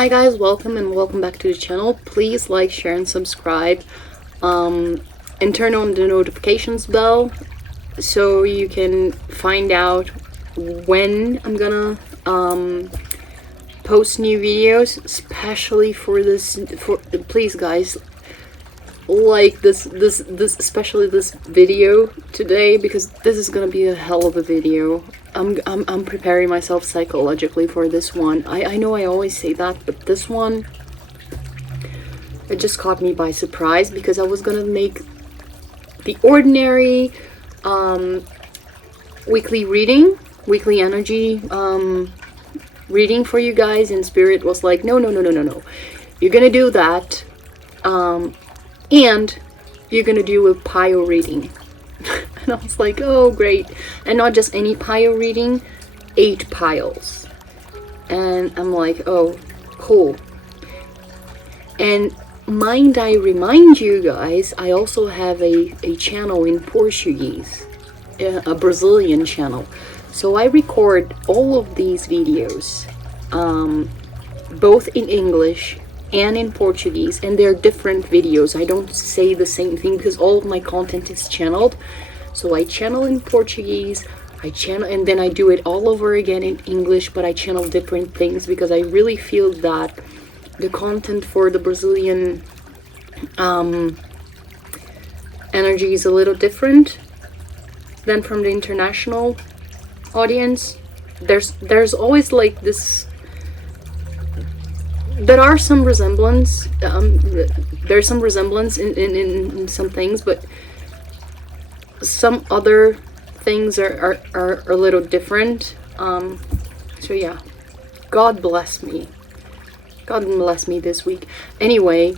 Hi guys, welcome back to the channel. Please like, share and subscribe, and turn on the notifications bell so you can find out when I'm gonna post new videos, especially for please guys, like this especially this video today, because this is gonna be a hell of a video. I'm preparing myself psychologically for this one. I know I always say that, but this one, it just caught me by surprise, because I was gonna make the ordinary weekly energy reading for you guys, and Spirit was like, no, you're gonna do that, and you're gonna do a pile reading. And I was like, oh great, and not just any pile reading, 8 piles. And I'm like, oh cool. And mind I remind you guys, I also have a channel in Portuguese, a Brazilian channel. So I record all of these videos, both in English and in Portuguese, and they're different videos. I don't say the same thing because all of my content is channeled. So I channel in Portuguese, and then I do it all over again in English, but I channel different things because I really feel that the content for the Brazilian energy is a little different than from the international audience. There's always like this, there are some resemblance, there's some resemblance in some things, but some other things are a little different. So yeah, God bless me this week. Anyway,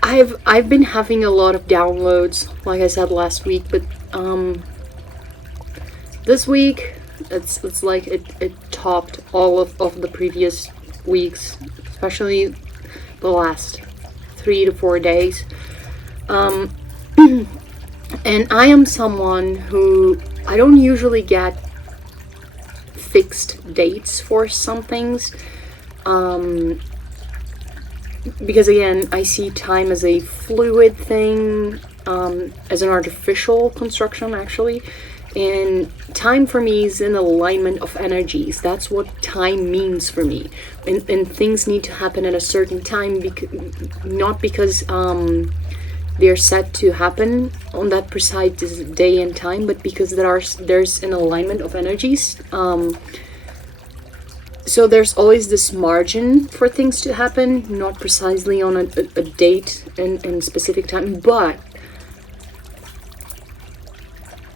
I've been having a lot of downloads, like I said last week, but this week it's like it topped all of the previous weeks, especially the last 3 to 4 days. And I am someone who, I don't usually get fixed dates for some things, because again, I see time as a fluid thing, as an artificial construction actually, and time for me is in alignment of energies. That's what time means for me, and things need to happen at a certain time, not because they're set to happen on that precise day and time, but because there's an alignment of energies. So there's always this margin for things to happen, not precisely on a date and specific time. But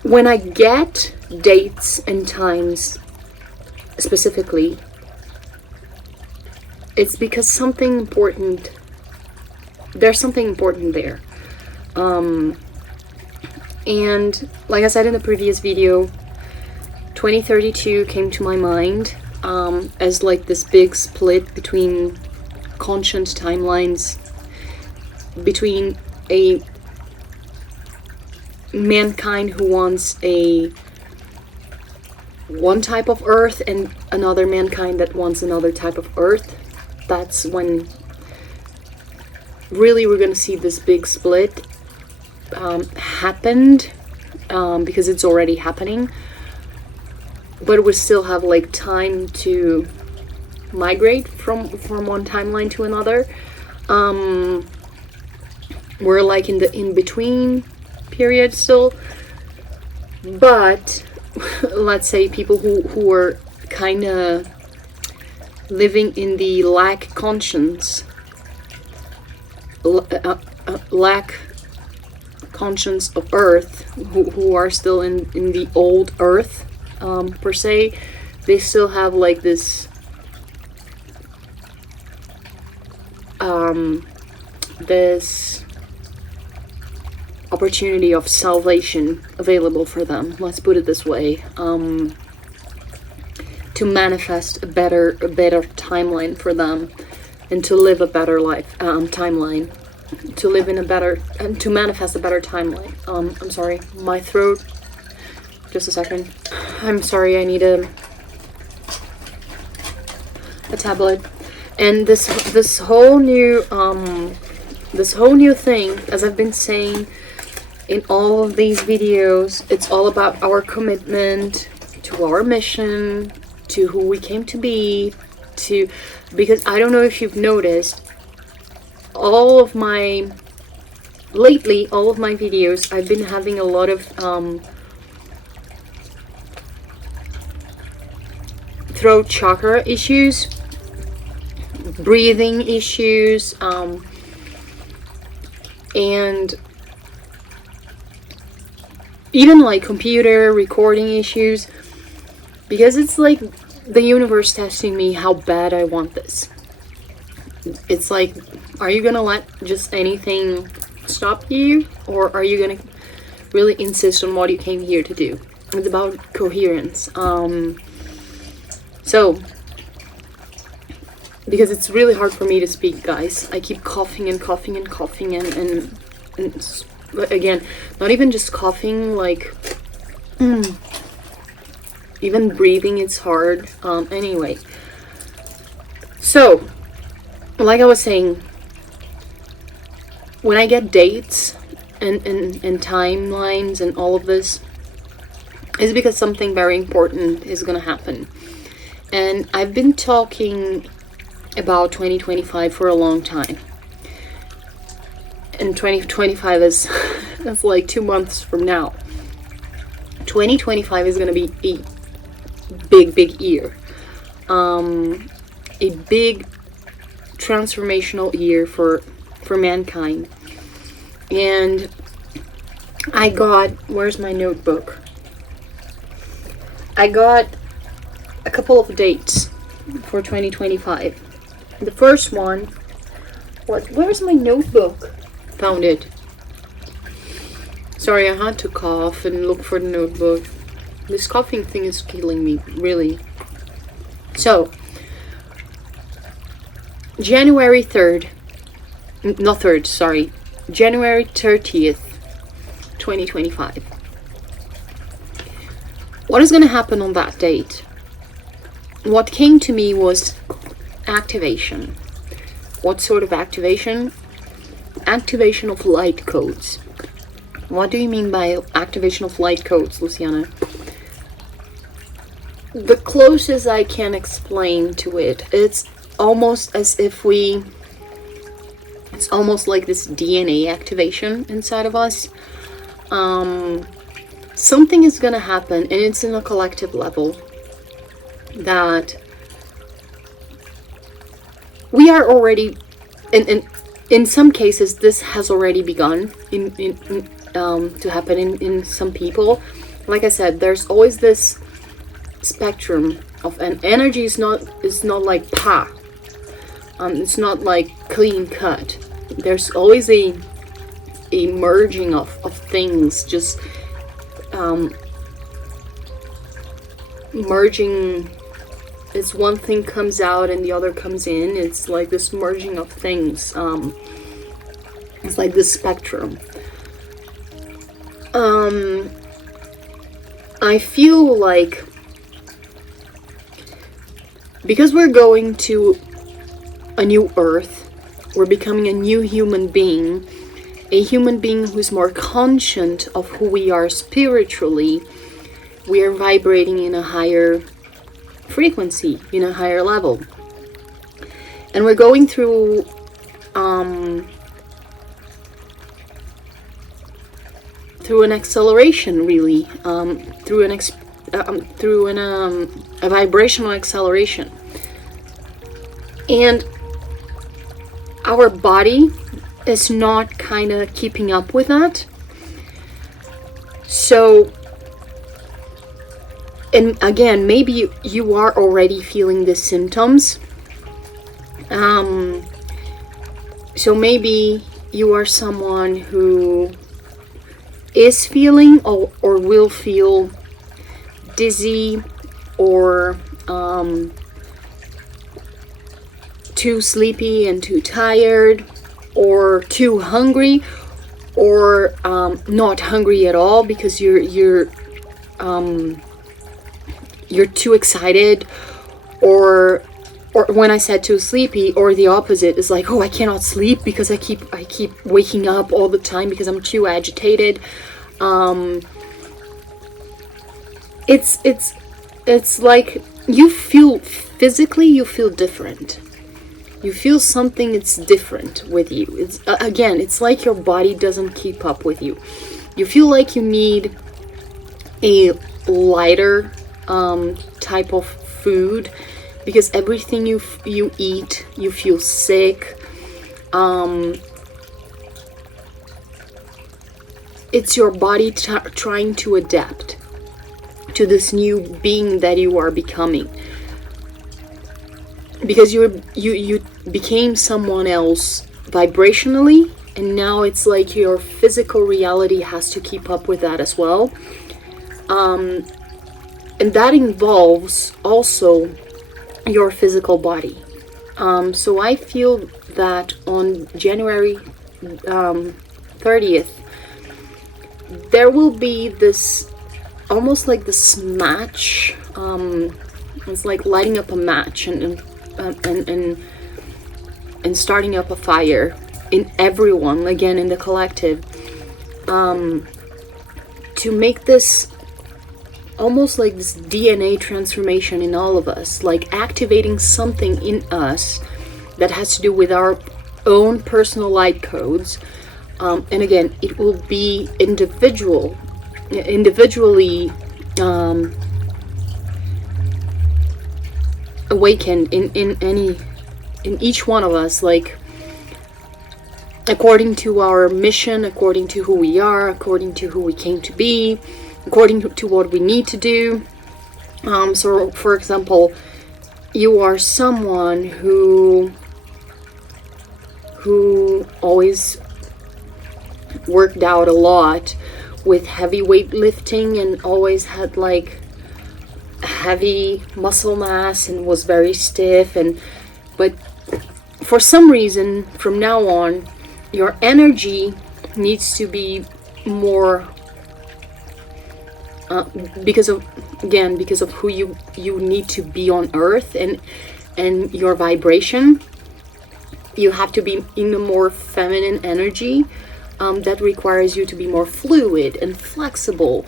when I get dates and times specifically, it's because something important, there's something important there. And like I said in the previous video, 2032 came to my mind as like this big split between conscious timelines, between a mankind who wants one type of earth and another mankind that wants another type of earth. That's when really we're gonna see this big split happened, because it's already happening, but we still have like time to migrate from one timeline to another. We're like in the in-between period still, but let's say people who are kind of living in the lack conscience of earth, who are still in the old earth, per se, they still have like this this opportunity of salvation available for them, let's put it this way, to manifest a better timeline for them, and to live a better life, timeline, to live in a better, and to manifest a better timeline. I'm sorry, my throat, just a second. I'm sorry, I need a a tablet. And this whole new thing, as I've been saying in all of these videos, it's all about our commitment to our mission, to who we came to be, because I don't know if you've noticed, lately all of my videos, I've been having a lot of throat chakra issues, breathing issues, and even like computer recording issues, because it's like the universe testing me how bad I want this. It's like, are you gonna let just anything stop you, or are you gonna really insist on what you came here to do? It's about coherence. So, because it's really hard for me to speak, guys. I keep coughing and coughing and coughing, and again, not even just coughing, like even breathing, it's hard. Anyway, so like I was saying, when I get dates and timelines and all of this, it's because something very important is gonna happen. And I've been talking about 2025 for a long time. And 2025 is that's like 2 months from now. 2025 is gonna be a big year. A big transformational year for mankind. And I got, where's my notebook? I got a couple of dates for 2025. The first one was, where's my notebook? Found it. Sorry, I had to cough and look for the notebook. This coughing thing is killing me, really. So, January 3rd, not 3rd, sorry, January 30th, 2025. What is going to happen on that date? What came to me was activation. What sort of activation? Activation of light codes. What do you mean by activation of light codes, Luciana? The closest I can explain to it, it's almost as if it's almost like this DNA activation inside of us. Something is gonna happen, and it's in a collective level, that we are already, in some cases this has already begun to happen in some people. Like I said, there's always this spectrum of, and energy is not like it's not like clean cut. There's always a merging of things, just merging. It's one thing comes out and the other comes in. It's like this merging of things. It's like this spectrum. I feel like, because we're going to a new earth, we're becoming a new human being, a human being who's more conscious of who we are spiritually. We are vibrating in a higher frequency, in a higher level, and we're going through an acceleration, really, through a vibrational acceleration, and our body is not kind of keeping up with that. So, and again, maybe you are already feeling the symptoms. So maybe you are someone who is feeling or will feel dizzy, or too sleepy and too tired, or too hungry, or not hungry at all because you're too excited, or or when I said too sleepy, or the opposite is like, oh, I cannot sleep because I keep waking up all the time because I'm too agitated. It's like you feel physically, you feel different. You feel something that's different with you. It's again, it's like your body doesn't keep up with you. You feel like you need a lighter type of food, because everything you eat, you feel sick. It's your body trying to adapt to this new being that you are becoming, because you became someone else vibrationally, and now it's like your physical reality has to keep up with that as well. And that involves also your physical body. So I feel that on January 30th, there will be this, almost like this match. It's like lighting up a match and starting up a fire in everyone, again in the collective, to make this almost like this DNA transformation in all of us, like activating something in us that has to do with our own personal light codes. And again, it will be individually awakened in each one of us, like according to our mission, according to who we are, according to who we came to be, according to what we need to do. So for example, you are someone who always worked out a lot with heavy weightlifting and always had like heavy muscle mass and was very stiff, but for some reason from now on your energy needs to be more because of who you need to be on earth, and your vibration. You have to be in a more feminine energy that requires you to be more fluid and flexible,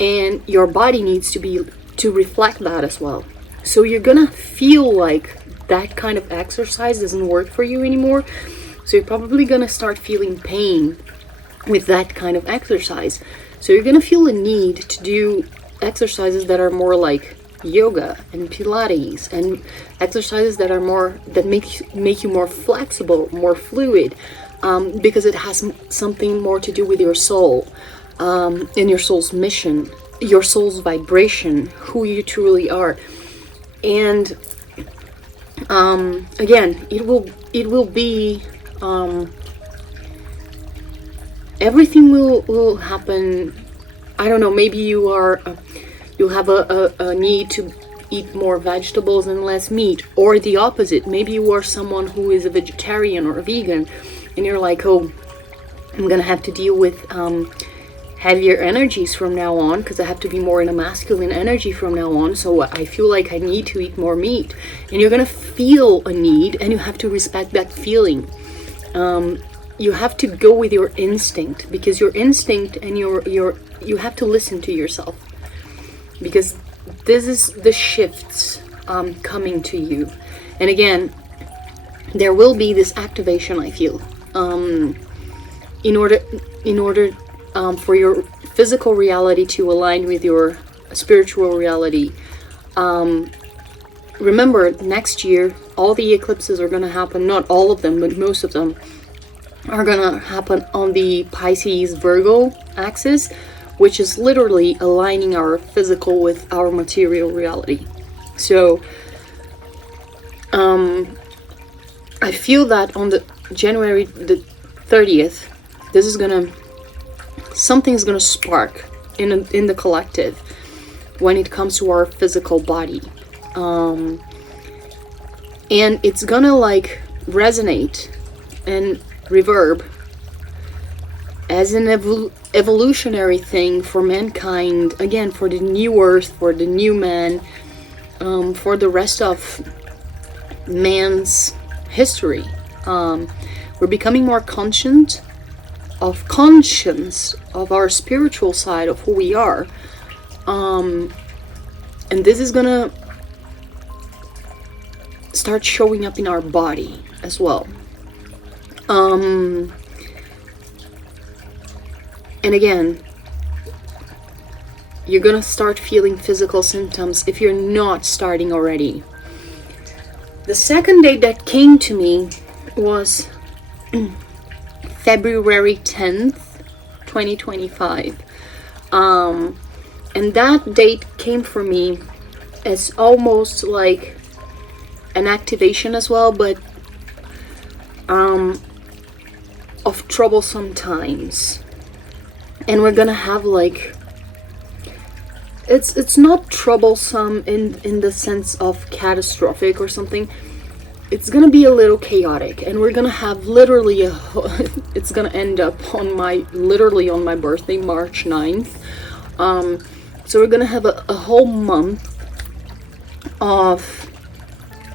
and your body needs to reflect that as well. So you're gonna feel like that kind of exercise doesn't work for you anymore, so you're probably gonna start feeling pain with that kind of exercise. So you're gonna feel a need to do exercises that are more like yoga and Pilates, and exercises that are more, that make you more flexible, more fluid, because it has something more to do with your soul, and your soul's mission, your soul's vibration, who you truly are. And again, it will be everything will happen. I don't know, maybe you'll have a need to eat more vegetables and less meat, or the opposite. Maybe you are someone who is a vegetarian or a vegan, and you're like, oh, I'm gonna have to deal with heavier energies from now on, because I have to be more in a masculine energy from now on, so I feel like I need to eat more meat. And you're gonna feel a need, and you have to respect that feeling. You have to go with your instinct, because your instinct and you have to listen to yourself, because this is the shifts coming to you. And again, there will be this activation, I feel, in order for your physical reality to align with your spiritual reality. Remember, next year all the eclipses are going to happen, not all of them, but most of them are going to happen on the Pisces Virgo axis, which is literally aligning our physical with our material reality. So I feel that on the January the 30th, something's gonna spark in the collective when it comes to our physical body, and it's gonna like resonate and reverb as an evolutionary thing for mankind, again, for the new earth, for the new man, for the rest of man's history. We're becoming more conscious of our spiritual side of who we are. And this is gonna start showing up in our body as well. And again, you're gonna start feeling physical symptoms if you're not starting already. The second date that came to me was February 10th, 2025. And that date came for me as almost like an activation as well, but of troublesome times. And we're gonna have like, it's not troublesome in the sense of catastrophic or something. It's gonna be a little chaotic, and we're gonna have literally it's gonna end up on my birthday, March 9th. So we're gonna have a whole month of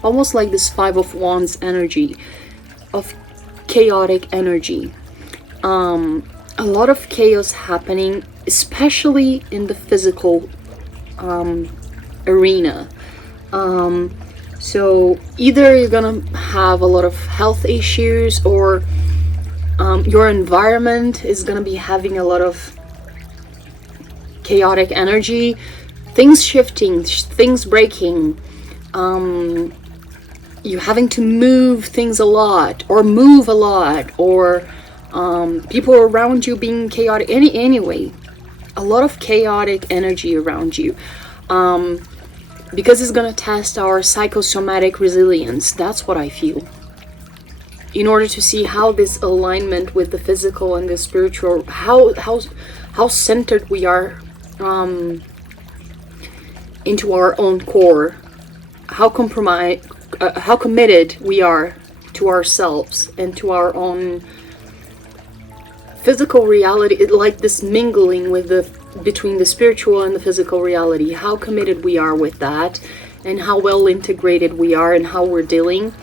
almost like this Five of Wands energy, of chaotic energy. A lot of chaos happening, especially in the physical arena. So either you're gonna have a lot of health issues, or your environment is gonna be having a lot of chaotic energy, things shifting, things breaking, you having to move things a lot, or people around you being chaotic. Anyway, a lot of chaotic energy around you, because it's gonna test our psychosomatic resilience. That's what I feel, in order to see how this alignment with the physical and the spiritual, how centered we are into our own core, how committed we are to ourselves and to our own physical reality, like this mingling with between the spiritual and the physical reality, how committed we are with that, and how well integrated we are, and how we're dealing.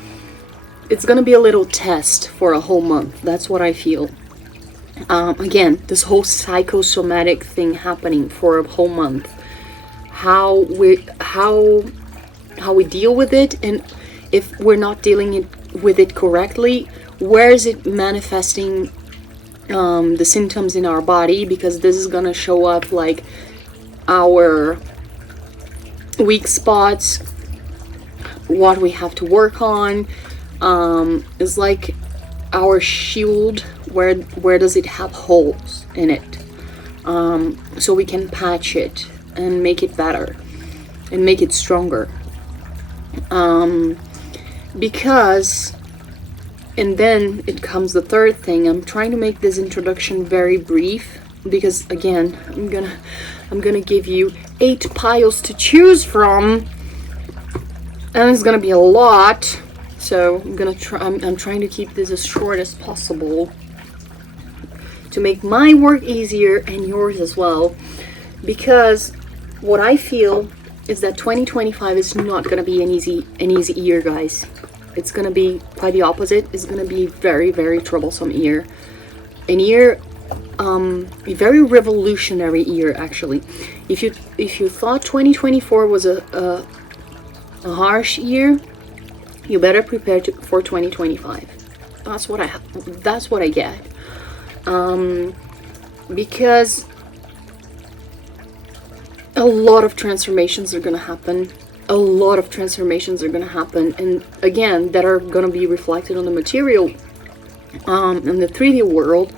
It's gonna be a little test for a whole month. That's what I feel. Again, this whole psychosomatic thing happening for a whole month, how we deal with it, and if we're not dealing with it correctly, where is it manifesting the symptoms in our body, because this is gonna show up like our weak spots, what we have to work on. Is like our shield, where does it have holes in it, so we can patch it and make it better and make it stronger, because, and then it comes the third thing. I'm trying to make this introduction very brief, because again, I'm gonna give you 8 piles to choose from, and it's gonna be a lot. So I'm trying to keep this as short as possible to make my work easier and yours as well, because what I feel is that 2025 is not going to be an easy year, guys. It's going to be quite the opposite. It's going to be very, very troublesome year. A very revolutionary year, actually. If you thought 2024 was a harsh year, you better prepare for 2025. That's what I get. Because a lot of transformations are going to happen. And again, that are going to be reflected on the material, in the 3D world.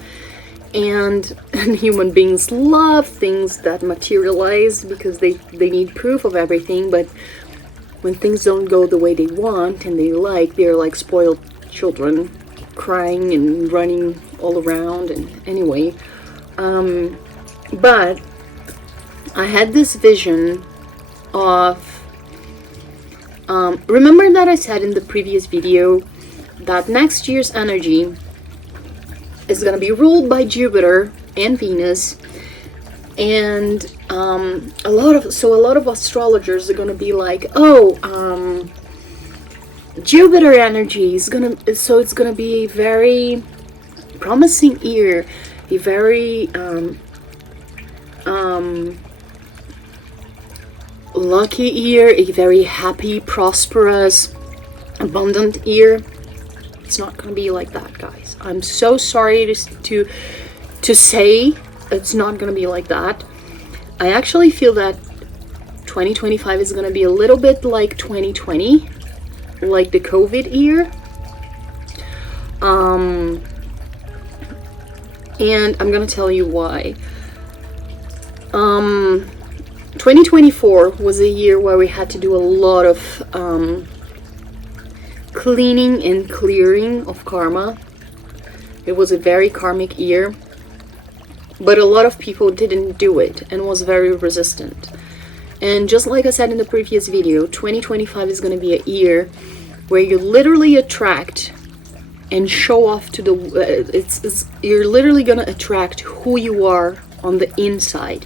And human beings love things that materialize, because they need proof of everything. But when things don't go the way they want and they're like spoiled children, crying and running all around. And anyway, but I had this vision of, remember that I said in the previous video that next year's energy is going to be ruled by Jupiter and Venus, and a lot of astrologers are going to be like, Jupiter energy is so it's gonna be a very promising year, a very lucky year, a very happy, prosperous, abundant year. It's not gonna be like that, guys. I'm so sorry to say it's not gonna be like that. I actually feel that 2025 is gonna be a little bit like 2020, like the COVID year. And I'm gonna tell you why. 2024 was a year where we had to do a lot of cleaning and clearing of karma. It was a very karmic year, but a lot of people didn't do it and was very resistant. And just like I said in the previous video, 2025 is going to be a year where you literally attract and show off to the you're literally going to attract who you are on the inside,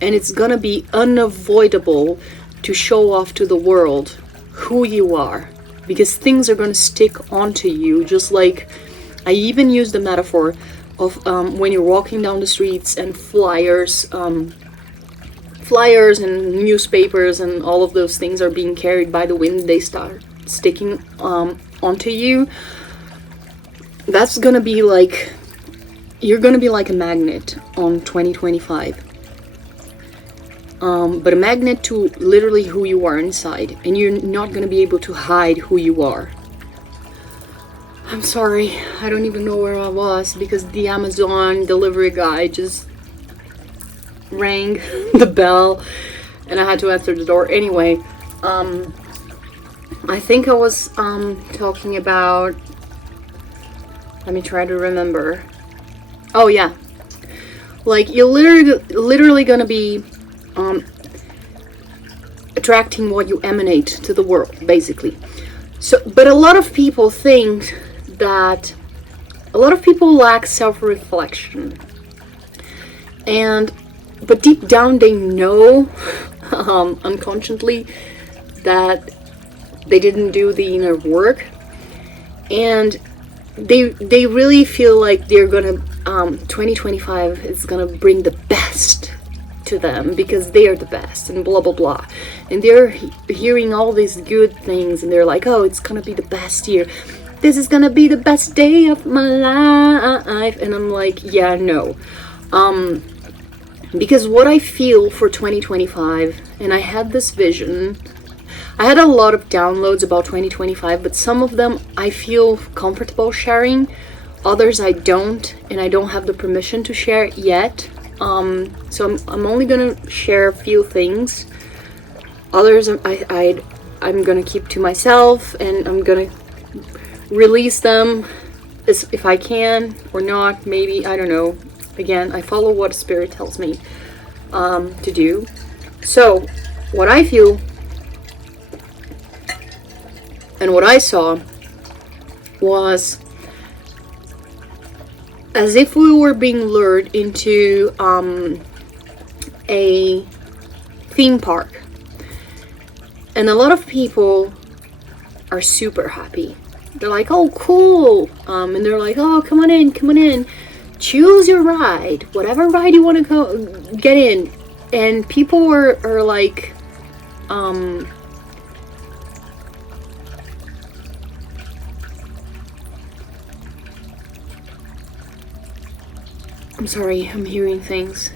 and it's going to be unavoidable to show off to the world who you are, because things are going to stick onto you. Just like I even use the metaphor of when you're walking down the streets and flyers and newspapers and all of those things are being carried by the wind, they start sticking onto you. That's gonna be like, you're gonna be like a magnet on 2025, but a magnet to literally who you are inside, and you're not gonna be able to hide who you are. I'm sorry, I don't even know where I was because the Amazon delivery guy just rang the bell and I had to answer the door. Anyway, I think I was talking about, let me try to remember. Oh yeah, like you're literally gonna be attracting what you emanate to the world, basically. So, but a lot of people think that a lot of people lack self-reflection, but deep down they know unconsciously that they didn't do the inner work, and they really feel like they're gonna 2025 is gonna bring the best to them because they are the best and blah blah blah, and they're hearing all these good things and they're like, oh, it's gonna be the best year, this is gonna be the best day of my life. And I'm like, yeah, no, because what I feel for 2025, and I had this vision, I had a lot of downloads about 2025, but some of them I feel comfortable sharing, others I don't, and I don't have the permission to share it yet. So I'm only gonna share a few things. Others I'm gonna keep to myself, and I'm gonna release them if I can or not, maybe, I don't know. Again, I follow what Spirit tells me to do. So what I feel and what I saw was as if we were being lured into a theme park, and a lot of people are super happy. They're like, oh cool, and they're like, oh, come on in, choose your ride, whatever ride you want to go get in. And people are like, I'm sorry, I'm hearing things.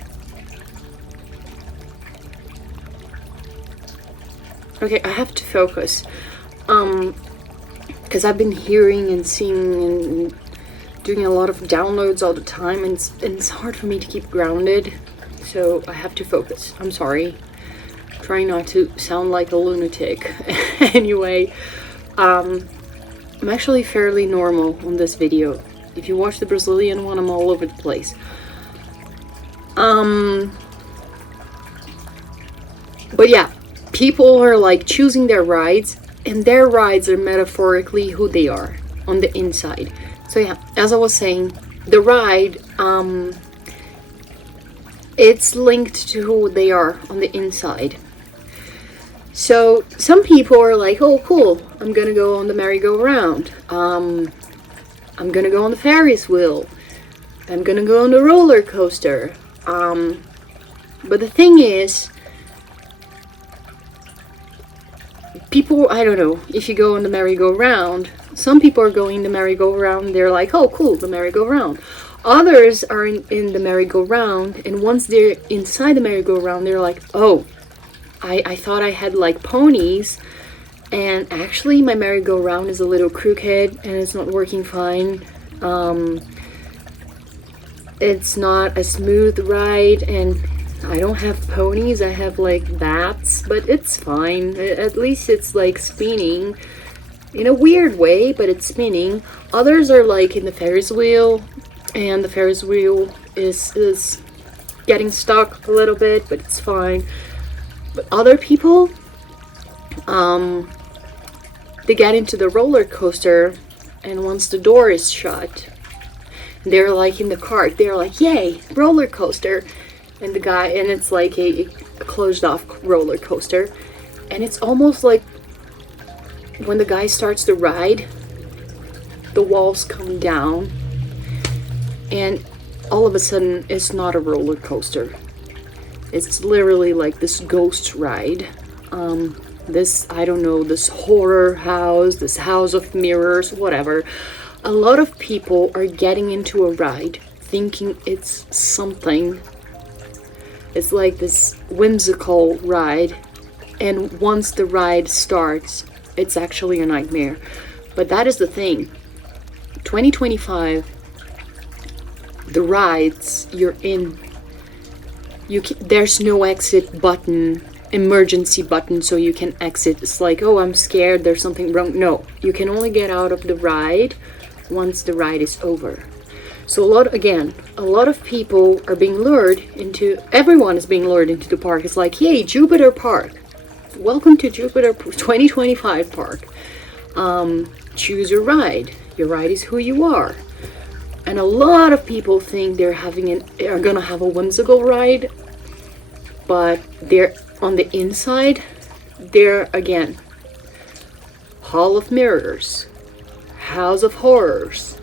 Okay, I have to focus. Because I've been hearing and seeing and doing a lot of downloads all the time, and it's hard for me to keep grounded. So I have to focus. I'm sorry. Trying not to sound like a lunatic. Anyway, I'm actually fairly normal on this video. If you watch the Brazilian one, I'm all over the place. But yeah, people are like choosing their rides, and their rides are metaphorically who they are on the inside. So yeah, as I was saying, the ride, it's linked to who they are on the inside. So some people are like, oh cool, I'm gonna go on the merry-go-round, I'm gonna go on the Ferris wheel, I'm gonna go on the roller coaster. But the thing is, people, I don't know, if you go on the merry-go-round, some people are going the merry-go-round, they're like, oh cool, the merry-go-round. Others are in the merry-go-round, and once they're inside the merry-go-round, they're like, oh, I thought I had like ponies, and actually my merry-go-round is a little crooked, and it's not working fine. It's not a smooth ride, and I don't have ponies, I have like bats, but it's fine. At least it's like spinning in a weird way, but it's spinning. Others are like in the Ferris wheel, and the Ferris wheel is getting stuck a little bit, but it's fine. But other people, they get into the roller coaster, and once the door is shut, they're like in the cart, they're like, yay, roller coaster. And the guy, and it's like a closed off roller coaster, and it's almost like when the guy starts the ride, the walls come down, and all of a sudden it's not a roller coaster. It's literally like this ghost ride. This, I don't know, this horror house, this house of mirrors, whatever. A lot of people are getting into a ride thinking it's something. It's like this whimsical ride, and once the ride starts, it's actually a nightmare. But that is the thing. 2025, the rides you're in, there's no exit button, emergency button, so you can exit. It's like, oh, I'm scared, there's something wrong. No, you can only get out of the ride once the ride is over. So a lot of people are being lured into, everyone is being lured into the park. It's like, yay, Jupiter Park. Welcome to Jupiter 2025 Park. Choose your ride. Your ride is who you are. And a lot of people think are gonna have a whimsical ride, but they're on the inside, they're again, Hall of Mirrors, House of Horrors,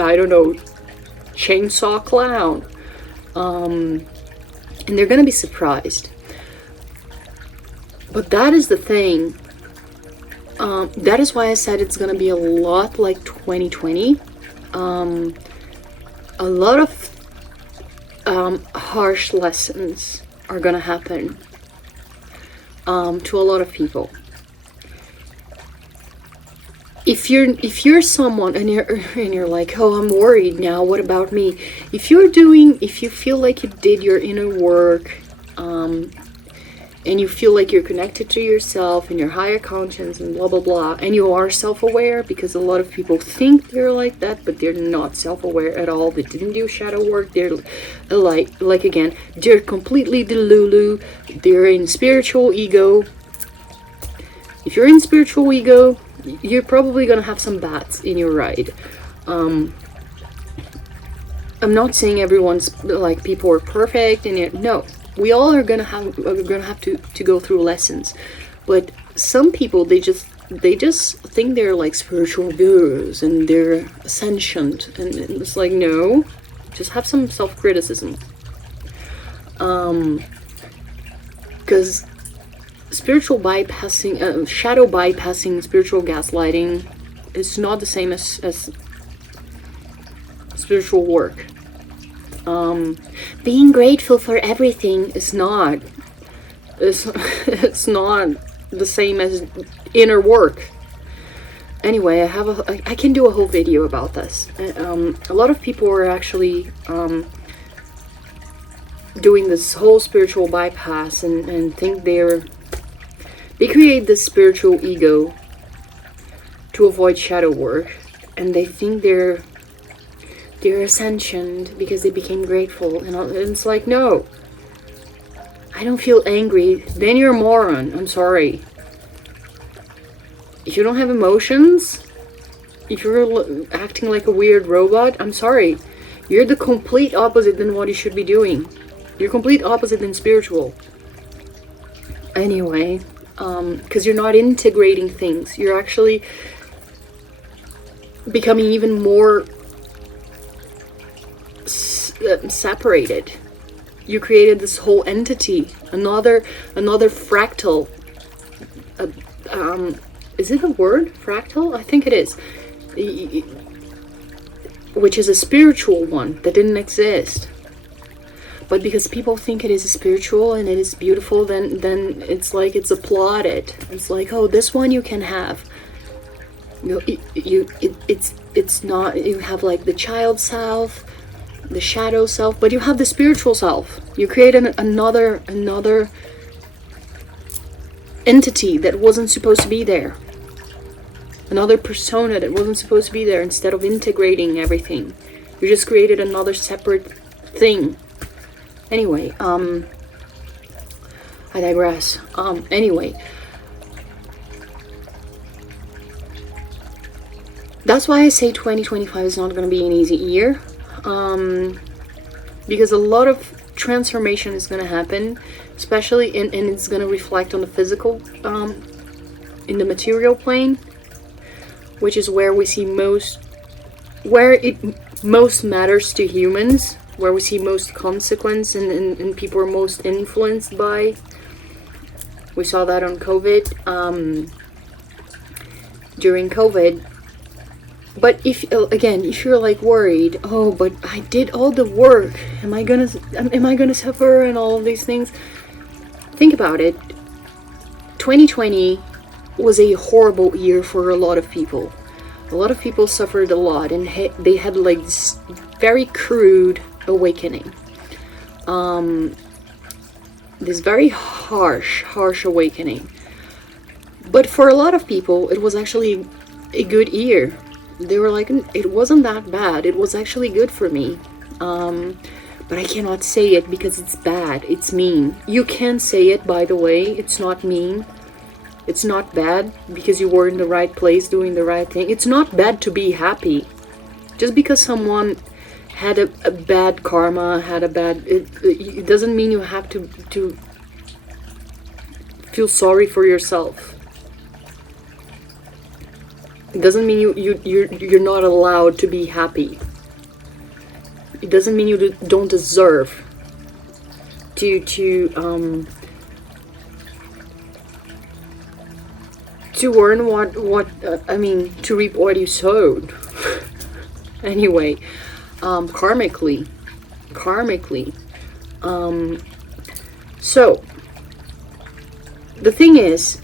I don't know, Chainsaw Clown, and they're gonna be surprised. But that is the thing. That is why I said it's gonna be a lot like 2020. A lot of harsh lessons are gonna happen to a lot of people. If you're someone and you're like, oh, I'm worried now, what about me? If you feel like you did your inner work, and you feel like you're connected to yourself and your higher conscience and blah blah blah, and you are self-aware, because a lot of people think they're like that, but they're not self-aware at all. They didn't do shadow work. They're like again, they're completely delulu. They're in spiritual ego. If you're in spiritual ego, you're probably gonna have some bats in your ride. I'm not saying everyone's like people are perfect, and no, we all are gonna have to go through lessons. But some people, they just think they're like spiritual gurus and they're ascendant, and it's like, no, just have some self-criticism. Because spiritual bypassing, shadow bypassing, spiritual gaslighting is not the same as spiritual work. Being grateful for everything is not. It's not the same as inner work. Anyway, I can do a whole video about this. A lot of people are actually doing this whole spiritual bypass and think they create this spiritual ego to avoid shadow work, and they think they're ascensioned because they became grateful, and it's like, no, I don't feel angry, then you're a moron. I'm sorry. If you don't have emotions, if you're acting like a weird robot, I'm sorry, you're the complete opposite than what you should be doing. You're complete opposite than spiritual. Anyway, because you're not integrating things, you're actually becoming even more separated. You created this whole entity, another fractal. Is it a word? Fractal? I think it is. Which is a spiritual one that didn't exist. But because people think it is spiritual and it is beautiful, then it's like it's applauded. It's like, oh, this one you can have. It's not. You have like the child self, the shadow self, but you have the spiritual self. You created another entity that wasn't supposed to be there. Another persona that wasn't supposed to be there. Instead of integrating everything, you just created another separate thing. Anyway, I digress. Anyway, that's why I say 2025 is not going to be an easy year, because a lot of transformation is going to happen, especially and it's going to reflect on the physical, in the material plane, which is where we see where it most matters to humans, where we see most consequence and people are most influenced by. We saw that on COVID, during COVID. But if you're like worried, oh, but I did all the work, am I gonna suffer and all of these things? Think about it. 2020 was a horrible year for a lot of people. A lot of people suffered a lot, and they had like this very crude awakening. This very harsh awakening. But for a lot of people, it was actually a good year. They were like, it wasn't that bad. It was actually good for me. But I cannot say it because it's bad. It's mean. You can say it, by the way. It's not mean. It's not bad because you were in the right place doing the right thing. It's not bad to be happy. Just because someone had a bad karma, it doesn't mean you have to feel sorry for yourself. It doesn't mean you're not allowed to be happy. It doesn't mean you don't deserve to earn to reap what you sowed. Anyway, karmically. So the thing is,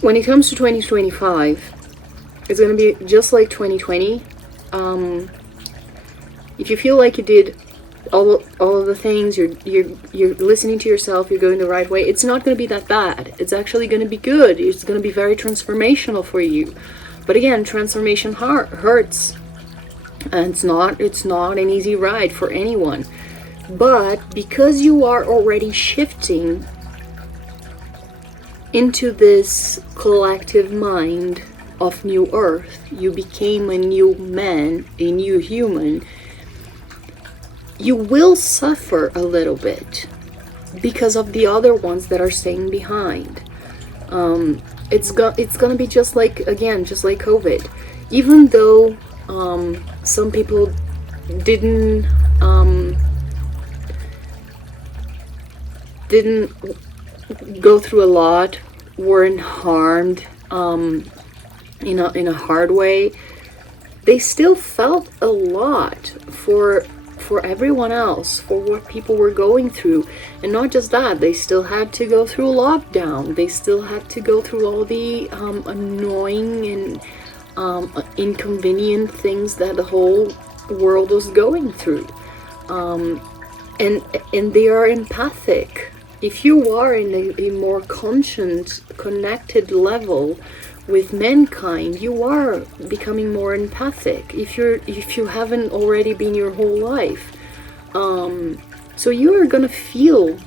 when it comes to 2025, it's going to be just like 2020. If you feel like you did all of the things, you're listening to yourself, you're going the right way, it's not going to be that bad. It's actually going to be good. It's going to be very transformational for you. But again, transformation hurts, and it's not an easy ride for anyone. But because you are already shifting into this collective mind of new earth, you became a new man, a new human, you will suffer a little bit because of the other ones that are staying behind. It's gonna be just like COVID. Even though some people didn't go through a lot, weren't harmed in a hard way, they still felt a lot for everyone else, for what people were going through. And not just that, they still had to go through lockdown, they still had to go through all the annoying and inconvenient things that the whole world was going through. And they are empathic. If you are in a more conscious, connected level with mankind, you are becoming more empathic. If you haven't already been your whole life, so you are gonna feel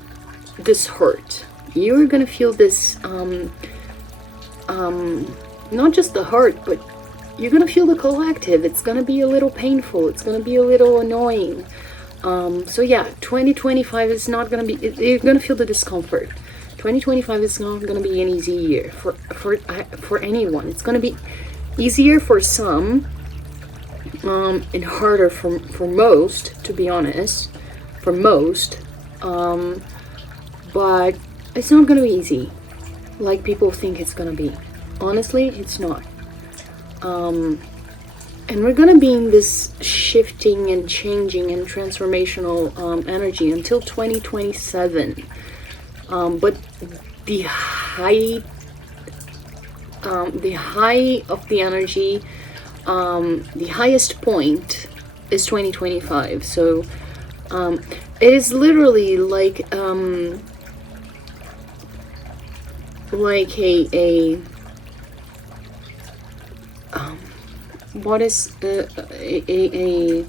this hurt. You're gonna feel this, not just the hurt, but you're gonna feel the collective. It's gonna be a little painful. It's gonna be a little annoying. So yeah, 2025 is not gonna be, you're gonna feel the discomfort. 2025 is not gonna be an easy year for anyone. It's gonna be easier for some, and harder for most, to be honest, for most, but it's not gonna be easy like people think it's gonna be. Honestly, it's not. And we're gonna be in this shifting and changing and transformational energy until 2027. But the height of the energy, the highest point is 2025. So it is literally like a what is a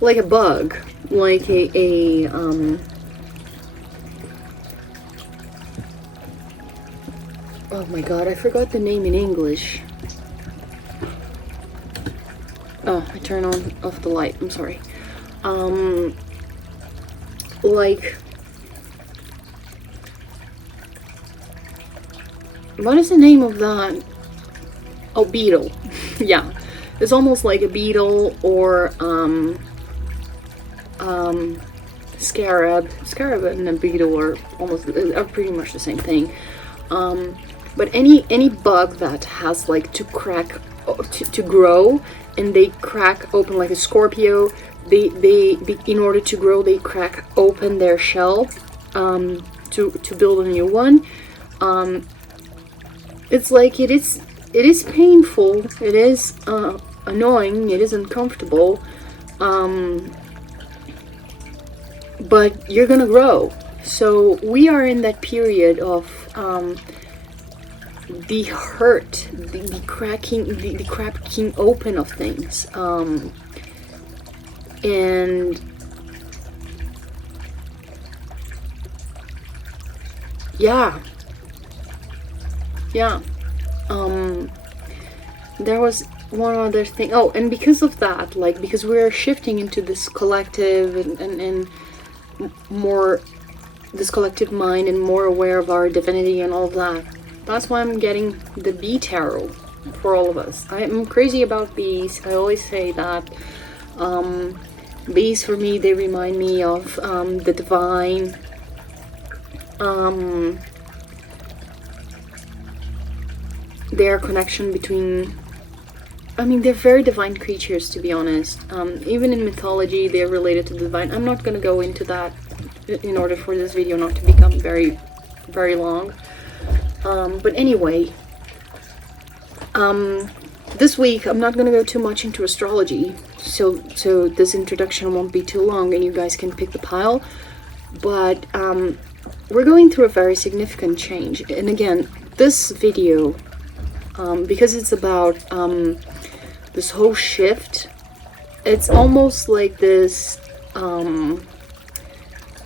like a bug, like a oh my god, I forgot the name in English. Oh, I turn off the light, I'm sorry. Like, what is the name of that? Oh, beetle. Yeah, it's almost like a beetle or scarab and a beetle are pretty much the same thing. But any bug that has like to crack to grow, and they crack open like a Scorpio, they in order to grow they crack open their shell to build a new one. It's like it is painful, it is annoying, it is uncomfortable, but you're gonna grow. So we are in that period of the hurt, the cracking open of things, and yeah. There was one other thing. Oh, and because of that, like, because we're shifting into this collective and more this collective mind and more aware of our divinity and all of that, that's why I'm getting the bee tarot for all of us. I'm crazy about bees. I always say that bees for me, they remind me of the divine, their connection between, I mean, they're very divine creatures, to be honest. Even in mythology, they're related to the divine. I'm not going to go into that in order for this video not to become very, very long. But anyway, this week I'm not going to go too much into astrology, so this introduction won't be too long and you guys can pick the pile. But we're going through a very significant change. And again, this video, because it's about this whole shift, it's almost like this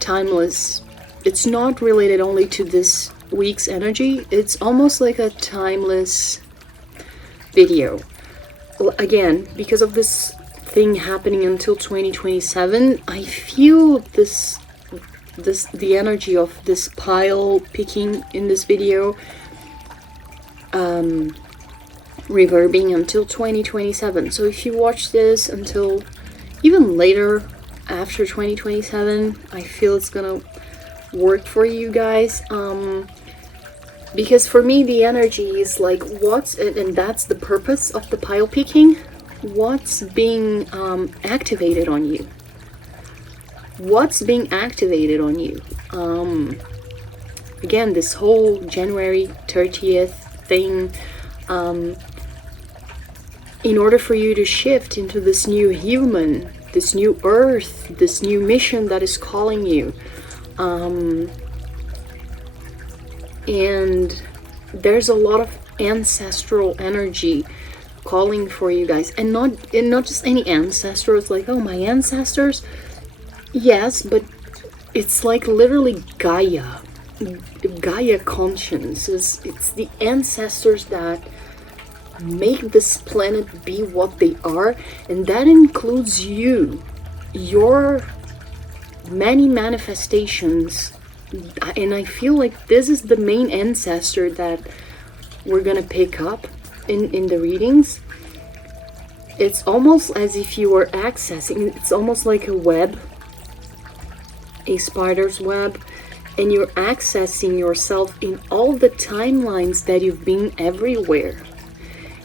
timeless, it's not related only to this week's energy, it's almost like a timeless video. Again, because of this thing happening until 2027, I feel the energy of this pile picking in this video reverbing until 2027. So if you watch this until even later, after 2027, I feel it's gonna work for you guys, because for me the energy is like and that's the purpose of the pile picking, what's being activated on you, again, this whole January 30th thing, in order for you to shift into this new human, this new earth, this new mission that is calling you, and there's a lot of ancestral energy calling for you guys, and not just any ancestors, like, oh, my ancestors, yes, but it's like literally Gaia conscience. It's the ancestors that make this planet be what they are, and that includes you, your many manifestations. And I feel like this is the main ancestor that we're gonna pick up in the readings. It's almost as if you were accessing, it's almost like a web, a spider's web, and you're accessing yourself in all the timelines that you've been everywhere.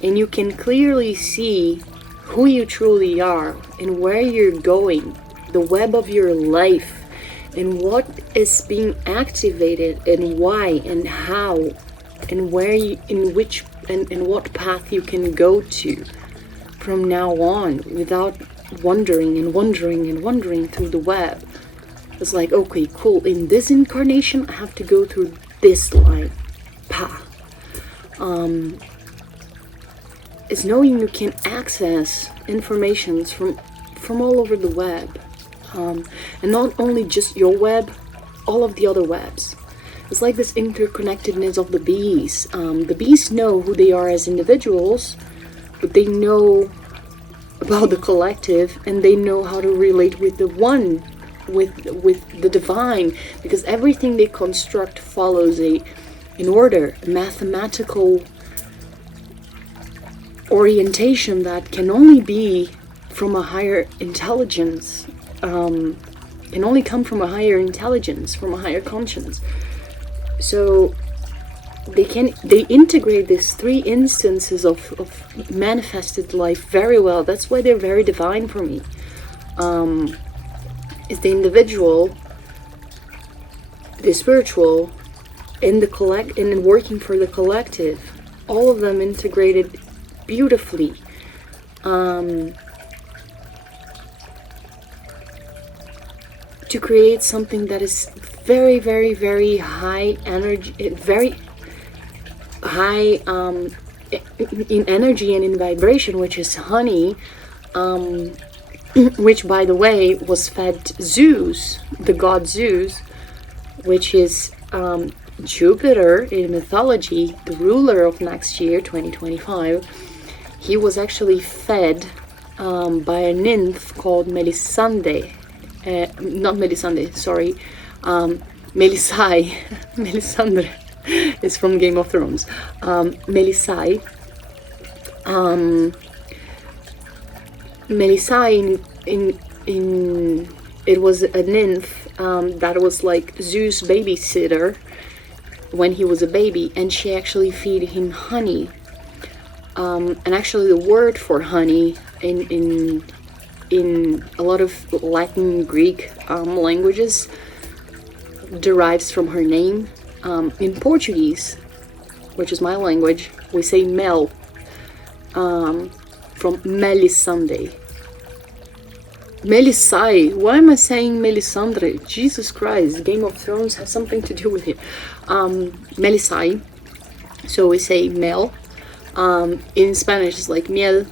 And you can clearly see who you truly are and where you're going, the web of your life, and what is being activated and why and how, and where you, in which and what path you can go to from now on without wondering and wondering and wondering through the web. It's like, okay, cool, in this incarnation I have to go through this line path. It's knowing you can access informations from all over the web, and not only just your web, all of the other webs. It's like this interconnectedness of the bees. The bees know who they are as individuals, but they know about the collective, and they know how to relate with the one, with the divine, because everything they construct follows an order, a mathematical orientation that can only be from a higher intelligence, can only come from a higher intelligence, from a higher conscience. So they integrate these three instances of manifested life very well. That's why they're very divine for me. It's the individual, the spiritual, and and working for the collective. All of them integrated beautifully. To create something that is very, very, very high energy, very high in energy and in vibration, which is honey, which, by the way, was fed Zeus, the god Zeus, which is Jupiter in mythology, the ruler of next year, 2025. He was actually fed by a nymph called Melisande. Not Melisande, sorry. Melisai. Melisandre is from Game of Thrones. Melisai. Melisai in it was a nymph that was like Zeus' babysitter when he was a baby, and she actually fed him honey. And actually the word for honey in a lot of Latin, Greek languages derives from her name. In Portuguese, which is my language, we say mel, from Melisande. Melisai, why am I saying Melisandre? Jesus Christ, Game of Thrones has something to do with it. Melisai, so we say mel. In Spanish it's like miel.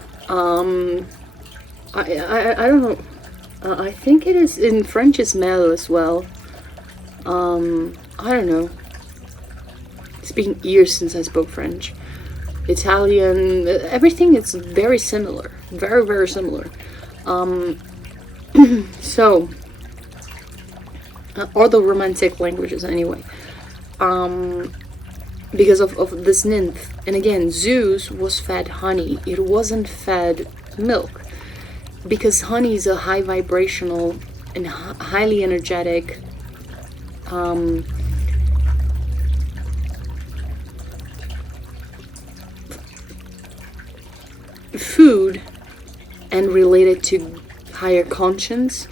I don't know. I think it is in French is mel as well. I don't know. It's been years since I spoke French. Italian, everything is very similar. Very, very similar. So, or the romantic languages anyway. Because of this nymph. And again, Zeus was fed honey. It wasn't fed milk. Because honey is a high vibrational and highly energetic food, and related to higher conscience.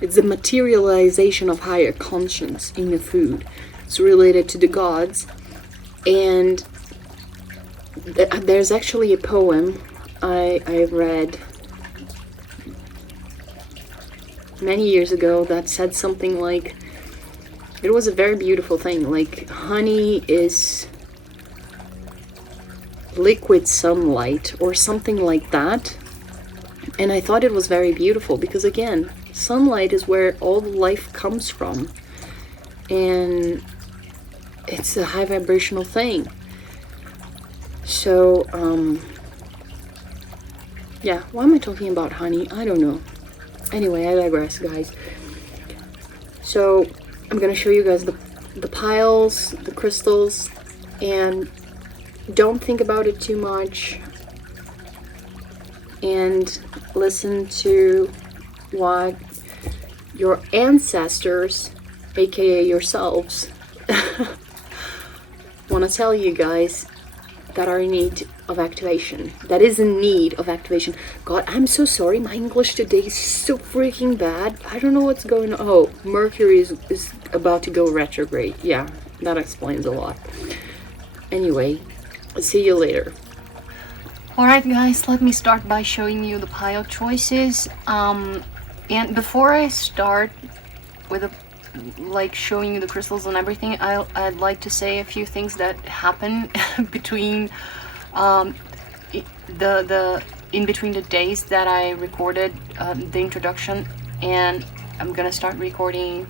It's the materialization of higher conscience in the food. It's related to the gods. And there's actually a poem I read many years ago that said something like, it was a very beautiful thing, like honey is liquid sunlight or something like that. And I thought it was very beautiful because, again, sunlight is where all life comes from, and it's a high vibrational thing. So Yeah, why am I talking about honey? I don't know. Anyway, I digress, guys. So I'm gonna show you guys the piles, the crystals, and don't think about it too much, and listen to what your ancestors, aka yourselves, want to tell you guys that are in need of activation. That is in need of activation. God, I'm so sorry. My English today is so freaking bad. I don't know what's going on. Oh, Mercury is about to go retrograde. Yeah, that explains a lot. Anyway, see you later. Alright guys, let me start by showing you the pile choices. And before I start with showing you the crystals and everything, I'd like to say a few things that happen between in between the days that I recorded the introduction, and I'm gonna start recording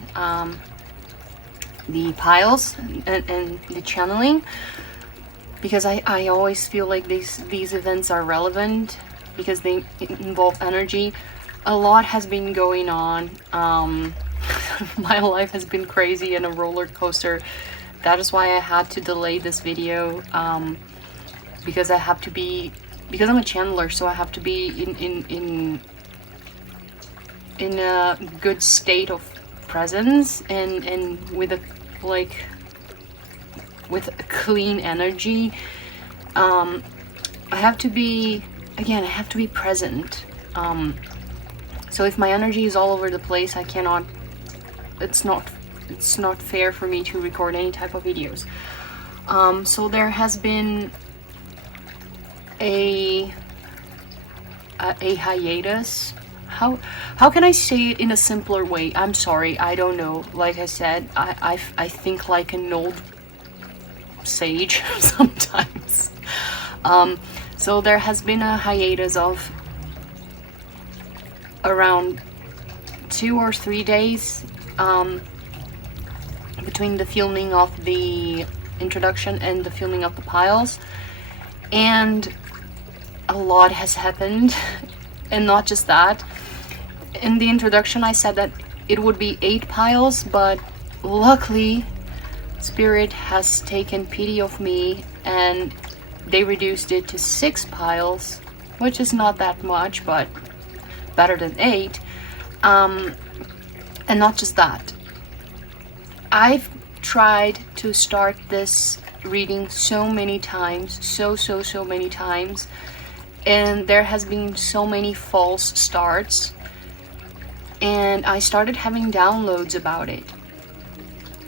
the piles and the channeling, because I always feel like these events are relevant because they involve energy. A lot has been going on. My life has been crazy and a roller coaster. That is why I had to delay this video, because I'm a channeler, so I have to be in a good state of presence and with a clean energy. I have to be present. So if my energy is all over the place, I cannot. It's not fair for me to record any type of videos. So there has been a hiatus. How can I say it in a simpler way? I'm sorry, I don't know. Like I said, I think like an old sage sometimes. So there has been a hiatus of around 2 or 3 days between the filming of the introduction and the filming of the piles, and a lot has happened. And not just that, in the introduction I said that it would be 8 piles, but luckily Spirit has taken pity of me and they reduced it to 6 piles, which is not that much, but better than 8. And not just that, I've tried to start this reading so many times, so many times, and there has been so many false starts, and I started having downloads about it.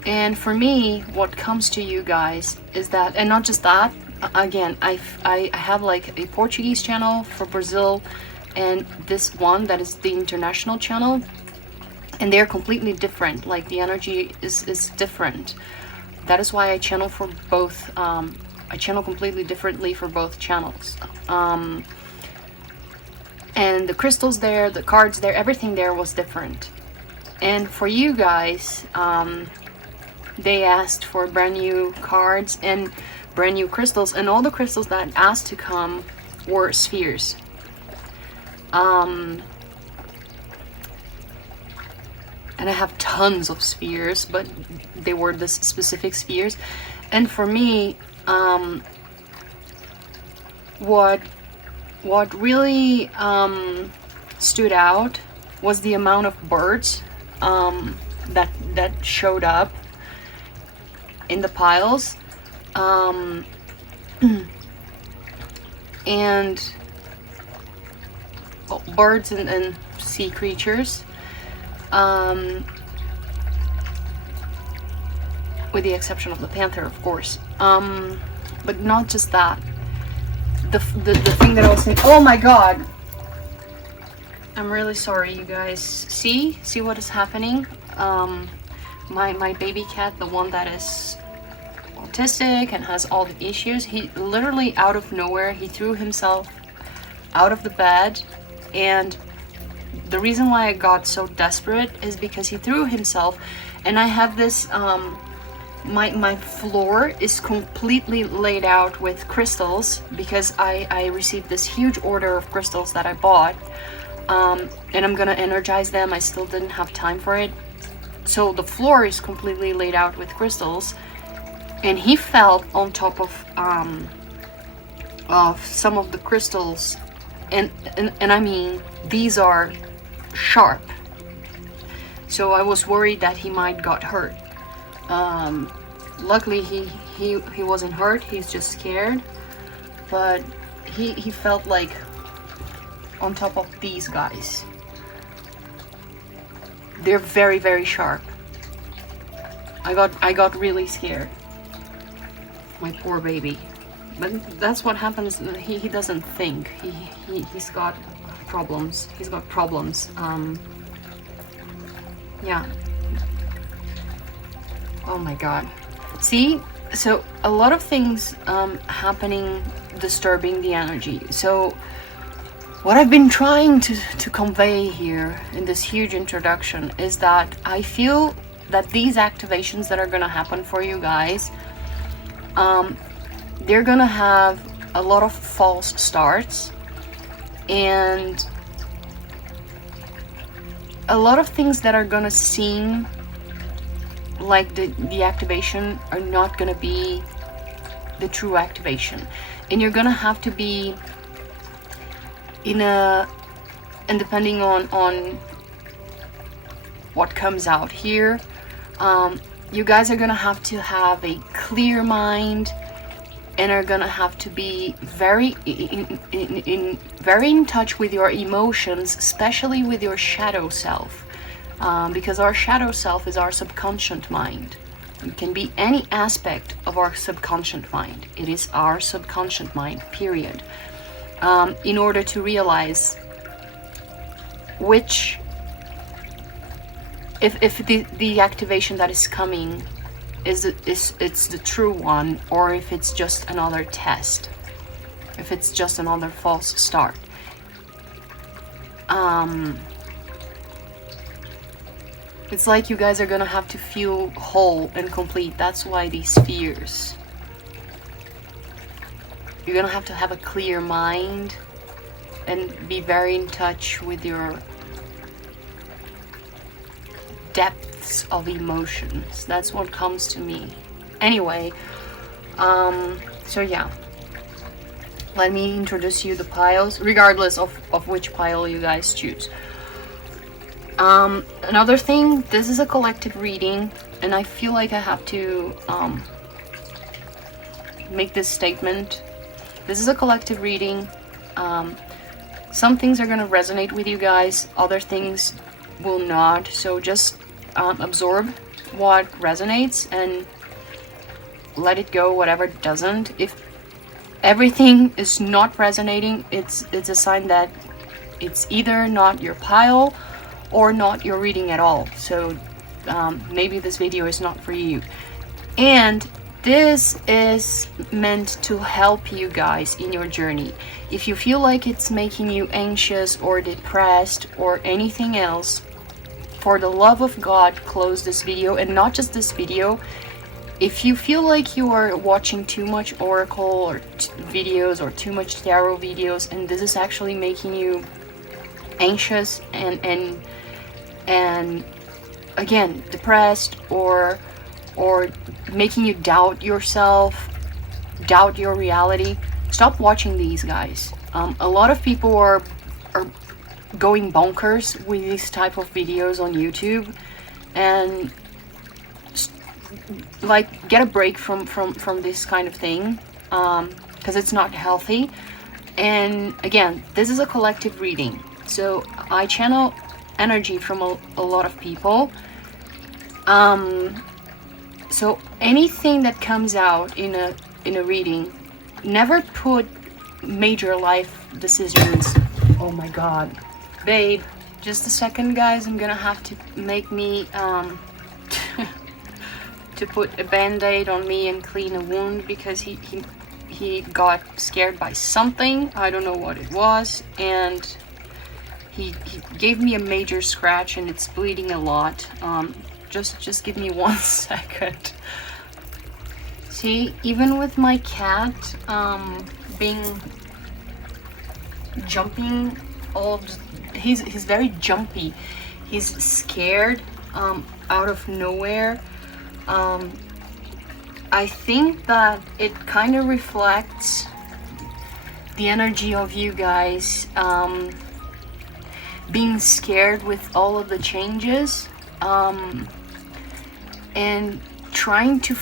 And for me, what comes to you guys is that, and not just that, again, I have like a Portuguese channel for Brazil and this one that is the international channel, and they're completely different. Like the energy is different. That is why I channel for both. I channel completely differently for both channels. And the crystals there, the cards there, everything there was different. And for you guys, they asked for brand new cards and brand new crystals, and all the crystals that asked to come were spheres. And I have tons of spheres, but they were the specific spheres. And for me, what really stood out was the amount of birds that showed up in the piles, and birds and sea creatures. With the exception of the Panther, of course. But not just that. The thing that I was saying. Oh my god! I'm really sorry, you guys. See what is happening? My baby cat, the one that is autistic and has all the issues, he literally out of nowhere, he threw himself out of the bed, and the reason why I got so desperate is because he threw himself, and I have this my floor is completely laid out with crystals because I received this huge order of crystals that I bought, and I'm gonna energize them. I still didn't have time for it, so the floor is completely laid out with crystals, and he fell on top of some of the crystals, and I mean, these are sharp, so I was worried that he might got hurt. Luckily he wasn't hurt, he's just scared, but he felt like on top of these guys. They're very, very sharp. I got really scared. My poor baby. But that's what happens. He doesn't think. He's got problems. He's got problems. Yeah. Oh my god. See? So a lot of things happening, disturbing the energy. So what I've been trying to convey here in this huge introduction is that I feel that these activations that are gonna happen for you guys, they're gonna have a lot of false starts, and a lot of things that are gonna seem like the activation are not gonna be the true activation, and you're gonna have to be and depending on what comes out here, you guys are gonna have to have a clear mind and are gonna have to be very in touch with your emotions, especially with your shadow self, because our shadow self is our subconscious mind. It can be any aspect of our subconscious mind. It is our subconscious mind, period. In order to realize which, if the activation that is coming is it's the true one, or if it's just another test, if it's just another false start. It's like you guys are gonna have to feel whole and complete. That's why these fears. You're gonna have to have a clear mind and be very in touch with your depths of emotions. That's what comes to me. Anyway, so yeah. Let me introduce you the piles, regardless of which pile you guys choose. Another thing, this is a collective reading, and I feel like I have to make this statement. This is a collective reading. Some things are gonna resonate with you guys, other things will not. So just absorb what resonates and let it go, whatever doesn't. If everything is not resonating, it's a sign that it's either not your pile or not your reading at all. So maybe this video is not for you. And this is meant to help you guys in your journey. If you feel like it's making you anxious or depressed or anything else, for the love of God, close this video. And not just this video. If you feel like you are watching too much oracle or videos or too much tarot videos, and this is actually making you anxious and again depressed, or making you doubt yourself, doubt your reality, stop watching these guys. A lot of people are going bonkers with these type of videos on YouTube, and like get a break from this kind of thing, because it's not healthy. And again, this is a collective reading, so I channel energy from a lot of people. So anything that comes out in a reading, never put major life decisions. Oh my god, babe, just a second guys, I'm gonna have to make me to put a band-aid on me and clean a wound, because he got scared by something, I don't know what it was, and he gave me a major scratch and it's bleeding a lot. Just give me 1 second. See, even with my cat being jumping, he's very jumpy. He's scared out of nowhere. I think that it kind of reflects the energy of you guys being scared with all of the changes, and trying to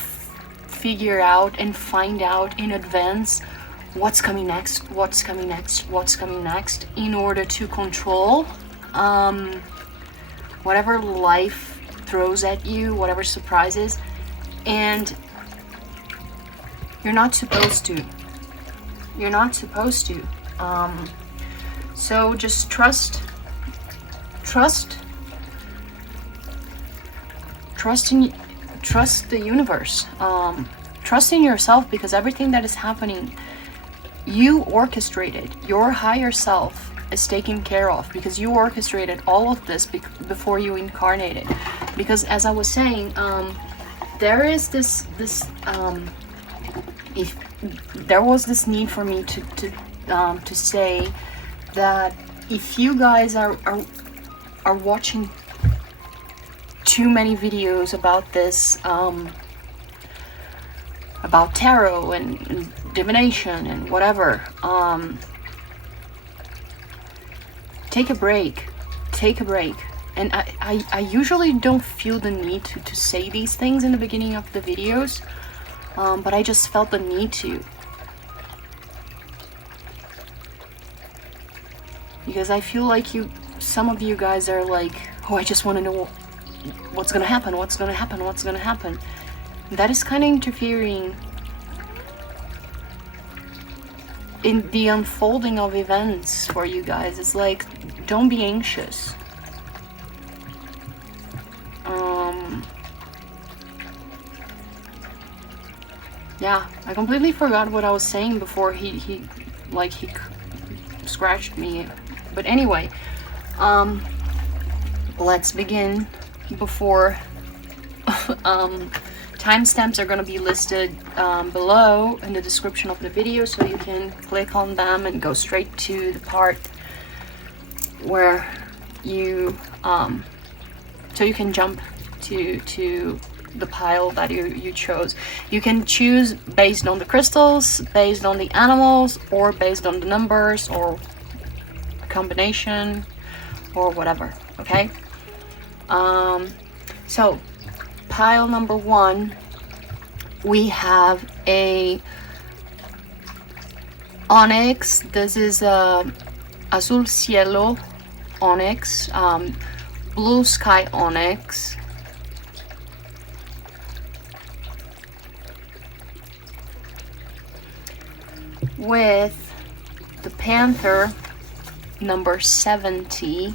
figure out and find out in advance what's coming next, what's coming next, what's coming next, in order to control whatever life throws at you, whatever surprises. And you're not supposed to. You're not supposed to. So just trust the universe. Trust in yourself, because everything that is happening, you orchestrated. Your higher self is taken care of, because you orchestrated all of this before you incarnated. Because as I was saying, there is this if there was this need for me to say that if you guys are watching too many videos about this, about tarot and divination and whatever, take a break. And I usually don't feel the need to say these things in the beginning of the videos, but I just felt the need to, because I feel like some of you guys are like, oh, I just want to know what's gonna happen. That is kind of interfering in the unfolding of events for you guys. It's like, don't be anxious. Yeah, I completely forgot what I was saying before he scratched me. But anyway, let's begin. Before timestamps are going to be listed below in the description of the video, so you can click on them and go straight to the part where you so you can jump to the pile that you chose. You can choose based on the crystals, based on the animals, or based on the numbers, or a combination, or whatever. Okay. So pile number 1, we have a Onix. This is a Azul Cielo Onix, Blue Sky Onix. With the Panther number 70.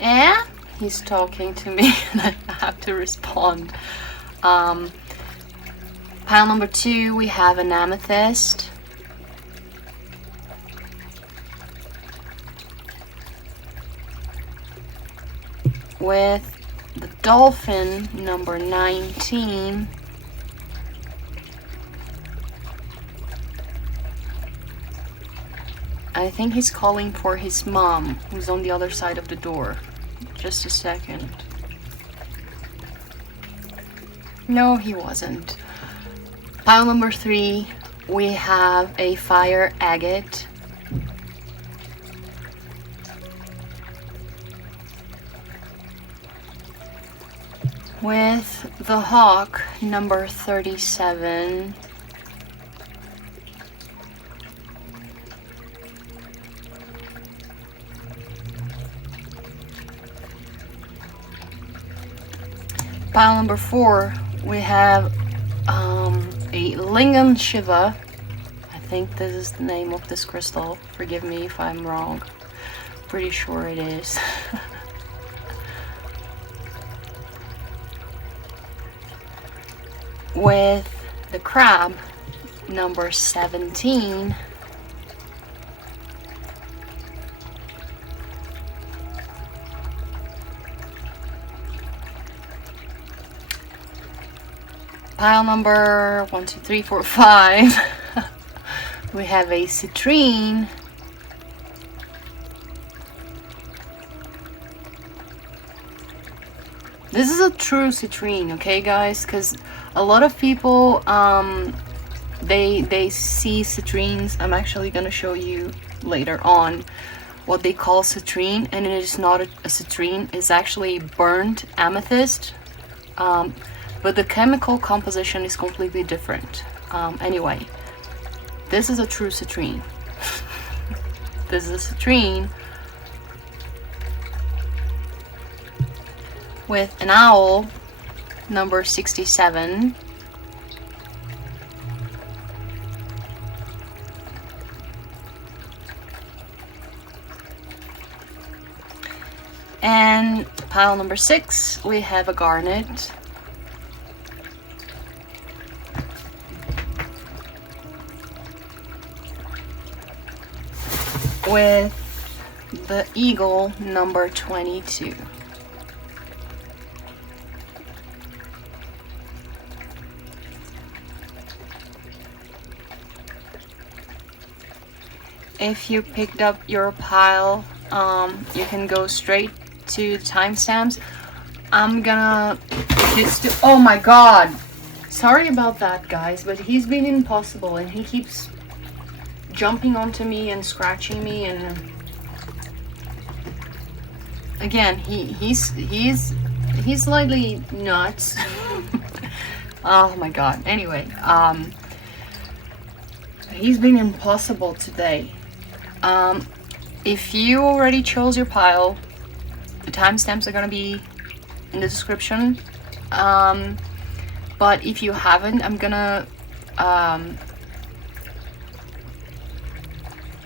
Yeah, he's talking to me and I have to respond. Pile number 2, we have an Amethyst. With the Dolphin number 19. I think he's calling for his mom, who's on the other side of the door. Just a second. No, he wasn't. Pile number 3, we have a Fire Agate. With the Hawk number 37. Pile number 4, we have a Lingam Shiva. I think this is the name of this crystal. Forgive me if I'm wrong. Pretty sure it is. With the crab number 17. Pile number 1, 2, 3, 4, 5. We have a citrine. This is a true citrine, okay guys? Because a lot of people they see citrines. I'm actually gonna show you later on what they call citrine, and it is not a citrine. It's actually burnt amethyst, but the chemical composition is completely different. Anyway, this is a true citrine. This is a citrine with an owl, number 67. And pile number 6, we have a garnet. With the eagle, number 22. If you picked up your pile, you can go straight to the timestamps. I'm gonna just oh my god, sorry about that guys, but he's been impossible and he keeps jumping onto me and scratching me, and again he's slightly nuts. Oh my god. Anyway, he's been impossible today. If you already chose your pile, the timestamps are gonna be in the description. But if you haven't, I'm gonna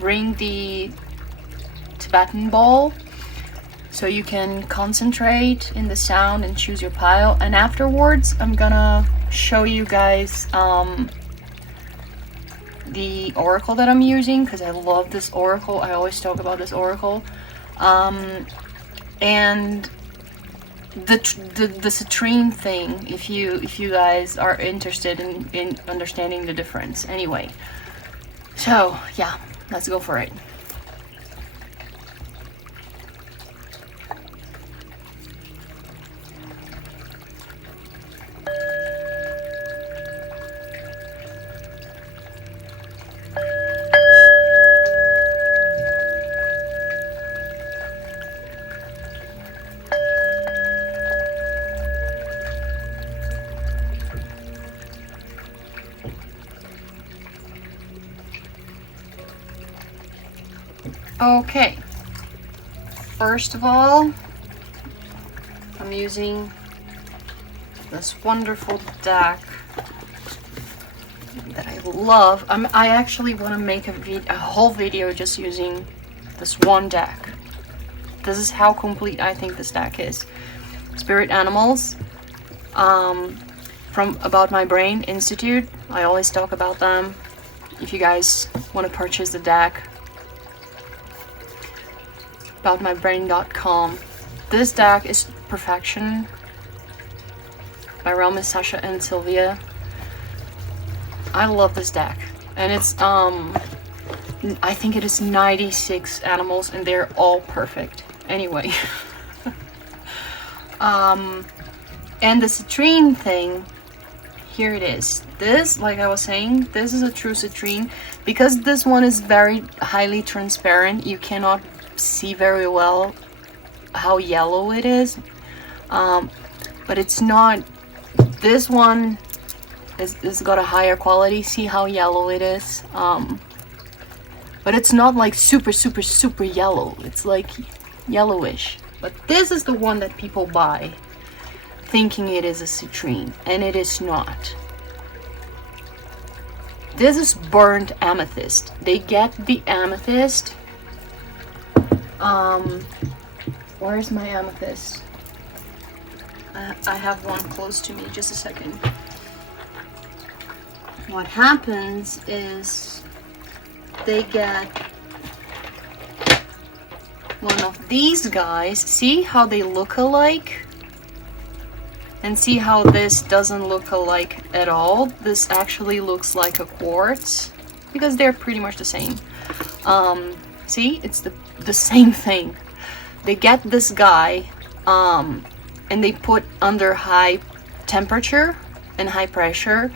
ring the Tibetan ball so you can concentrate in the sound and choose your pile. And afterwards, I'm gonna show you guys the oracle that I'm using, because I love this oracle. I always talk about this oracle. And the citrine thing, if you guys are interested in understanding the difference. Anyway, so yeah, let's go for it. Okay, first of all, I'm using this wonderful deck that I love. I actually want to make a whole video just using this one deck. This is how complete I think this deck is. Spirit animals from About My Brain Institute. I always talk about them. If you guys want to purchase the deck, aboutmybrain.com. This deck is perfection by Realm, Sasha, and Sylvia. I love this deck, and it's I think it is 96 animals, and they're all perfect. Anyway, and the citrine thing, here it is. This, like I was saying, this is a true citrine because this one is very highly transparent. You cannot see very well how yellow it is, but it's not. This one is got a higher quality. See how yellow it is, but it's not like super yellow. It's like yellowish. But this is the one that people buy thinking it is a citrine, and it is not. This is burnt amethyst. They get the amethyst. Where's my amethyst? I have one close to me. Just a second. What happens is they get one of these guys. See how they look alike? And see how this doesn't look alike at all? This actually looks like a quartz because they're pretty much the same. See, it's the same thing. They get this guy and they put under high temperature and high pressure,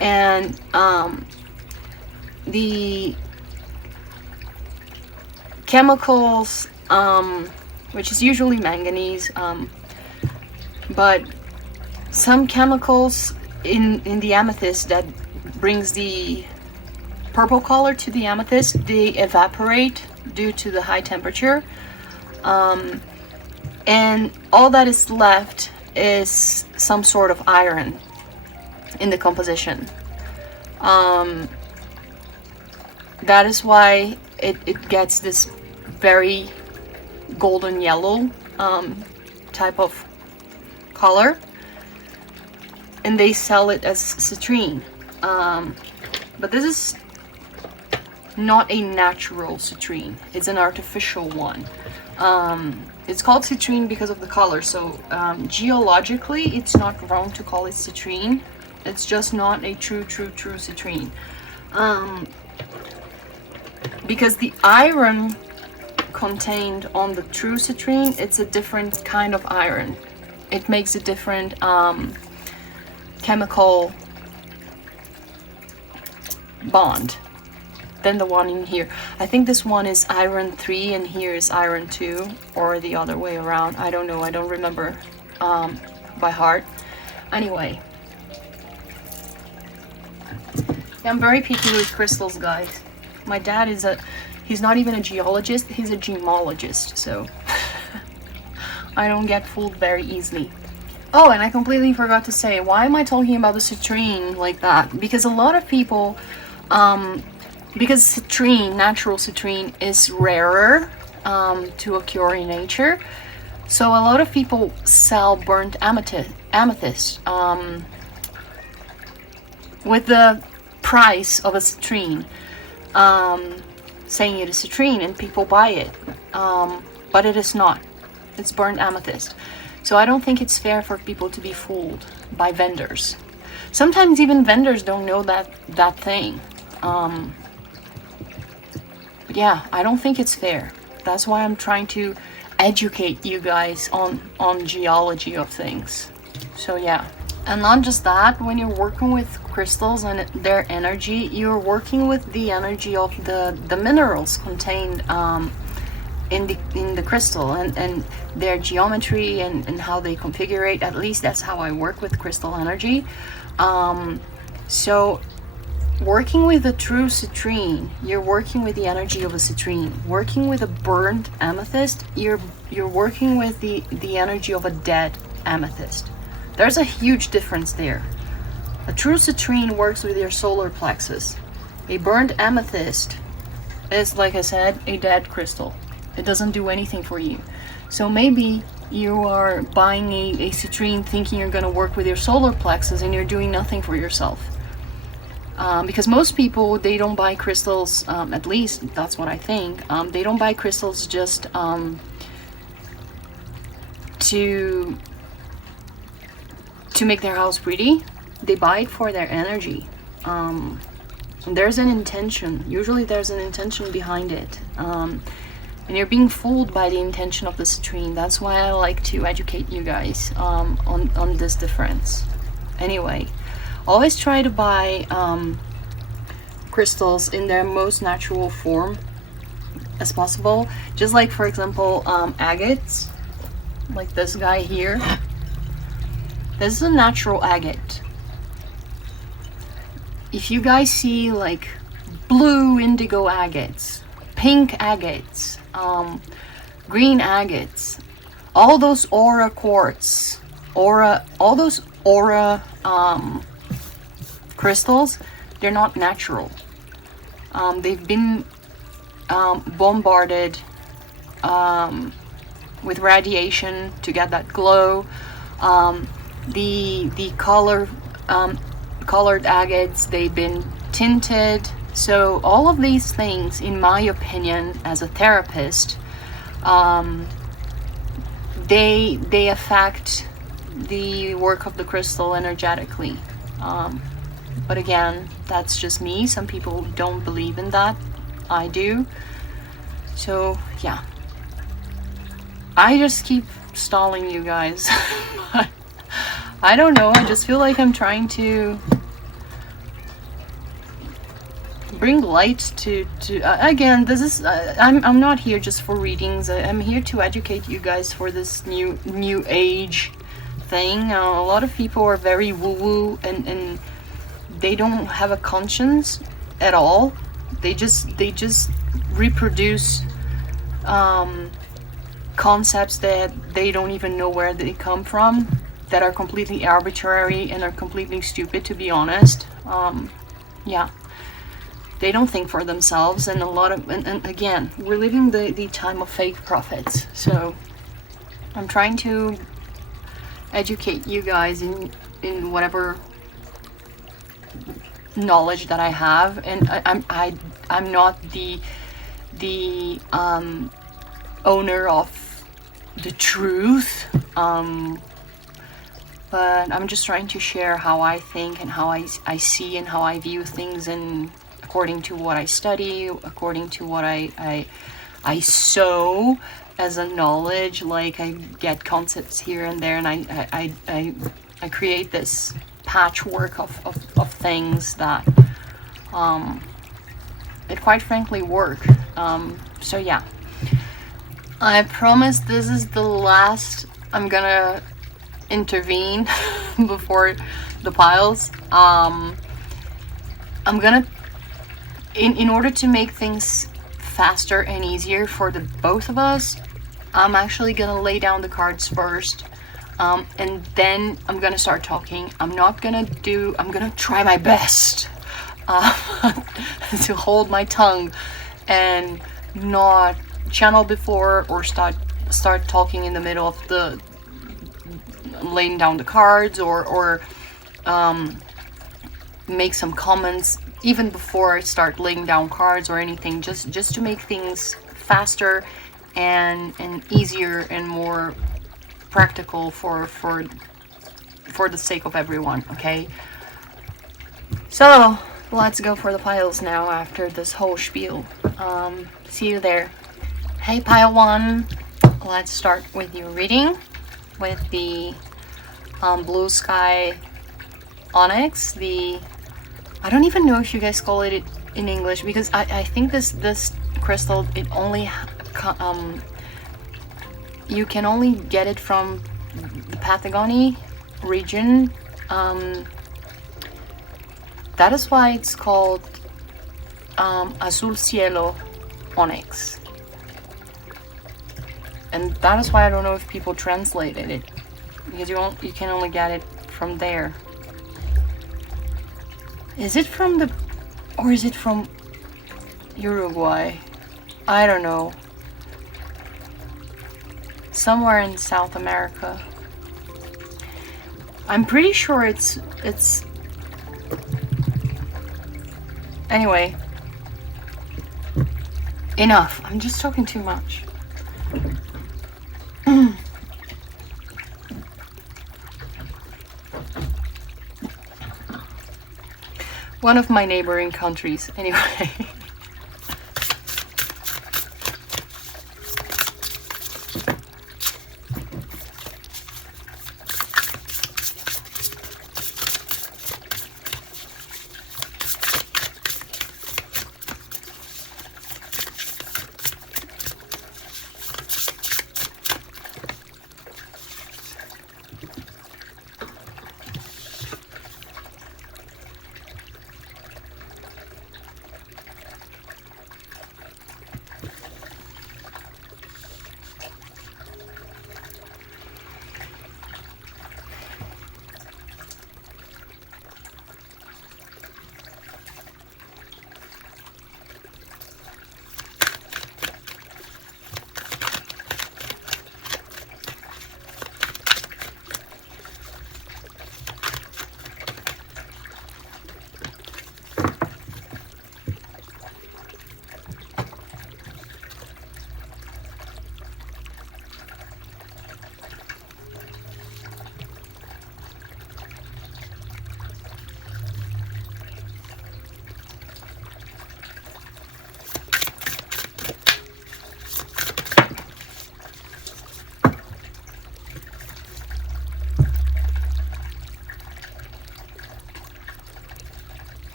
and the chemicals, which is usually manganese, but some chemicals in the amethyst that brings the purple color to the amethyst, they evaporate due to the high temperature, and all that is left is some sort of iron in the composition. That is why it gets this very golden yellow type of color, and they sell it as citrine, but this is not a natural citrine, it's an artificial one. It's called citrine because of the color, so geologically it's not wrong to call it citrine. It's just not a true citrine, because the iron contained on the true citrine, it's a different kind of iron. It makes a different chemical bond than the one in here. I think this one is iron 3 and here is iron 2, or the other way around. I don't know, I don't remember by heart. Anyway, yeah, I'm very picky with crystals, guys. My dad is he's not even a geologist, he's a gemologist, so I don't get fooled very easily. Oh, and I completely forgot to say, why am I talking about the citrine like that? Because a lot of people, because citrine, natural citrine, is rarer to occur in nature, so a lot of people sell burnt amethyst with the price of a citrine, saying it is citrine, and people buy it, but it is not. It's burnt amethyst. So I don't think it's fair for people to be fooled by vendors. Sometimes even vendors don't know that thing. But yeah, I don't think it's fair. That's why I'm trying to educate you guys on geology of things. So yeah. And not just that, when you're working with crystals and their energy, you're working with the energy of the minerals contained in the crystal, and their geometry and how they configure it. At least that's how I work with crystal energy. So working with a true citrine, you're working with the energy of a citrine. Working with a burnt amethyst, you're working with the energy of a dead amethyst. There's a huge difference there. A true citrine works with your solar plexus. A burnt amethyst is, like I said, a dead crystal. It doesn't do anything for you. So maybe you are buying a citrine thinking you're going to work with your solar plexus, and you're doing nothing for yourself. Because most people, they don't buy crystals, at least that's what I think, they don't buy crystals just to make their house pretty. They buy it for their energy. There's an intention. Usually there's an intention behind it. And you're being fooled by the intention of the citrine. That's why I like to educate you guys on this difference. Anyway, always try to buy crystals in their most natural form as possible. Just like, for example, agates, like this guy here. This is a natural agate. If you guys see like blue indigo agates, pink agates, green agates, all those aura quartz, all those aura crystals, they're not natural. They've been bombarded with radiation to get that glow. The colored agates, they've been tinted. So all of these things, in my opinion, as a therapist, they affect the work of the crystal energetically. But again, that's just me. Some people don't believe in that. I do. So yeah, I just keep stalling you guys. I don't know, I just feel like I'm trying to bring light to again, this is I'm not here just for readings. I'm here to educate you guys for this new age thing. A lot of people are very woo-woo and they don't have a conscience at all. They just reproduce concepts that they don't even know where they come from, that are completely arbitrary and are completely stupid, to be honest. Yeah, they don't think for themselves, and a lot of and again, we're living the time of fake prophets. So I'm trying to educate you guys in whatever knowledge that I have, and I'm not the owner of the truth, but I'm just trying to share how I think and how I see and how I view things, and according to what I study, according to what I sow as a knowledge. Like, I get concepts here and there, and I create this patchwork of things that it quite frankly work. So yeah, I promise this is the last I'm gonna intervene before the piles. I'm gonna, in order to make things faster and easier for the both of us, I'm actually gonna lay down the cards first, and then I'm gonna start talking. I'm gonna try my best to hold my tongue and not channel before or start talking in the middle of the laying down the cards, or make some comments even before I start laying down cards or anything, just to make things faster and easier and more practical for the sake of everyone. Okay, so let's go for the piles now after this whole spiel. See you there. Hey, pile one, let's start with your reading with the blue sky onyx. I don't even know if you guys call it in English, because I think this crystal, it only you can only get it from the Patagonia region. That is why it's called Azul Cielo Onyx, and that is why I don't know if people translated it, because you can only get it from there. Is it from or is it from Uruguay? I don't know. Somewhere in South America. I'm pretty sure it's anyway. Enough. I'm just talking too much. One of my neighboring countries, anyway.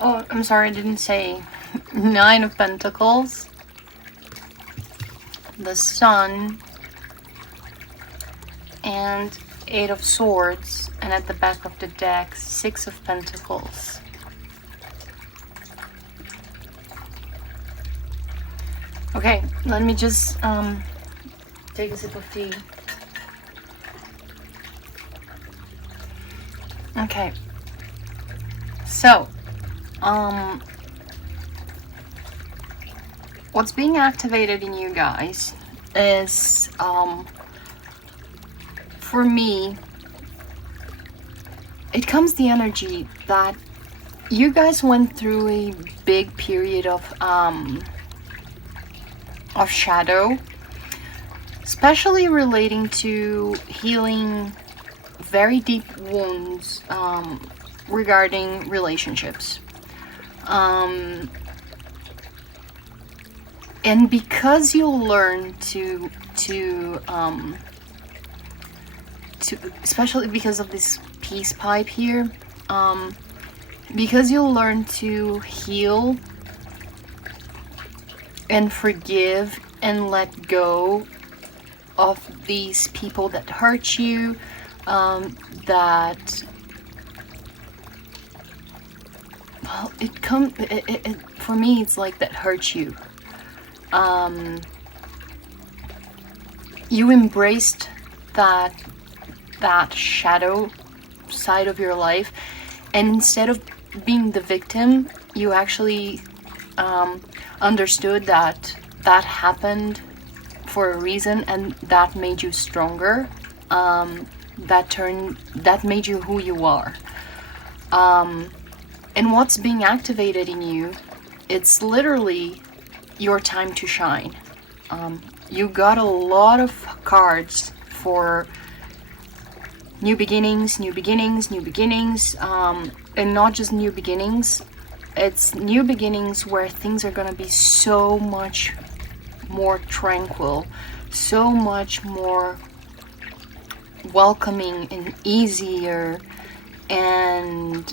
Oh, I'm sorry, I didn't say. Nine of Pentacles, the Sun, and Eight of Swords, and at the back of the deck, Six of Pentacles. Okay, let me just take a sip of tea. Okay, so what's being activated in you guys is for me, it comes the energy that you guys went through a big period of shadow, especially relating to healing very deep wounds regarding relationships. And because you learn to especially because of this peace pipe here, because you learn to heal and forgive and let go of these people that hurt you, that, well, for me it's like that hurt you. You embraced that shadow side of your life, and instead of being the victim, you actually understood that happened for a reason, and that made you stronger. That made you who you are. And what's being activated in you, it's literally your time to shine. You got a lot of cards for new beginnings, and not just new beginnings. It's new beginnings where things are gonna be so much more tranquil, so much more welcoming and easier, and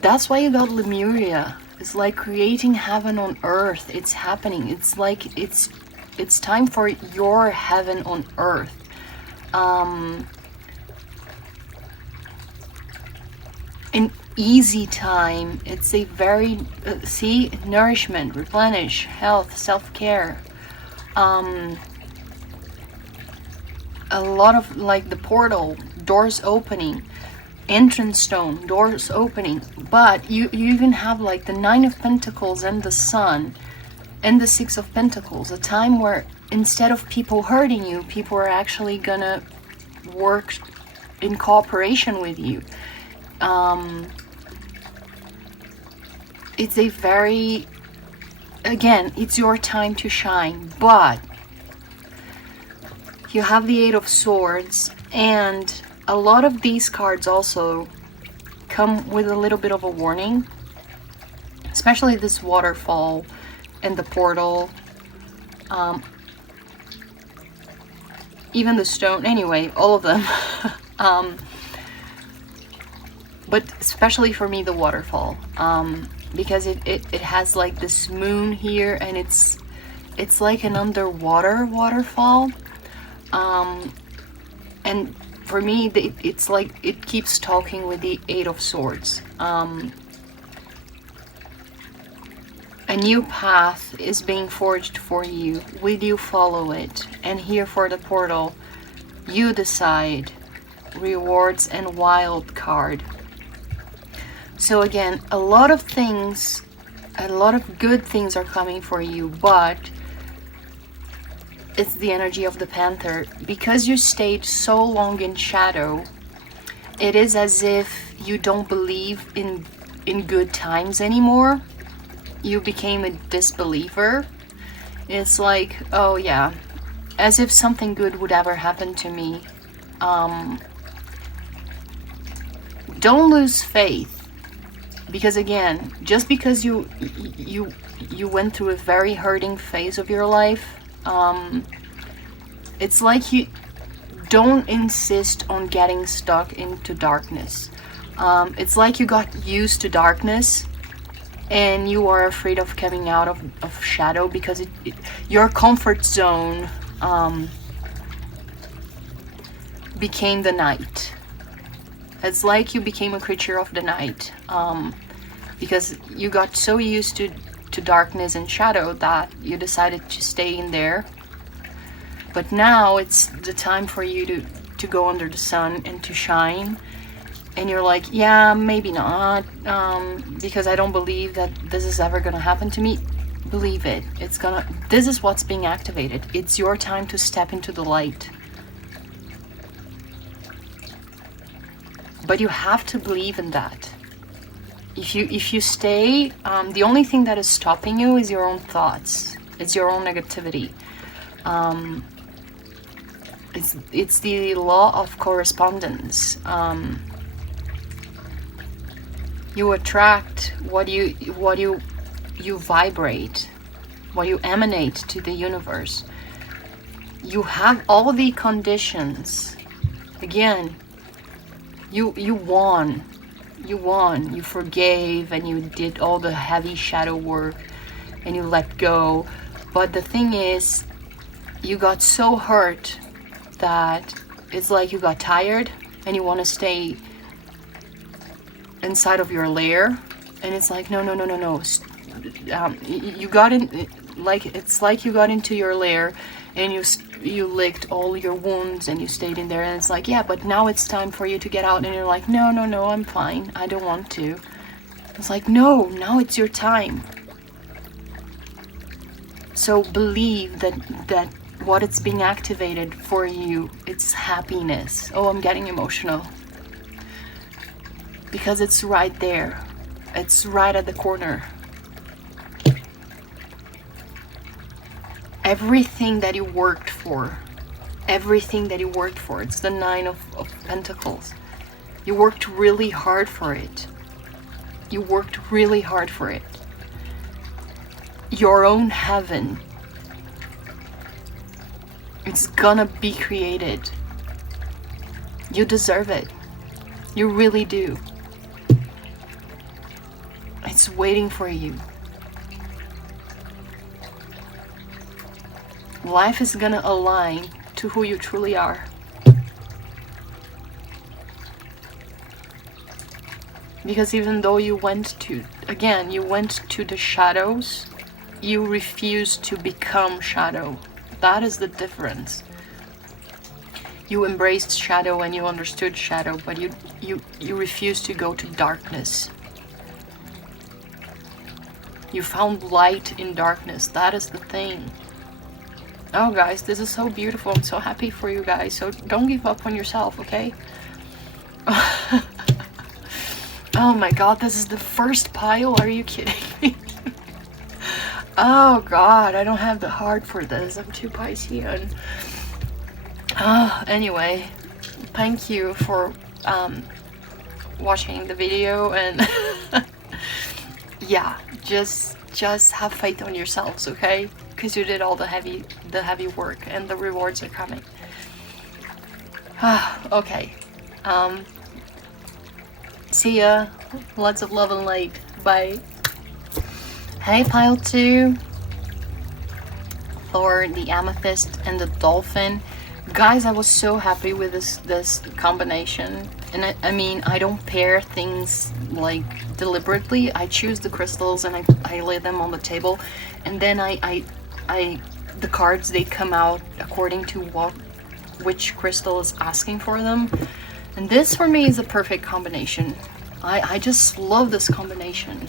that's why you got Lemuria. It's like creating heaven on earth. It's happening. It's like it's time for your heaven on earth. An easy time. It's a very nourishment, replenish, health, self-care. A lot of like the portal, doors opening, entrance stone, doors opening. But you even have like the Nine of Pentacles and the Sun and the Six of Pentacles, a time where instead of people hurting you, people are actually gonna work in cooperation with you. It's a very, again, it's your time to shine, but you have the Eight of Swords, and a lot of these cards also come with a little bit of a warning, especially this waterfall and the portal, even the stone, anyway, all of them. But especially for me, the waterfall, because it has like this moon here, and it's like an underwater waterfall, and for me it's like it keeps talking with the Eight of Swords. A new path is being forged for you. Will you follow it? And here for the portal, you decide. Rewards and wild card. So again, a lot of things, a lot of good things are coming for you, but it's the energy of the Panther. Because you stayed so long in shadow, it is as if you don't believe in good times anymore. You became a disbeliever. It's like, oh yeah, as if something good would ever happen to me. Don't lose faith, because again, just because you went through a very hurting phase of your life, it's like you don't insist on getting stuck into darkness. It's like you got used to darkness and you are afraid of coming out of shadow, because your comfort zone became the night. It's like you became a creature of the night, because you got so used to darkness and shadow that you decided to stay in there. But now it's the time for you to go under the sun and to shine. And you're like, yeah, maybe not, because I don't believe that this is ever gonna happen to me. Believe it. This is what's being activated. It's your time to step into the light. But you have to believe in that. If you stay, the only thing that is stopping you is your own thoughts. It's your own negativity. It's the law of correspondence. You attract what you vibrate, what you emanate to the universe. You have all the conditions. Again, you won. You forgave, and you did all the heavy shadow work, and you let go. But the thing is, you got so hurt that it's like you got tired and you want to stay inside of your lair, and it's like no. You got in, like, it's like you got into your lair and you licked all your wounds and you stayed in there, and it's like, yeah, but now it's time for you to get out, and you're like, no, I'm fine, I don't want to. It's like, no, now it's your time. So believe that what it's being activated for you, it's happiness. Oh, I'm getting emotional. Because it's right there. It's right at the corner. Everything that you worked for, it's the 9 of Pentacles. You worked really hard for it. Your own heaven. It's gonna be created. You deserve it. You really do. It's waiting for you. Life is gonna align to who you truly are. Because even though you went to the shadows, you refused to become shadow. That is the difference. You embraced shadow and you understood shadow, but you refused to go to darkness. You found light in darkness. That is the thing. Oh guys, this is so beautiful. I'm so happy for you guys. So don't give up on yourself, okay? Oh my god, this is the first pile? Are you kidding me? Oh god, I don't have the heart for this. I'm too Piscean. Anyway, thank you for watching the video, and yeah, just have faith on yourselves, okay? Because you did all the heavy work, and the rewards are coming. Okay. See ya. Lots of love and light. Bye. Hey, pile 2. For the Amethyst and the Dolphin. Guys, I was so happy with this combination. And I mean, I don't pair things like deliberately. I choose the crystals and I lay them on the table, and then the cards, they come out according to which crystal is asking for them. And this for me is a perfect combination. I just love this combination.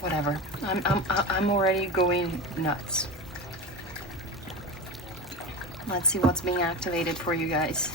Whatever. I'm already going nuts. Let's see what's being activated for you guys.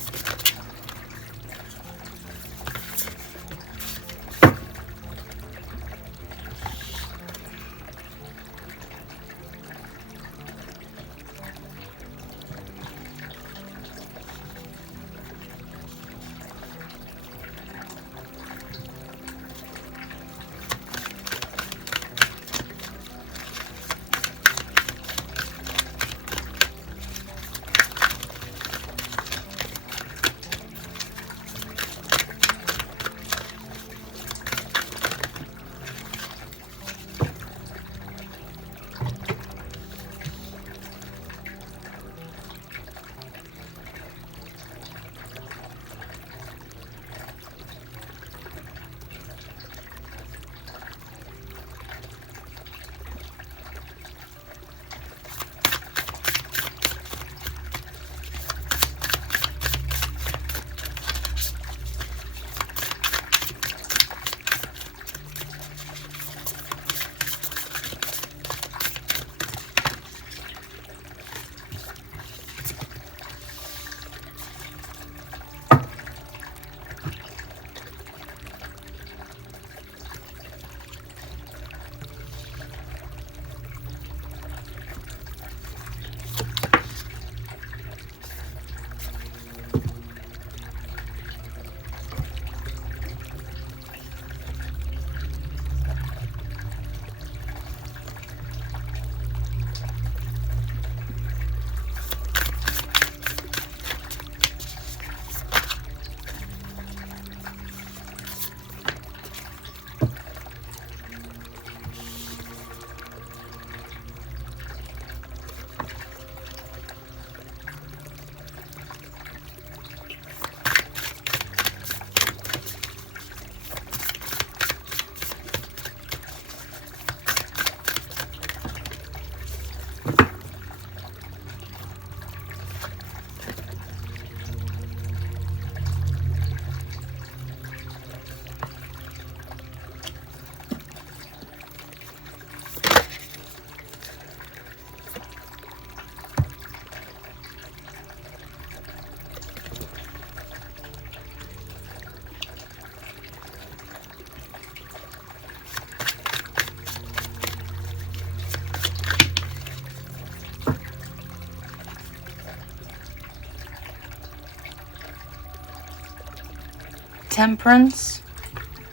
Temperance.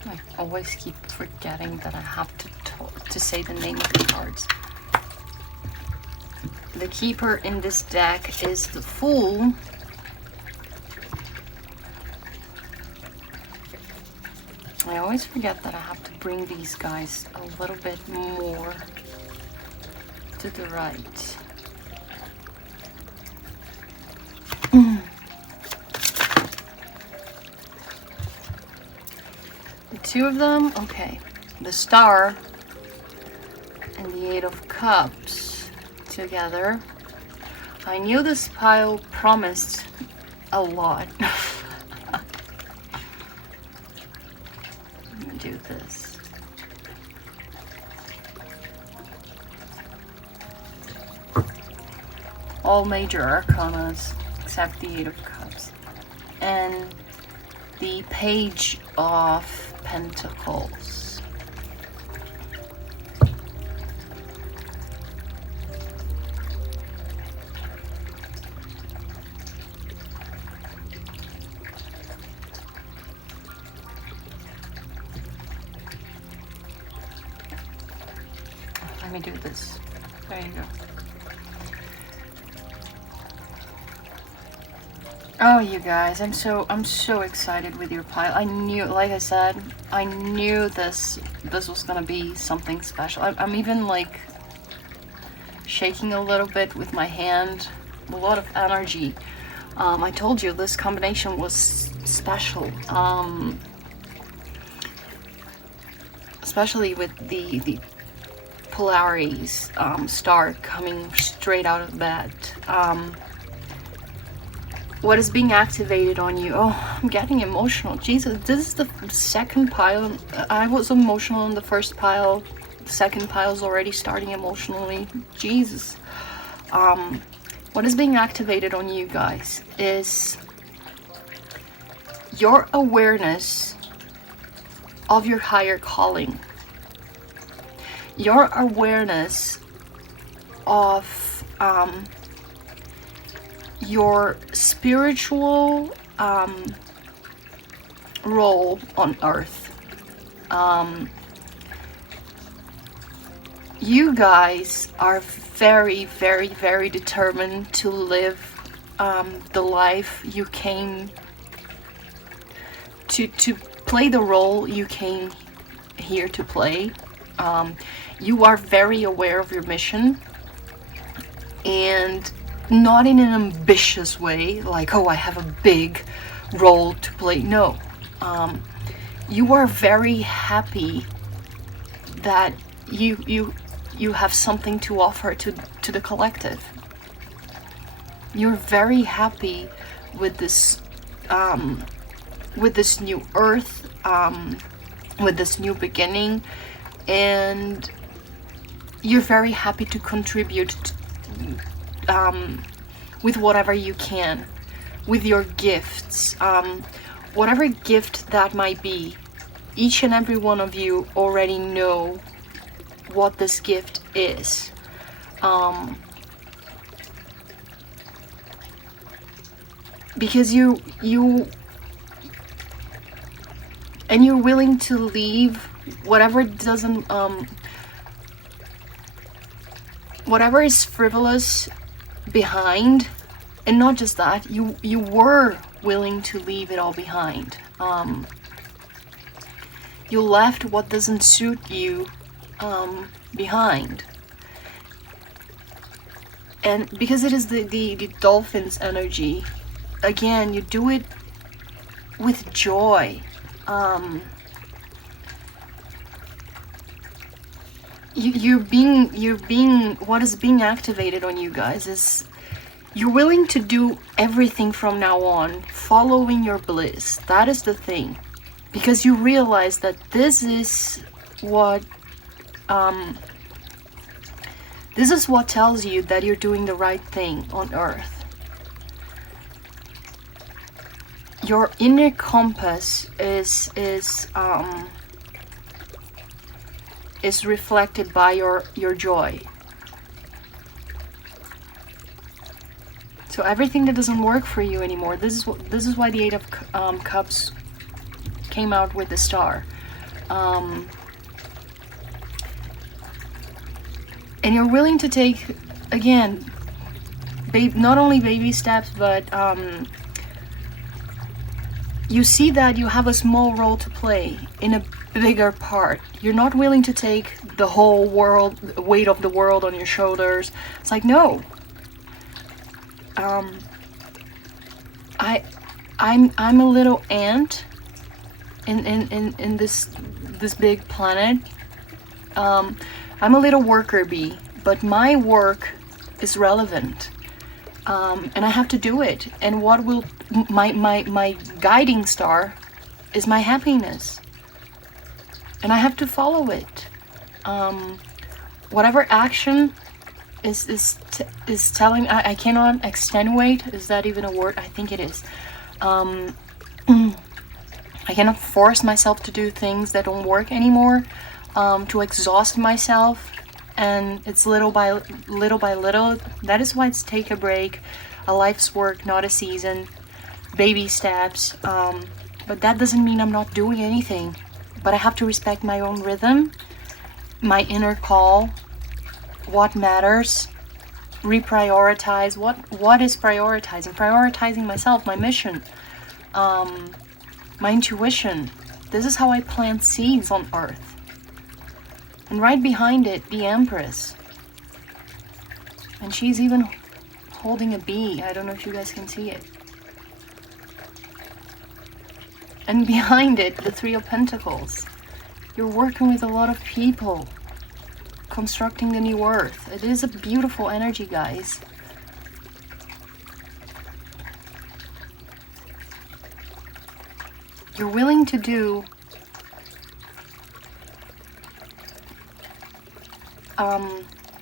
I always keep forgetting that I have to say the name of the cards. The keeper in this deck is the Fool. I always forget that I have to bring these guys a little bit more to the right. The two of them, okay. The Star and the Eight of Cups together. I knew this pile promised a lot. Let me do this. All major arcanas except the Eight of Cups. And the Page of Pentacles. Let me do this. There you go. Oh, you guys, I'm so excited with your pile. I knew, like I said, I knew this was gonna be something special. I'm even like shaking a little bit with my hand, a lot of energy. I told you this combination was special, especially with the polarities, star coming straight out of bed. What is being activated on you? Oh, I'm getting emotional. Jesus, this is the second pile. I was emotional in the first pile. The second pile is already starting emotionally. Jesus. What is being activated on you guys is your awareness of your higher calling. Your awareness of your spiritual role on earth. You guys are very, very, very determined to live the life you came to play, the role you came here to play. You are very aware of your mission, and not in an ambitious way, like, oh, I have a big role to play. No. You are very happy that you have something to offer to the collective. You're very happy with this new earth, with this new beginning, and you're very happy to contribute with whatever you can, with your gifts, whatever gift that might be. Each and every one of you already know what this gift is. Because you're willing to leave whatever doesn't, whatever is frivolous behind. And not just that, you were willing to leave it all behind. You left what doesn't suit you behind. And because it is the Dolphin's energy, again, you do it with joy. You're being what is being activated on you guys is you're willing to do everything from now on, following your bliss. That is the thing, because you realize that this is what tells you that you're doing the right thing on earth. Your inner compass is reflected by your joy. So everything that doesn't work for you anymore, this is why the Eight of Cups came out with the star. And you're willing to take, again, not only baby steps, but you see that you have a small role to play in a bigger part. You're not willing to take the whole world, the weight of the world on your shoulders. It's like, no. I'm a little ant in this big planet. I'm a little worker bee, but my work is relevant. And I have to do it. And what will my guiding star is my happiness, and I have to follow it. Whatever action is telling, I cannot extenuate. Is that even a word? I think it is. I cannot force myself to do things that don't work anymore. To exhaust myself. And it's little by little. That is why it's take a break, a life's work, not a season, baby steps. But that doesn't mean I'm not doing anything. But I have to respect my own rhythm, my inner call, what matters, reprioritize. What is prioritizing? Prioritizing myself, my mission, my intuition. This is how I plant seeds on earth. And right behind it, the Empress. And she's even holding a bee. I don't know if you guys can see it. And behind it, the Three of Pentacles. You're working with a lot of people, constructing the new earth. It is a beautiful energy, guys. You're willing to do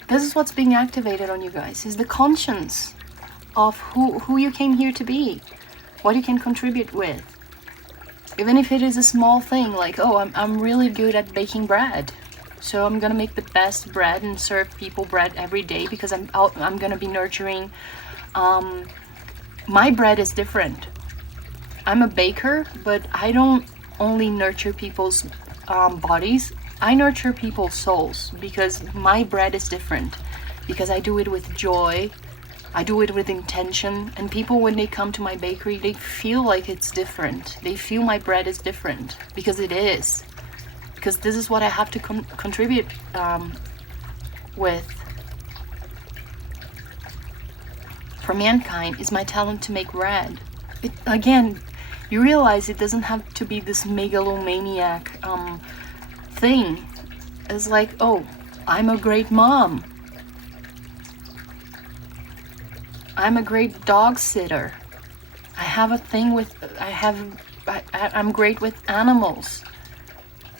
this is what's being activated on you guys, is the conscience of who you came here to be, what you can contribute with. Even if it is a small thing, like, oh, I'm really good at baking bread, so I'm gonna make the best bread and serve people bread every day because I'm gonna be nurturing. My bread is different. I'm a baker, but I don't only nurture people's bodies. I nurture people's souls, because my bread is different, because I do it with joy, I do it with intention, and people, when they come to my bakery, they feel like it's different. They feel my bread is different, because it is. Because this is what I have to contribute with. For mankind, is my talent to make bread. Again, you realize it doesn't have to be this megalomaniac thing. It's like, oh, I'm a great mom, I'm a great dog sitter, I have a thing with, I'm great with animals,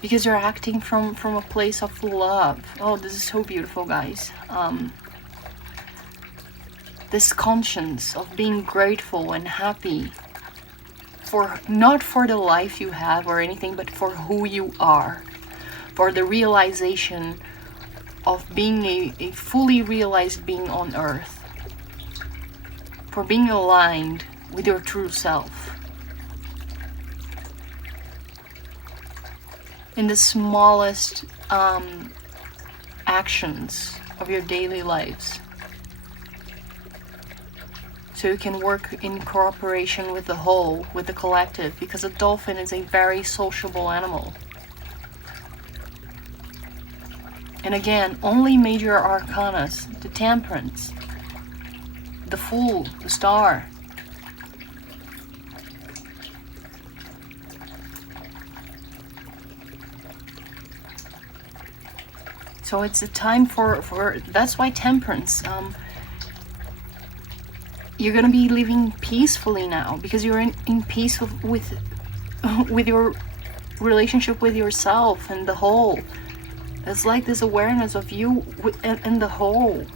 because you're acting from a place of love. Oh, this is so beautiful, guys. This conscience of being grateful and happy for, not for the life you have or anything, but for who you are. For the realization of being a fully realized being on earth. For being aligned with your true self. In the smallest actions of your daily lives. So you can work in cooperation with the whole, with the collective, because a dolphin is a very sociable animal. And again, only major arcanas, the Temperance, the Fool, the Star. So it's a time for that's why Temperance, you're gonna be living peacefully now, because you're in peace with your relationship with yourself and the whole. It's like this awareness of you and the whole.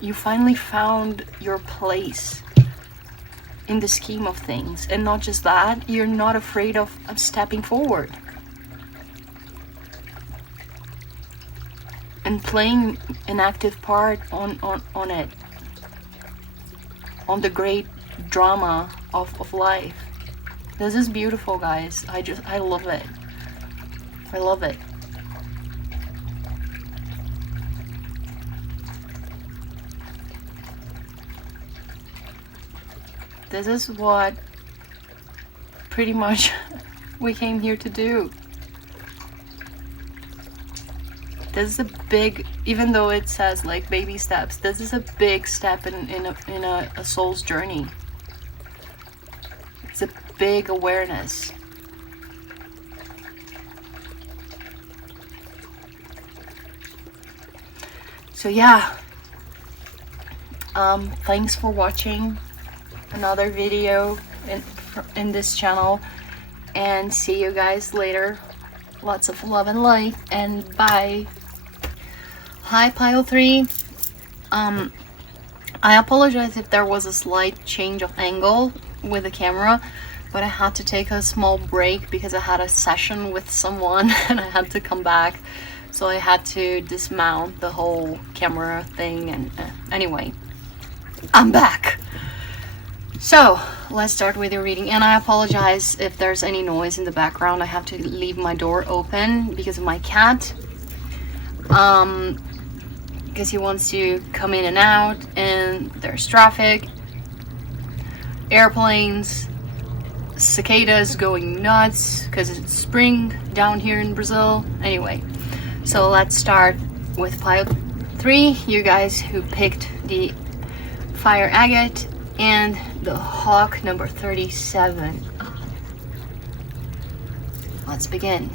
You finally found your place in the scheme of things. And not just that, you're not afraid of stepping forward. And playing an active part on it. On the great drama of life. This is beautiful, guys. I love it. I love it. This is what pretty much we came here to do. This is a big, even though it says like baby steps, this is a big step in a soul's journey. It's a big awareness. So yeah, thanks for watching another video in this channel, and see you guys later. Lots of love and light, and bye. Hi pile 3. I apologize if there was a slight change of angle with the camera, but I had to take a small break because I had a session with someone and I had to come back, so I had to dismount the whole camera thing. And anyway, I'm back. So let's start with your reading, and I apologize if there's any noise in the background. I have to leave my door open because of my cat, because he wants to come in and out, and there's traffic, airplanes, cicadas going nuts because it's spring down here in Brazil. Anyway, so let's start with pile 3, you guys who picked the fire agate and the hawk number 37. Let's begin.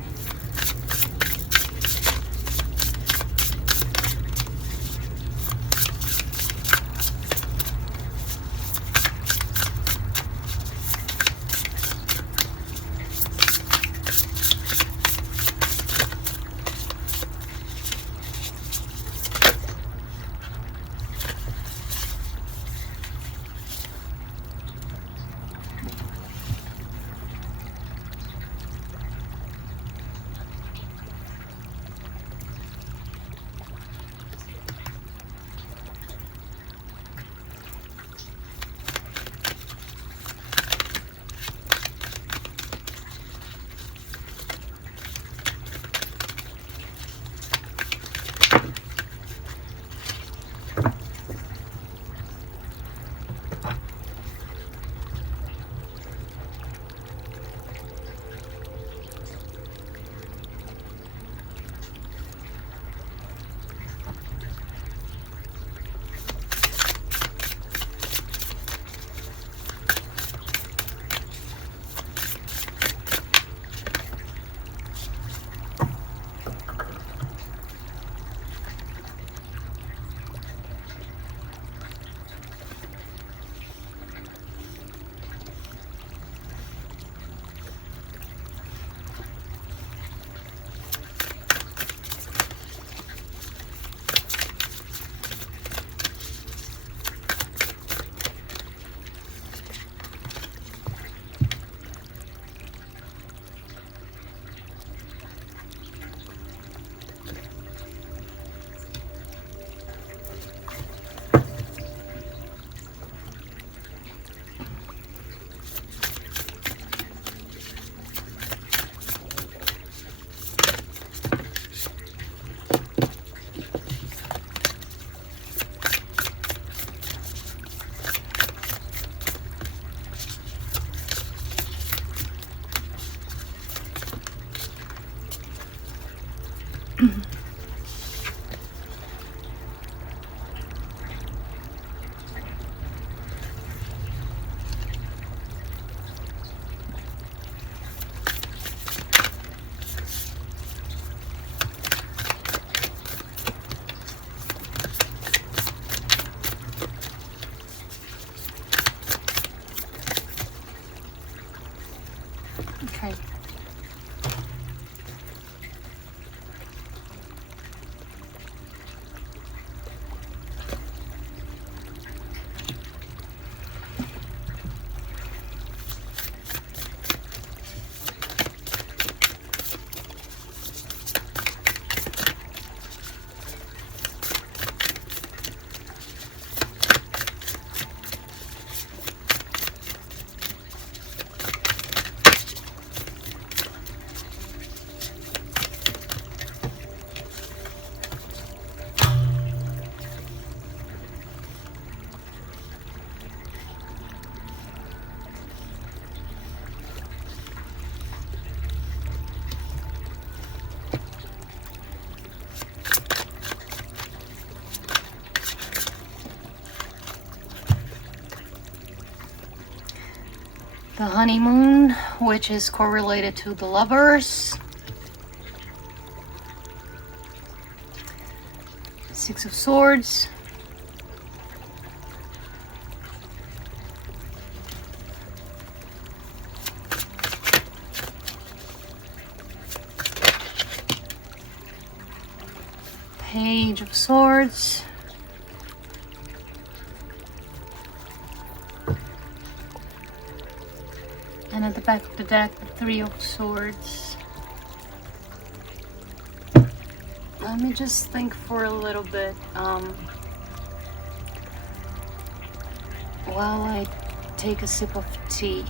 The honeymoon, which is correlated to the lovers. Six of Swords. Page of Swords. And at the back of the deck, the Three of Swords. Let me just think for a little bit while I take a sip of tea,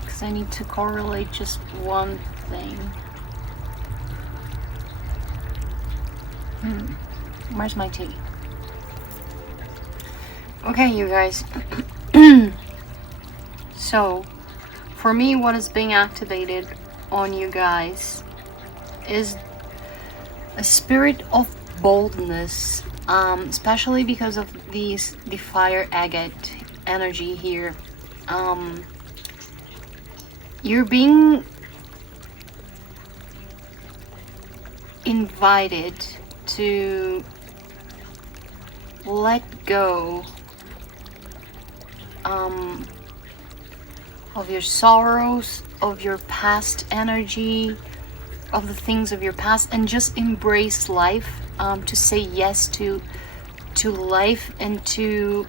because I need to correlate just one thing. Where's my tea? Okay, you guys. So, for me, what is being activated on you guys is a spirit of boldness, especially because of the fire agate energy here. You're being invited to let go of your sorrows, of your past energy, of the things of your past, and just embrace life, to say yes to life, and to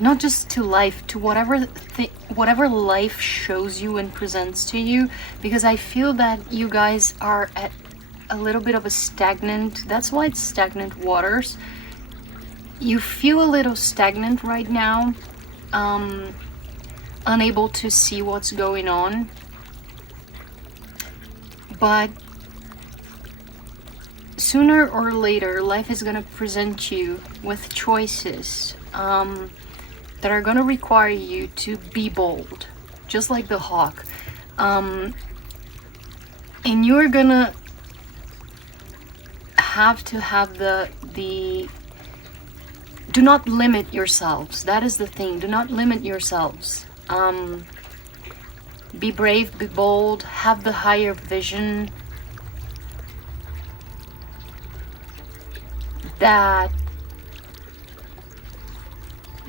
not just to life, to whatever life shows you and presents to you, because I feel that you guys are at a little bit of a stagnant, that's why it's stagnant waters. You feel a little stagnant right now, unable to see what's going on, but sooner or later life is going to present you with choices that are going to require you to be bold, just like the hawk, and you're gonna have to have the do not limit yourselves. That is the thing. Do not limit yourselves. Be brave, be bold, have the higher vision that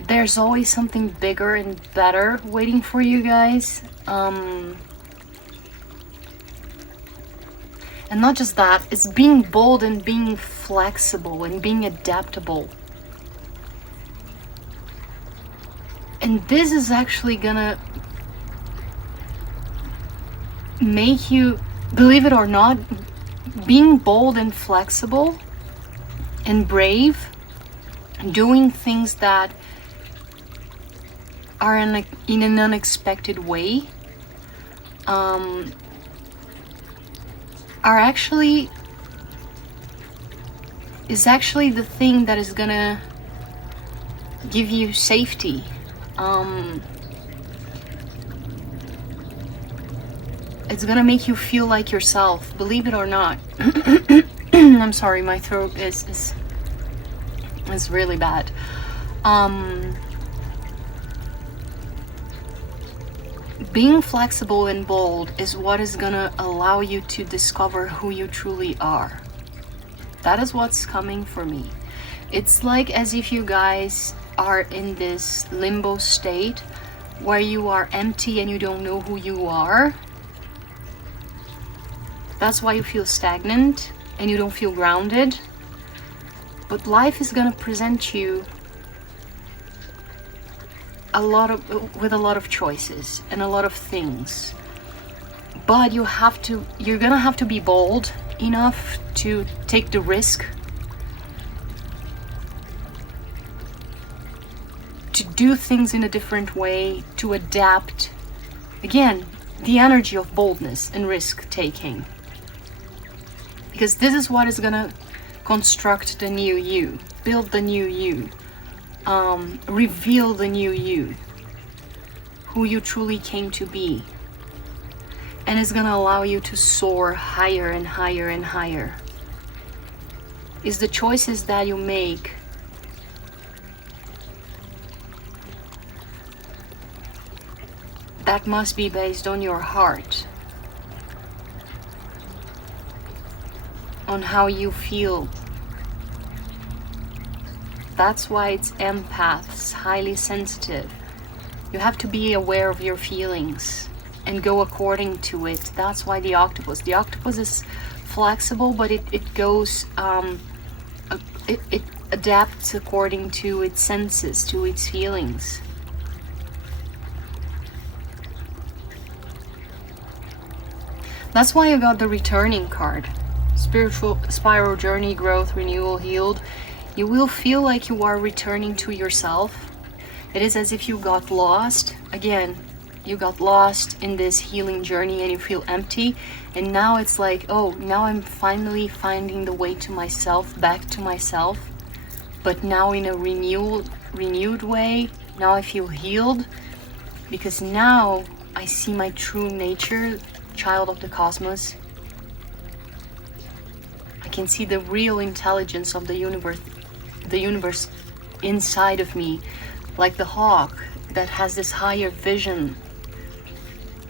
there's always something bigger and better waiting for you guys. And not just that, it's being bold and being flexible and being adaptable. And this is actually gonna make you, believe it or not, being bold and flexible and brave, doing things that are in an unexpected way, are actually the thing that is gonna give you safety. It's gonna make you feel like yourself, believe it or not. I'm sorry, my throat is really bad. Being flexible and bold is what is gonna allow you to discover who you truly are. That is what's coming for me. It's like as if you guys are in this limbo state where you are empty and you don't know who you are. That's why you feel stagnant and you don't feel grounded. But life is gonna present you with a lot of choices and a lot of things. But you're gonna have to be bold enough to take the risk to do things in a different way, to adapt. Again, the energy of boldness and risk taking. Because this is what is gonna construct the new you, build the new you, reveal the new you, who you truly came to be. And it's gonna allow you to soar higher and higher and higher. It's the choices that you make that must be based on your heart, on how you feel. That's why it's empaths, highly sensitive. You have to be aware of your feelings and go according to it. That's why the octopus is flexible, but it goes, it adapts according to its senses, to its feelings. That's why I got the returning card. Spiritual spiral journey, growth, renewal, healed. You will feel like you are returning to yourself. It is as if you got lost. Again, you got lost in this healing journey and you feel empty. And now it's like, oh, now I'm finally finding the way to myself, back to myself. But now in a renewed way. Now I feel healed. Because now I see my true nature, child of the cosmos. I can see the real intelligence of the universe inside of me, like the hawk that has this higher vision,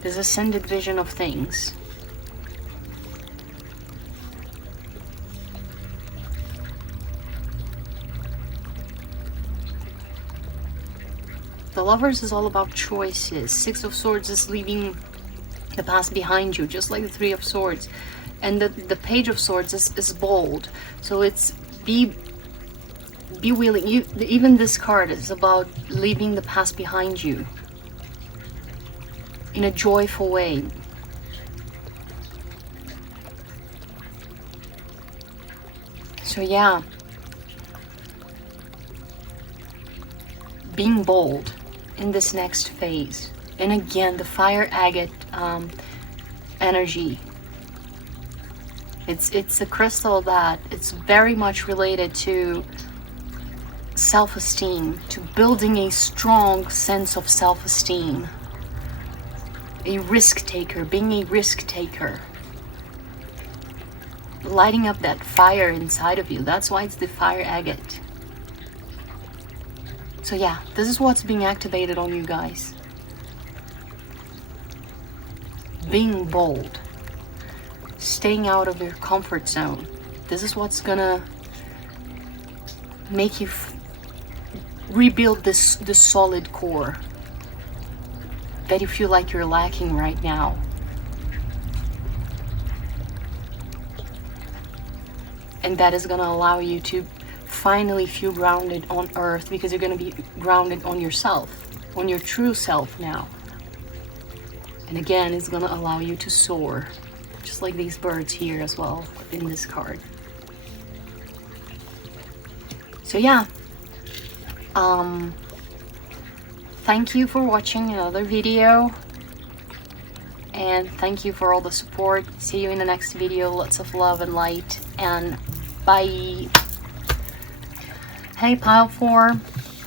this ascended vision of things. The Lovers is all about choices. Six of Swords is leaving the past behind you, just like the Three of Swords. And the Page of Swords is bold. So it's be willing. Even this card is about leaving the past behind you in a joyful way. So yeah, being bold in this next phase. And again, the fire agate energy. It's a crystal that it's very much related to self-esteem, to building a strong sense of self-esteem. A risk taker, being a risk taker. Lighting up that fire inside of you. That's why it's the fire agate. So yeah, this is what's being activated on you guys. Being bold. Staying out of your comfort zone. This is what's gonna make you rebuild this solid core that you feel like you're lacking right now. And that is gonna allow you to finally feel grounded on earth, because you're gonna be grounded on yourself, on your true self now. And again, it's gonna allow you to soar, just like these birds here as well in this card. So yeah, thank you for watching another video, and thank you for all the support. See you in the next video. Lots of love and light, and bye. Hey pile 4,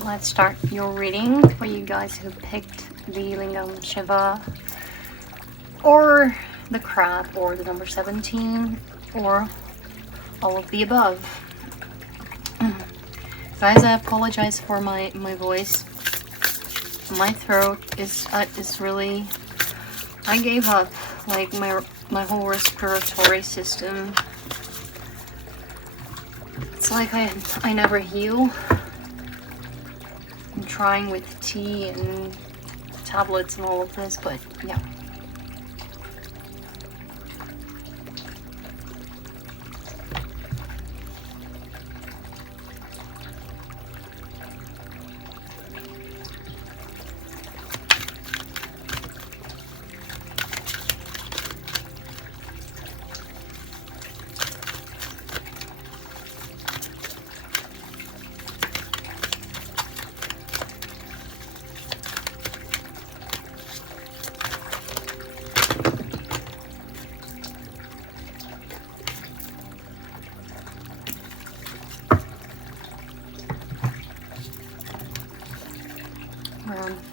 let's start your reading for you guys who picked the Lingam, Shiva, or the crab, or the number 17, or all of the above. Guys, I apologize for my voice. My throat is really, I gave up, like my whole respiratory system. It's like I never heal. I'm trying with tea and tablets and all of this, but yeah.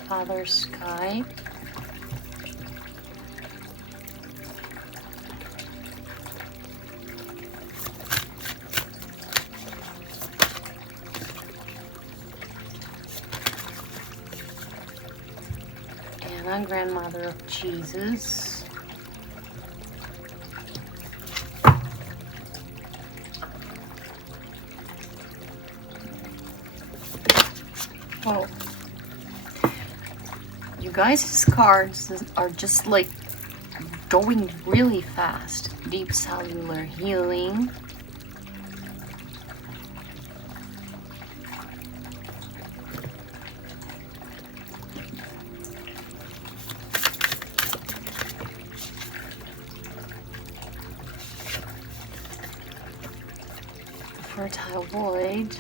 Father Sky. Anna, grandmother of Jesus. Oh, you guys' cards are just like going really fast. Deep cellular healing. Fertile void.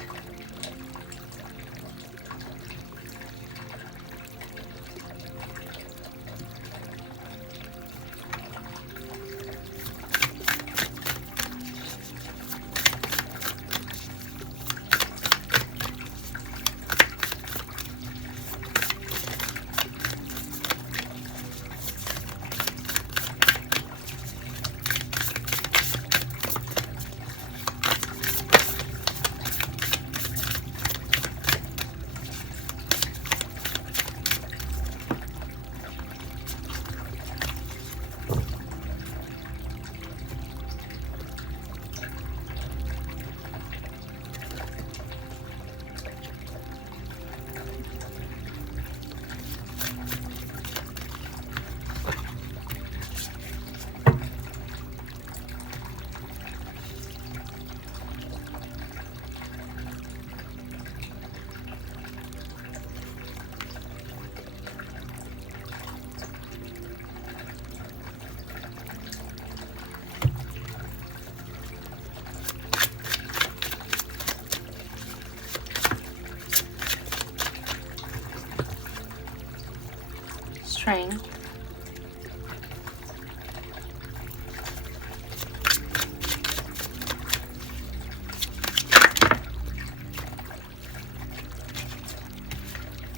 Strength.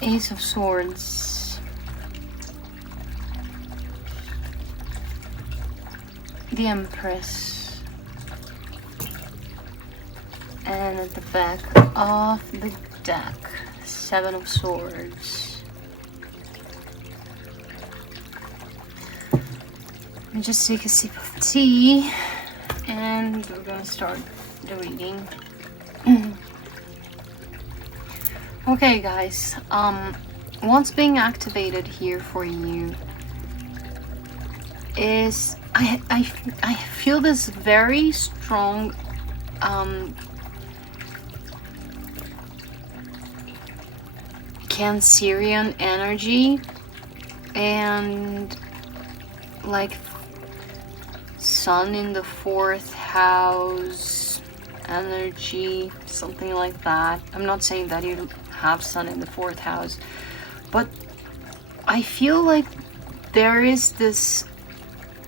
Ace of Swords. The Empress. And at the back of the deck, Seven of Swords. Let me just take a sip of tea and we're gonna start the reading. Okay guys, what's being activated here for you is I feel this very strong Cancerian energy and like Sun in the 4th house energy, something like that. I'm not saying that you have Sun in the 4th house, but I feel like there is this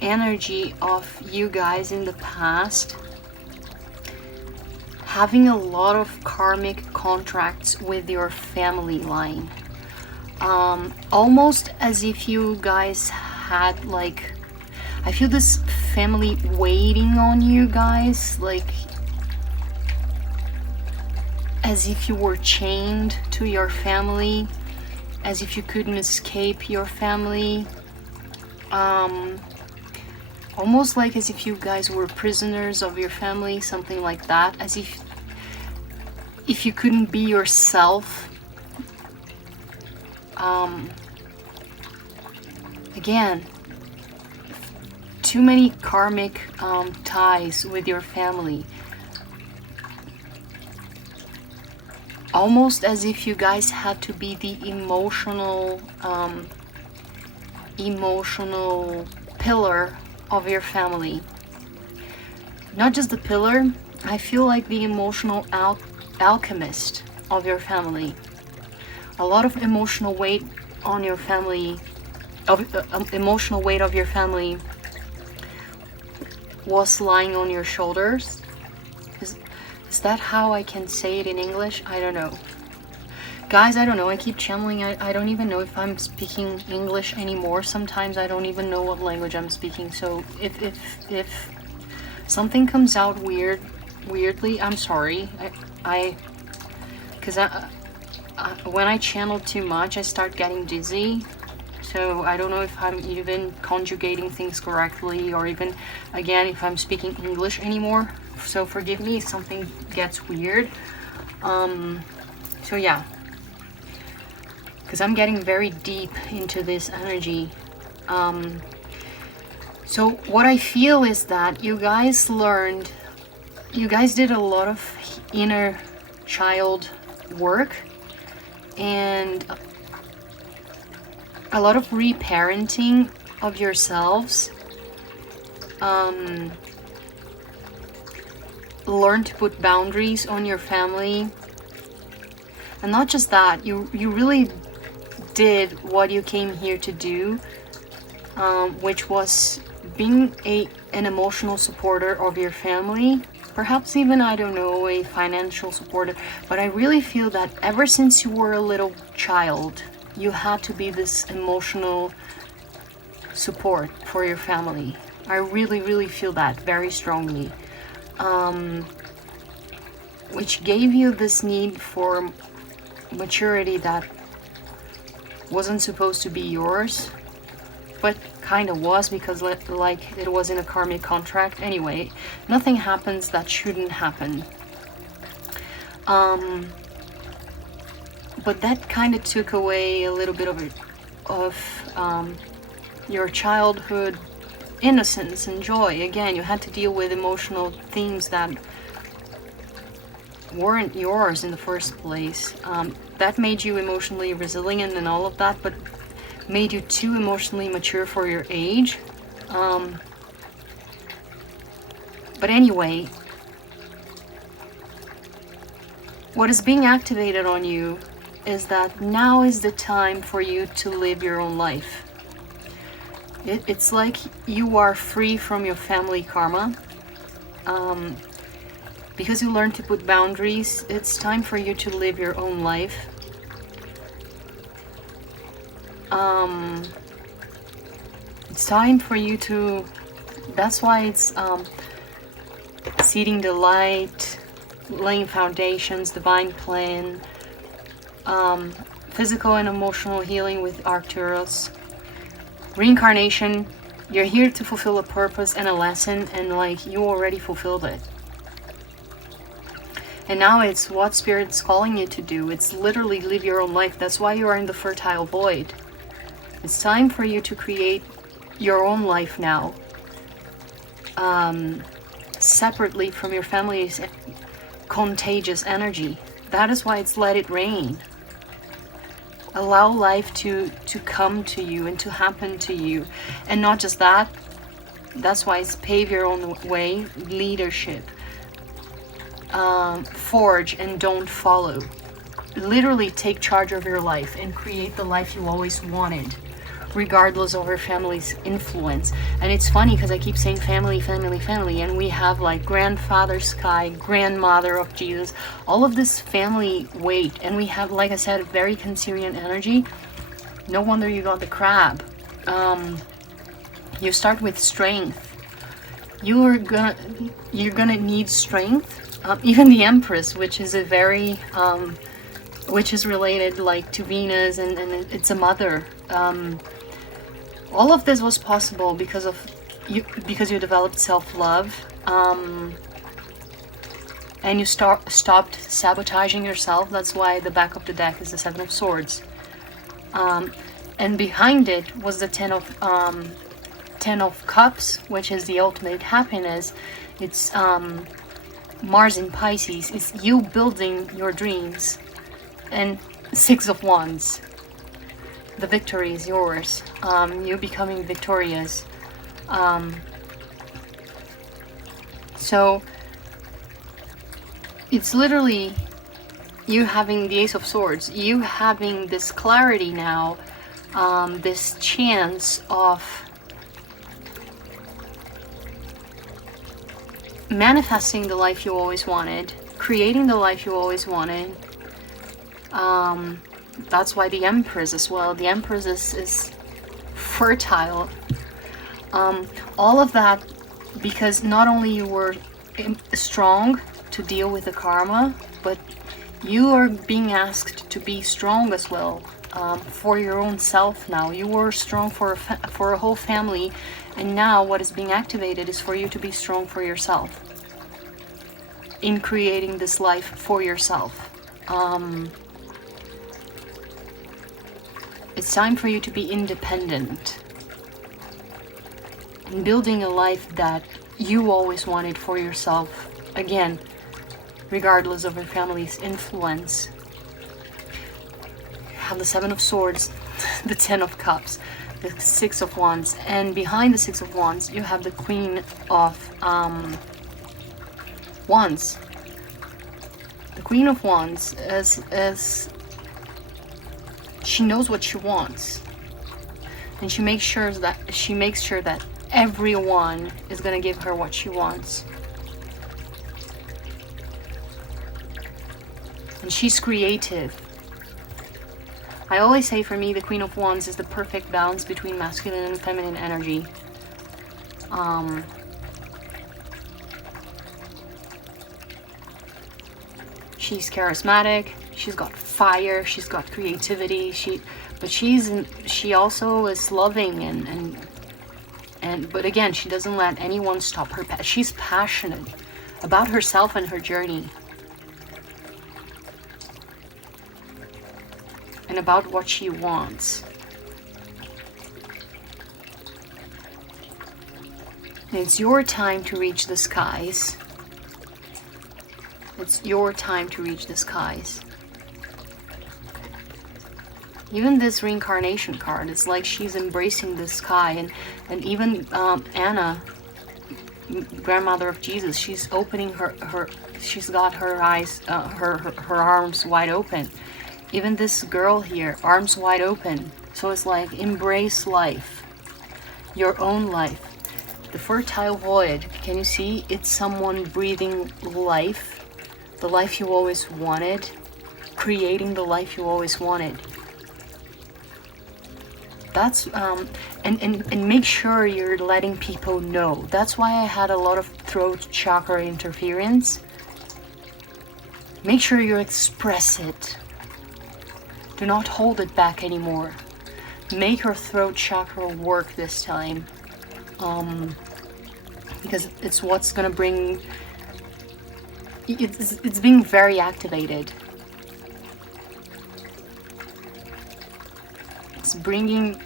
energy of you guys in the past having a lot of karmic contracts with your family line. Almost as if you guys had like, I feel this family waiting on you guys, like as if you were chained to your family, as if you couldn't escape your family, almost like as if you guys were prisoners of your family, something like that, as if you couldn't be yourself. Again, too many karmic ties with your family. Almost as if you guys had to be the emotional pillar of your family. Not just the pillar, I feel like the emotional alchemist of your family. A lot of emotional weight on your family, emotional weight of your family was lying on your shoulders. Is that how I can say it in English? I don't know. Guys, I don't know. I keep channeling. I don't even know if I'm speaking English anymore. Sometimes I don't even know what language I'm speaking. So if something comes out weirdly, I'm sorry. Because when I channel too much, I start getting dizzy. so I don't know if I'm even conjugating things correctly, or even, again, if I'm speaking English anymore. So forgive me if something gets weird. So yeah, because I'm getting very deep into this energy. So what I feel is that you guys did a lot of inner child work and a lot of reparenting of yourselves. Learn to put boundaries on your family. And not just that, you really did what you came here to do, which was being an emotional supporter of your family. Perhaps even, I don't know, a financial supporter. But I really feel that ever since you were a little child, you had to be this emotional support for your family. I really, really feel that very strongly. Which gave you this need for maturity that wasn't supposed to be yours, but kind of was, because like it was in a karmic contract. Anyway, nothing happens that shouldn't happen. But that kind of took away a little bit of your childhood innocence and joy. Again, you had to deal with emotional themes that weren't yours in the first place. That made you emotionally resilient and all of that, but made you too emotionally mature for your age. But anyway, what is being activated on you is that now is the time for you to live your own life. It's like you are free from your family karma. Because you learned to put boundaries, it's time for you to live your own life. It's time for you to, that's why it's seeding the light, laying foundations, divine plan, physical and emotional healing with Arcturus, reincarnation. You're here to fulfill a purpose and a lesson, and like you already fulfilled it. And now it's what Spirit's calling you to do. It's literally live your own life. That's why you are in the fertile void. It's time for you to create your own life now. Separately from your family's contagious energy. That is why it's let it rain. Allow life to come to you and to happen to you. And not just that, that's why it's pave your own way, leadership. Forge and don't follow. Literally take charge of your life and create the life you always wanted, regardless of your family's influence. And it's funny because I keep saying family, family, family, and we have like grandfather Sky, grandmother of Jesus, all of this family weight, and we have, like I said, very Cancerian energy. No wonder you got the crab. You start with strength. You're gonna need strength. Even the Empress, which is a very which is related like to Venus, and it's a mother. All of this was possible because you developed self-love, and you stopped sabotaging yourself. That's why the back of the deck is the Seven of Swords, and behind it was the Ten of Cups, which is the ultimate happiness. It's Mars in Pisces. Is you building your dreams. And Six of Wands. The victory is yours. You becoming victorious. So it's literally you having the Ace of Swords. You having this clarity now. This chance of manifesting the life you always wanted, creating the life you always wanted. That's why the Empress as well. The Empress is fertile. All of that because not only you were strong to deal with the karma, but you are being asked to be strong as well for your own self now. You were strong for a whole family, and now what is being activated is for you to be strong for yourself in creating this life for yourself. It's time for you to be independent and building a life that you always wanted for yourself, again, regardless of your family's influence. You have the Seven of Swords, the Ten of Cups, the Six of Wands, and behind the Six of Wands you have the Queen of Wands. The Queen of Wands, as she knows what she wants, and she makes sure that everyone is gonna give her what she wants. And she's creative. I always say, for me, the Queen of Wands is the perfect balance between masculine and feminine energy. She's charismatic, she's got fire, she's got creativity, but she also is loving and but again, she doesn't let anyone stop her. She's passionate about herself and her journey, and about what she wants. It's your time to reach the skies. It's your time to reach the skies. Even this reincarnation card, it's like she's embracing the sky, and even Anna, grandmother of Jesus, she's opening she's got her eyes, her arms wide open. Even this girl here, arms wide open. So it's like, embrace life, your own life. The fertile void, can you see? It's someone breathing life, the life you always wanted, creating the life you always wanted. That's and make sure you're letting people know. That's why I had a lot of throat chakra interference. Make sure you express it. Do not hold it back anymore. Make your throat chakra work this time. Because it's what's gonna bring... It's being very activated. It's bringing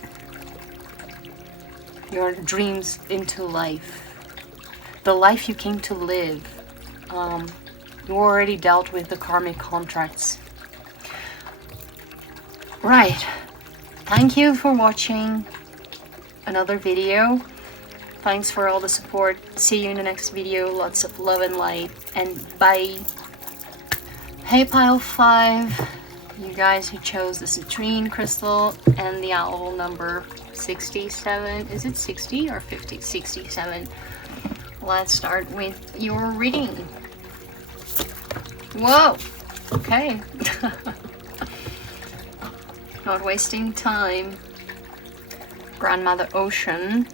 your dreams into life. The life you came to live. You already dealt with the karmic contracts. Right. Thank you for watching another video. Thanks for all the support. See you in the next video. Lots of love and light. And bye. Hey Pile 5. You guys who chose the citrine crystal and the owl number 67. Is it 60 or 50? 67. Let's start with your reading. Whoa. Okay. Not wasting time. Grandmother Ocean.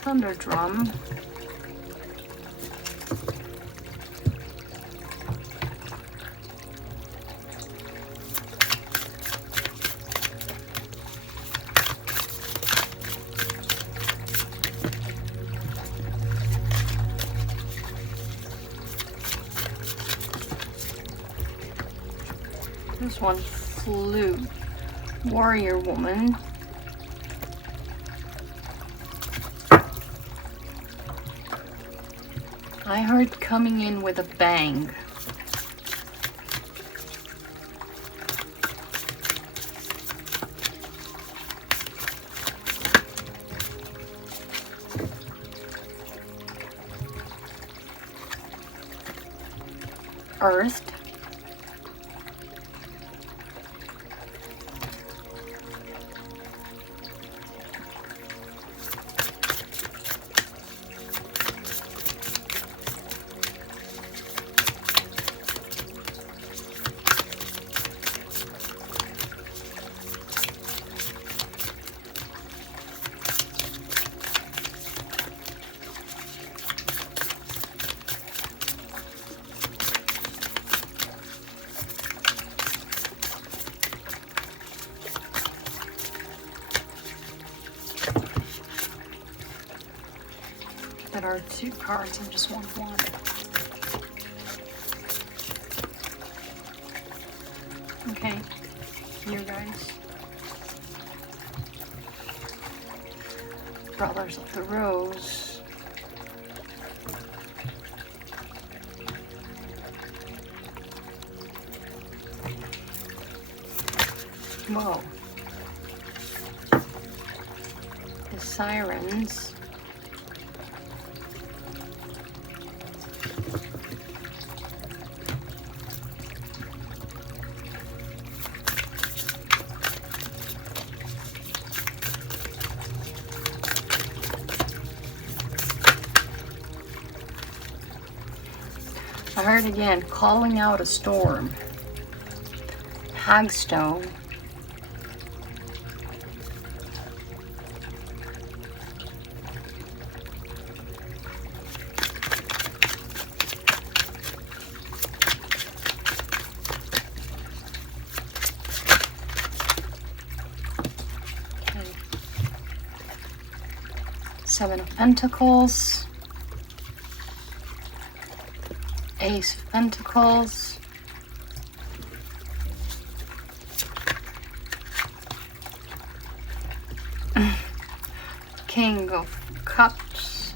Thunder drum. This one flew. Warrior woman. I heard coming in with a bang. Earthed. That are 2 cards, I just want 1. Okay, you guys. Brothers of the Rose. Whoa. The Sirens. I heard again, calling out a storm. Hagstone. Okay. 7 of Pentacles. Ace of Pentacles. King of Cups.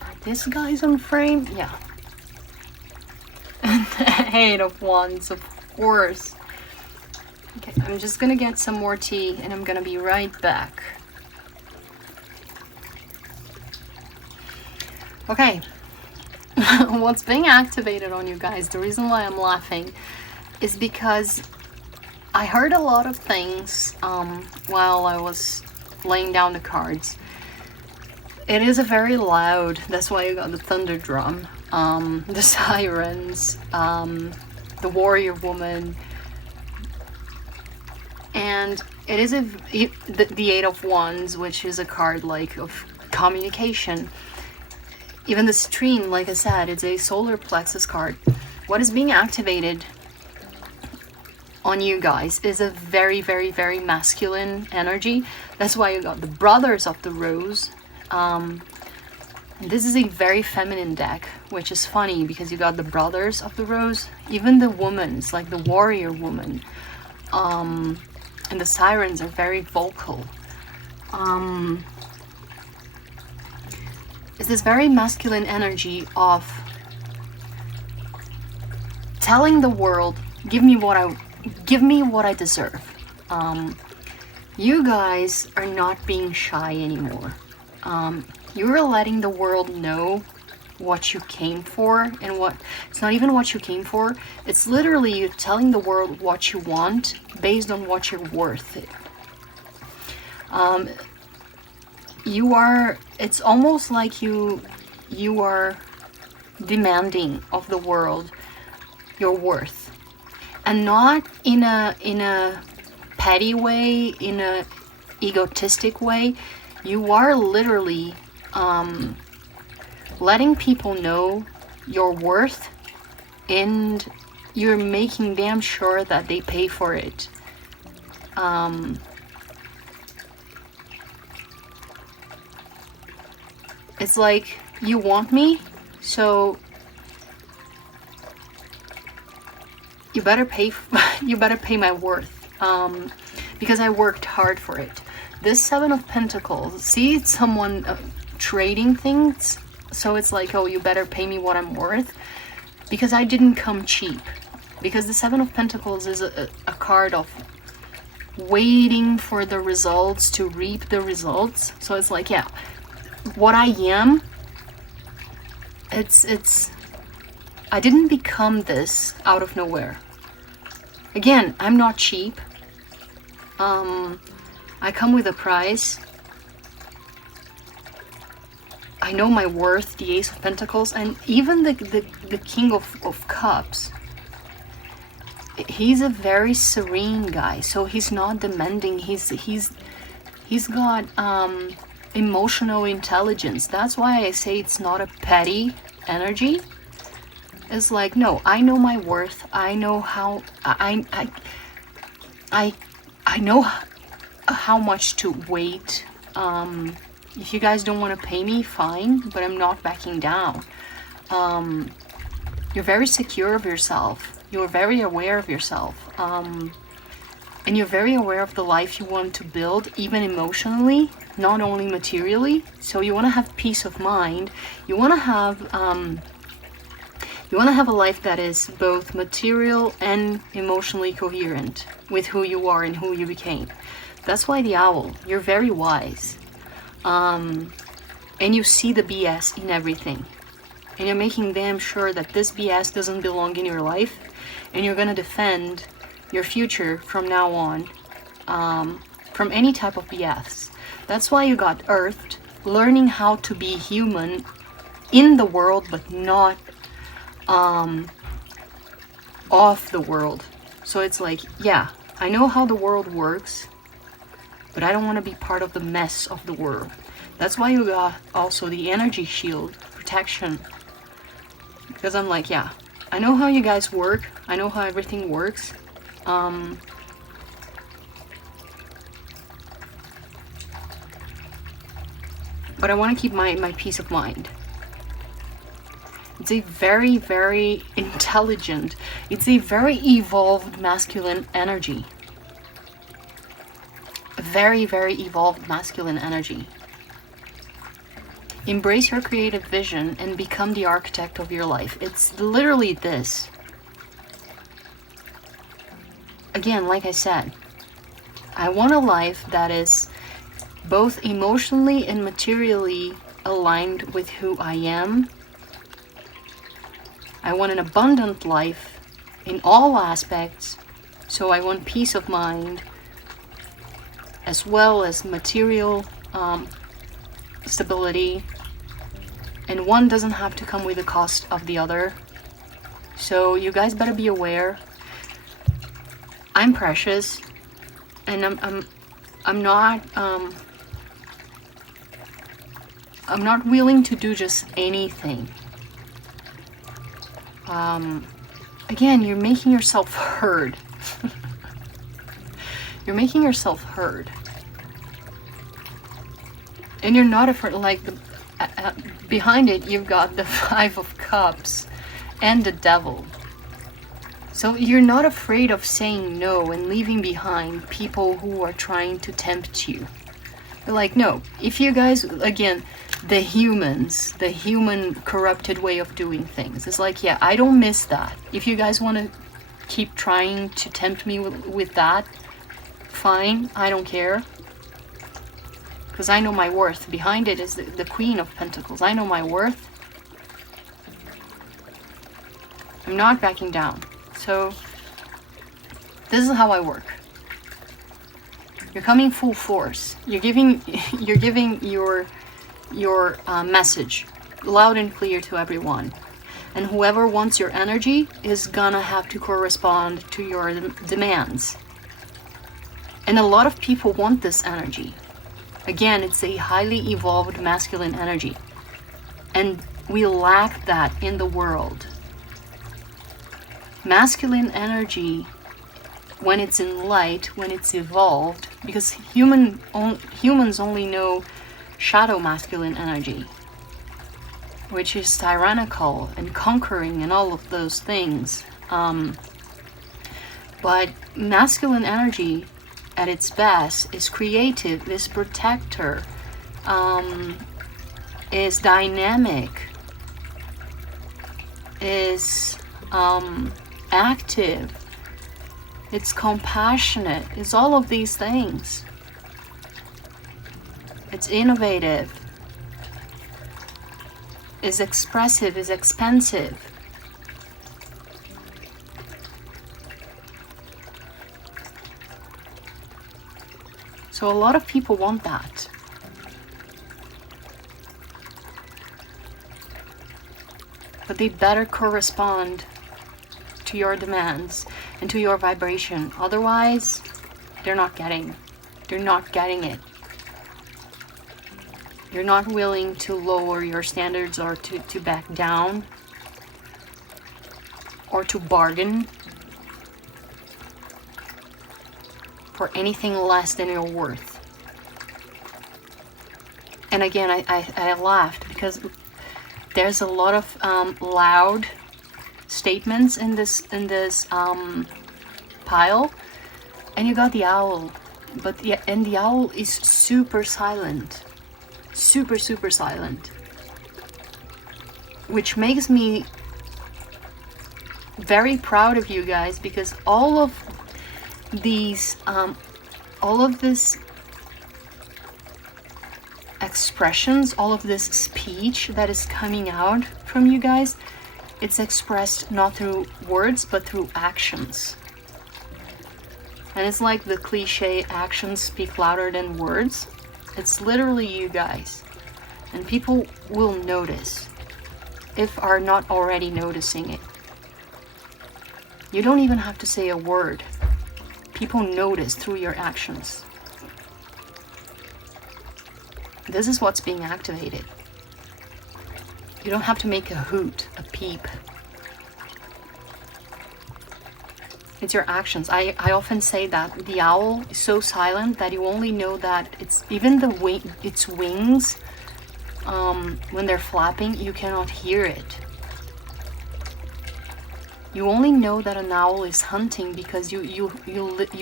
Are these guys on frame? Yeah. And the 8 of Wands, of course. Okay, I'm just gonna get some more tea and I'm gonna be right back. Okay, what's being activated on you guys, the reason why I'm laughing is because I heard a lot of things while I was laying down the cards. It is a very loud, that's why you got the thunder drum, the sirens, the warrior woman, and it is the 8 of Wands, which is a card like of communication. Even the Citrine, like I said, it's a solar plexus card. What is being activated on you guys is a very, very, very masculine energy. That's why you got the Brothers of the Rose. And this is a very feminine deck, which is funny because you got the Brothers of the Rose, even the women's, like the warrior woman. And the sirens are very vocal. It's this very masculine energy of telling the world, give me what I deserve. You guys are not being shy anymore. You're letting the world know what you came for, and what it's not even what you came for. It's literally you telling the world what you want based on what you're worth. It's almost like you are demanding of the world your worth, and not in a petty way, in a egotistic way. You are literally letting people know your worth, and you're making damn sure that they pay for it. It's like, you want me, so you better pay you better pay my worth, because I worked hard for it. This 7 of Pentacles, see, it's someone trading things, so it's like, oh, you better pay me what I'm worth, because I didn't come cheap. Because the 7 of Pentacles is a card of waiting for the results, to reap the results. So it's like, yeah, what I am, I didn't become this out of nowhere. Again, I'm not cheap. I come with a price. I know my worth, the Ace of Pentacles, and even the King of Cups. He's a very serene guy, so he's not demanding. He's got emotional intelligence. That's why I say it's not a petty energy. It's like, no, I know my worth. I know how I know how much to wait If you guys don't want to pay me, fine, but I'm not backing down. You're very secure of yourself. You're very aware of yourself. And you're very aware of the life you want to build, even emotionally, not only materially. So you want to have peace of mind. You want to have a life that is both material and emotionally coherent with who you are and who you became. That's why the owl, you're very wise. And you see the BS in everything. And you're making damn sure that this BS doesn't belong in your life. And you're gonna defend your future from now on, from any type of BS. That's why you got earthed, learning how to be human in the world, but not off the world. So it's like, yeah, I know how the world works, but I don't want to be part of the mess of the world. That's why you got also the energy shield protection. Because I'm like, yeah, I know how you guys work. I know how everything works. But I want to keep my peace of mind. It's a very, very intelligent, it's a very evolved masculine energy. A very, very evolved masculine energy. Embrace your creative vision and become the architect of your life. It's literally this. Again, like I said, I want a life that is both emotionally and materially aligned with who I am. I want an abundant life in all aspects, so I want peace of mind as well as material stability, and one doesn't have to come with the cost of the other. So you guys better be aware. I'm precious, and I'm not willing to do just anything. Again, you're making yourself heard. You're making yourself heard. And you're not afraid, like, behind it, you've got the 5 of Cups and the Devil. So you're not afraid of saying no and leaving behind people who are trying to tempt you. You're like, no, if you guys, again, the humans, the human corrupted way of doing things. It's like, yeah, I don't miss that. If you guys want to keep trying to tempt me with that, fine, I don't care. Because I know my worth. Behind it is the Queen of Pentacles. I know my worth. I'm not backing down. So, this is how I work. You're coming full force. You're giving your message loud and clear to everyone. And whoever wants your energy is gonna have to correspond to your demands. And a lot of people want this energy. Again, it's a highly evolved masculine energy. And we lack that in the world. Masculine energy, when it's in light, when it's evolved, because humans only know shadow masculine energy, which is tyrannical and conquering and all of those things. But masculine energy at its best is creative, is protector, is dynamic, is active, it's compassionate, it's all of these things. It's innovative, is expressive, is expansive. So a lot of people want that. But they better correspond to your demands and to your vibration. Otherwise, they're not getting it. You're not willing to lower your standards or to back down or to bargain for anything less than your worth. And again, I laughed because there's a lot of loud statements in this pile, and you got the owl, but yeah, and the owl is super silent, super silent, which makes me very proud of you guys, because all of these all of this expressions, all of this speech that is coming out from you guys, it's expressed not through words but through actions. And it's like the cliche, actions speak louder than words. It's literally you guys, and people will notice if are not already noticing it. You don't even have to say a word. People notice through your actions. This is what's being activated. You don't have to make a hoot, a peep. It's your actions. I often say that the owl is so silent that you only know that it's even its wings, when they're flapping, you cannot hear it. You only know that an owl is hunting because you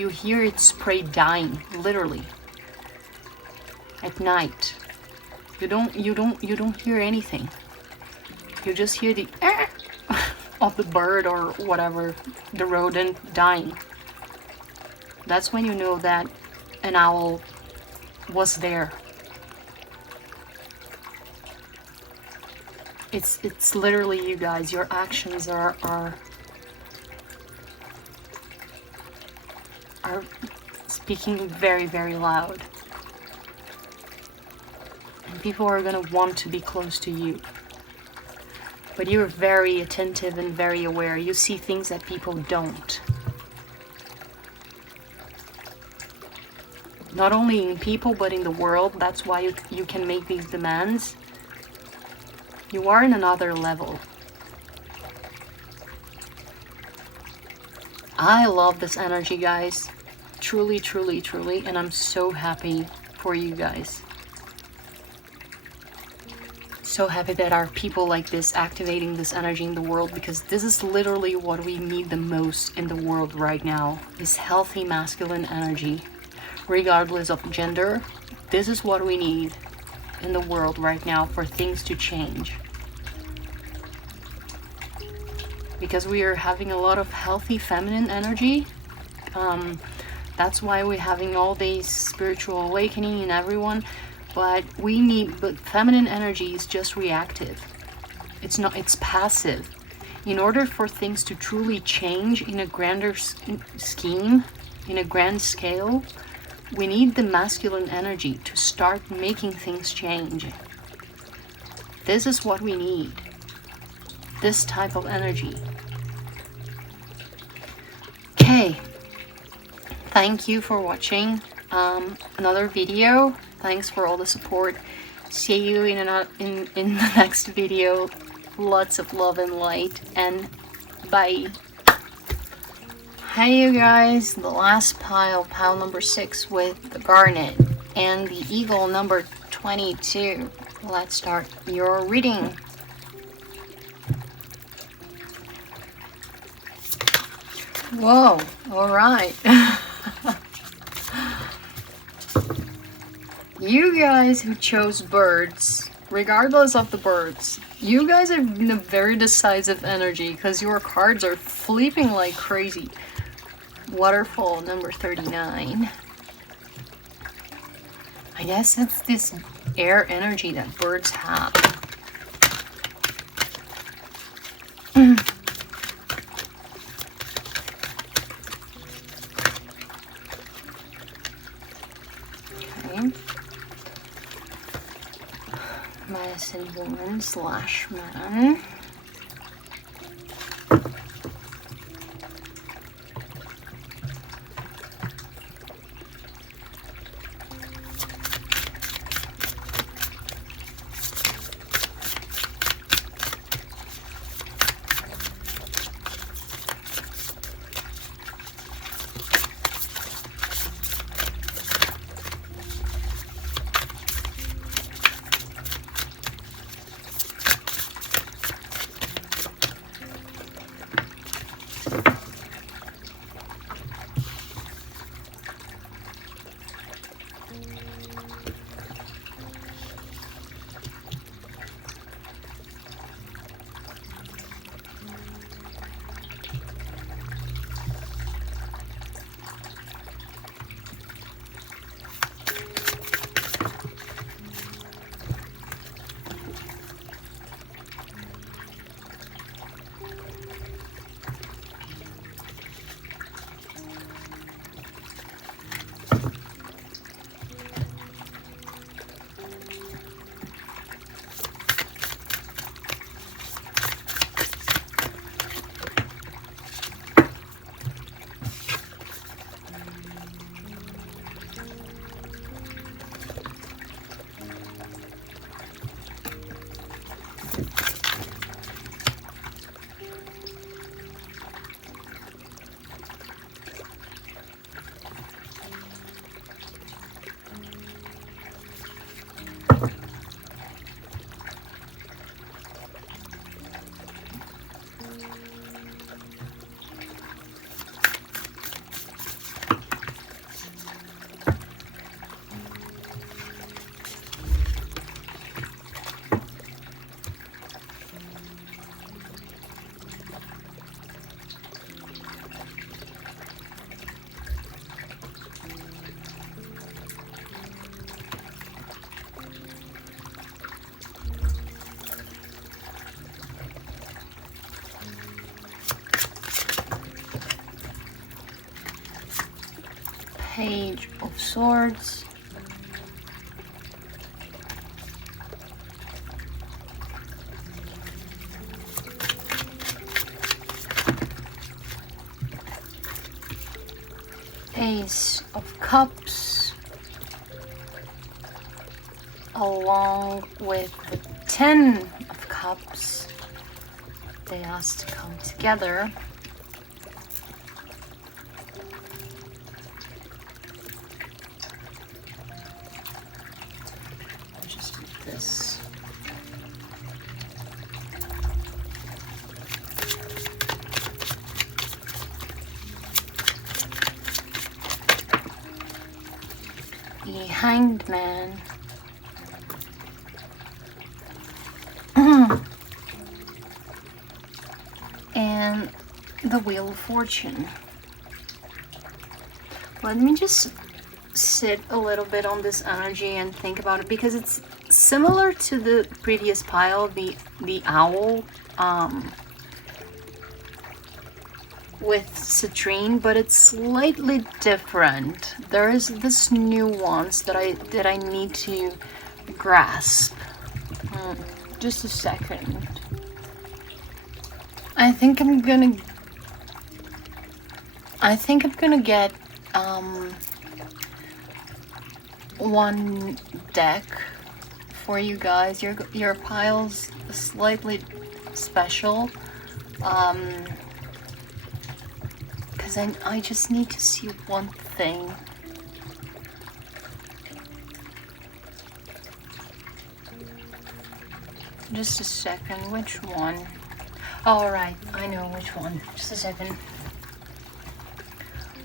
hear its prey dying, literally. At night, you don't hear anything. You just hear the of the bird or whatever, the rodent dying. That's when you know that an owl was there. It's literally you guys. Your actions are speaking very, very loud. And people are gonna want to be close to you. But you're very attentive and very aware. You see things that people don't. Not only in people, but in the world. That's why you can make these demands. You are in another level. I love this energy, guys. Truly, truly, truly. And I'm so happy for you guys. So happy that our people like this activating this energy in the world, because this is literally what we need the most in the world right now, is healthy masculine energy. Regardless of gender, this is what we need in the world right now for things to change. Because we are having a lot of healthy feminine energy. That's why we're having all these spiritual awakening in everyone. But feminine energy is just reactive. It's passive. In order for things to truly change in a grander scheme, in a grand scale, we need the masculine energy to start making things change. This is what we need. This type of energy. Okay. Thank you for watching another video. Thanks for all the support. See you in the next video. Lots of love and light, and bye. Hey you guys, the last pile number 6 with the Garnet and the Eagle number 22. Let's start your reading. Whoa, alright. You guys who chose birds, regardless of the birds, you guys are in a very decisive energy because your cards are flipping like crazy. Waterfall number 39. I guess it's this air energy that birds have. Okay. Medicine woman / man. Page of Swords. Ace of Cups, along with the 10 of Cups. They has to come together. Just do this. The Hanged Man. And the Wheel of Fortune. Let me just sit a little bit on this energy and think about it, because it's similar to the previous pile, the owl, with Citrine, but it's slightly different. There is this nuance that I need to grasp. Just a second. I think I'm gonna get one deck for you guys. Your pile's slightly special. Because I just need to see one thing. Just a second, which one? Alright, I know which one. Just a second.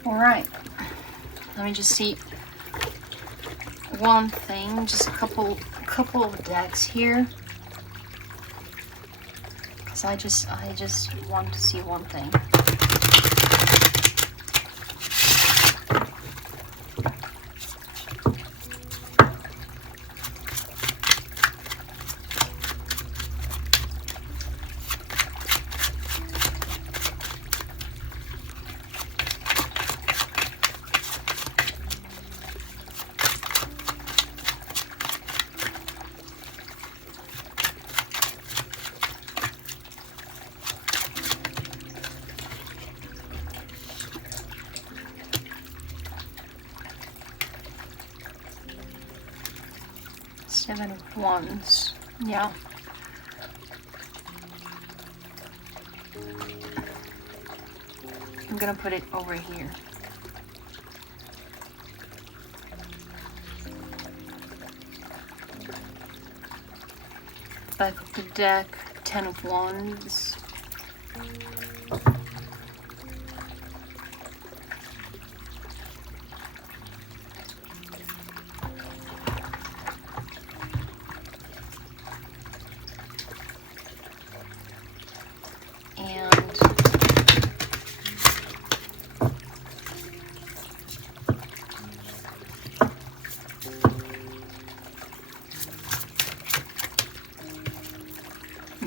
Alright. Let me just see one thing. Just a couple of decks here. Because I just want to see one thing. Seven of Wands, yeah. I'm gonna put it over here. Back of the deck, 10 of Wands.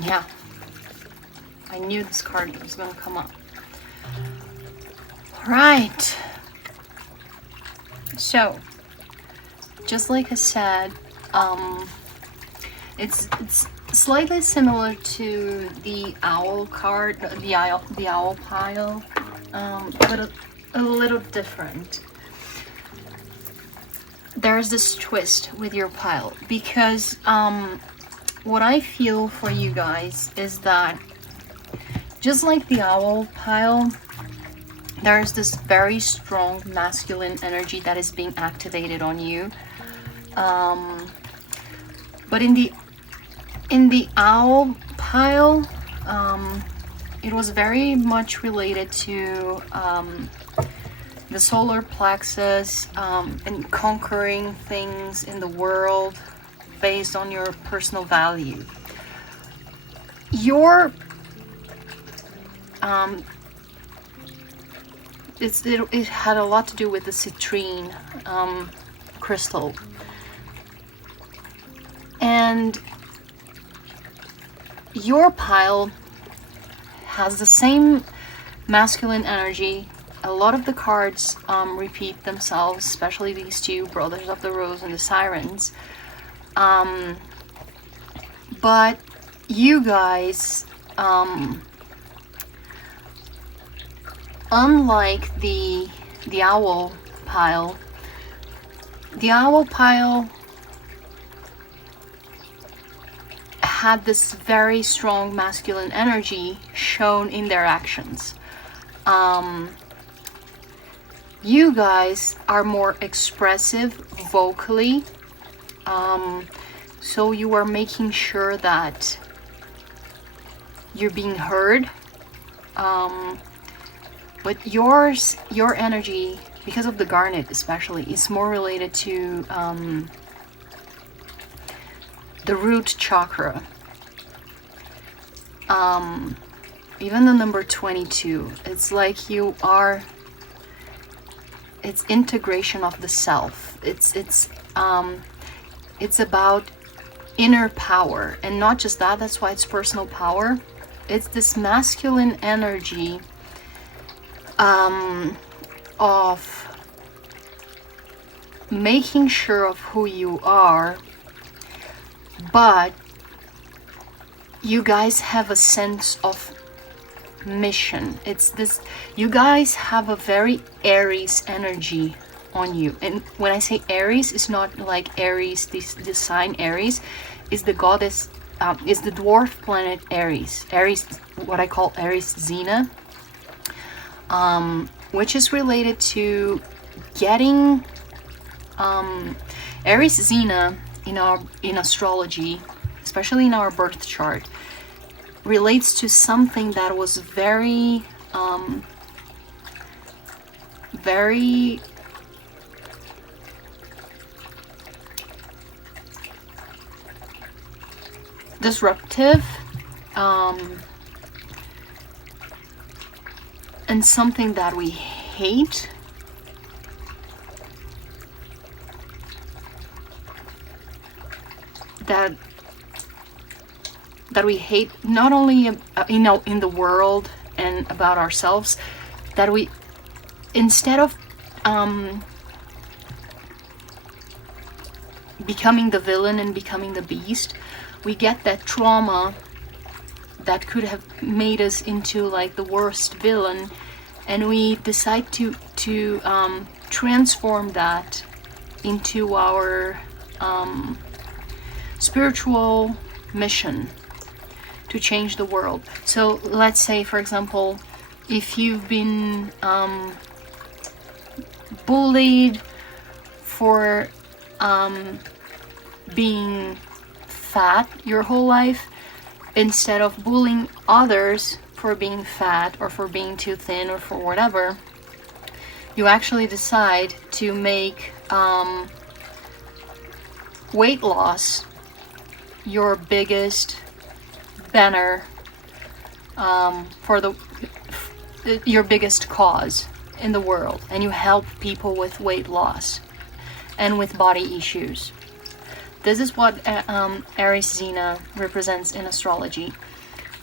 Yeah, I knew this card was going to come up. Right. So, just like I said, it's slightly similar to the owl card, the owl pile, but a little different. There's this twist with your pile, because what I feel for you guys is that just like the owl pile, there's this very strong masculine energy that is being activated on you. But in the owl pile, it was very much related to the solar plexus and conquering things in the world based on your personal value. Your it had a lot to do with the citrine crystal, and your pile has the same masculine energy a lot of the cards repeat themselves, especially these two, Brothers of the Rose and the Sirens. But you guys, unlike the owl pile, the owl pile had this very strong masculine energy shown in their actions. You guys are more expressive vocally, so you are making sure that you're being heard. But your energy, because of the Garnet especially, is more related to the root chakra. Even the number 22, it's like you are, it's integration of the self. It's about inner power, and not just that, that's why it's personal power. It's this masculine energy of making sure of who you are, but you guys have a sense of mission. It's this, you guys have a very Aries energy on you. And when I say Aries, it's not like Aries, this sign Aries is the goddess, is the dwarf planet Aries. Aries, what I call Aries Xena, which is related to getting Aries Xena in astrology, especially in our birth chart, relates to something that was very very disruptive, and something that we hate. That we hate, not only in the world and about ourselves, that we, instead of becoming the villain and becoming the beast, we get that trauma that could have made us into like the worst villain, and we decide to transform that into our spiritual mission to change the world. So let's say, for example, if you've been bullied for being fat your whole life, instead of bullying others for being fat or for being too thin or for whatever, you actually decide to make weight loss your biggest banner, for your biggest cause in the world, and you help people with weight loss and with body issues. This is what Aries Xena represents in astrology,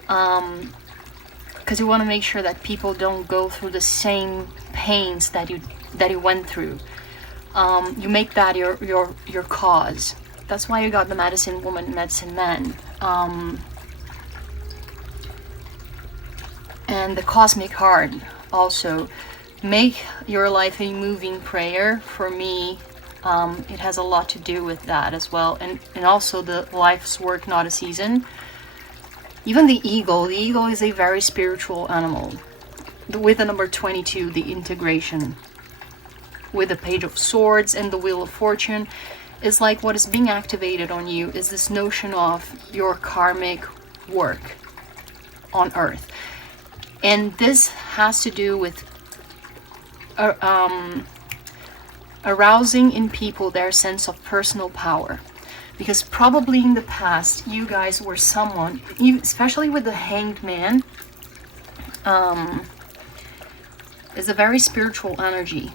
because you want to make sure that people don't go through the same pains that you went through. You make that your cause. That's why you got the medicine woman, medicine man, and the cosmic heart. Also, make your life a moving prayer. For me, it has a lot to do with that as well, and also the life's work, not a season. Even the eagle is a very spiritual animal. With the number 22, the integration with the Page of Swords and the Wheel of Fortune, is like what is being activated on you is this notion of your karmic work on Earth. And this has to do with arousing in people their sense of personal power. Because probably in the past, you guys were someone, especially with the Hanged Man, is a very spiritual energy.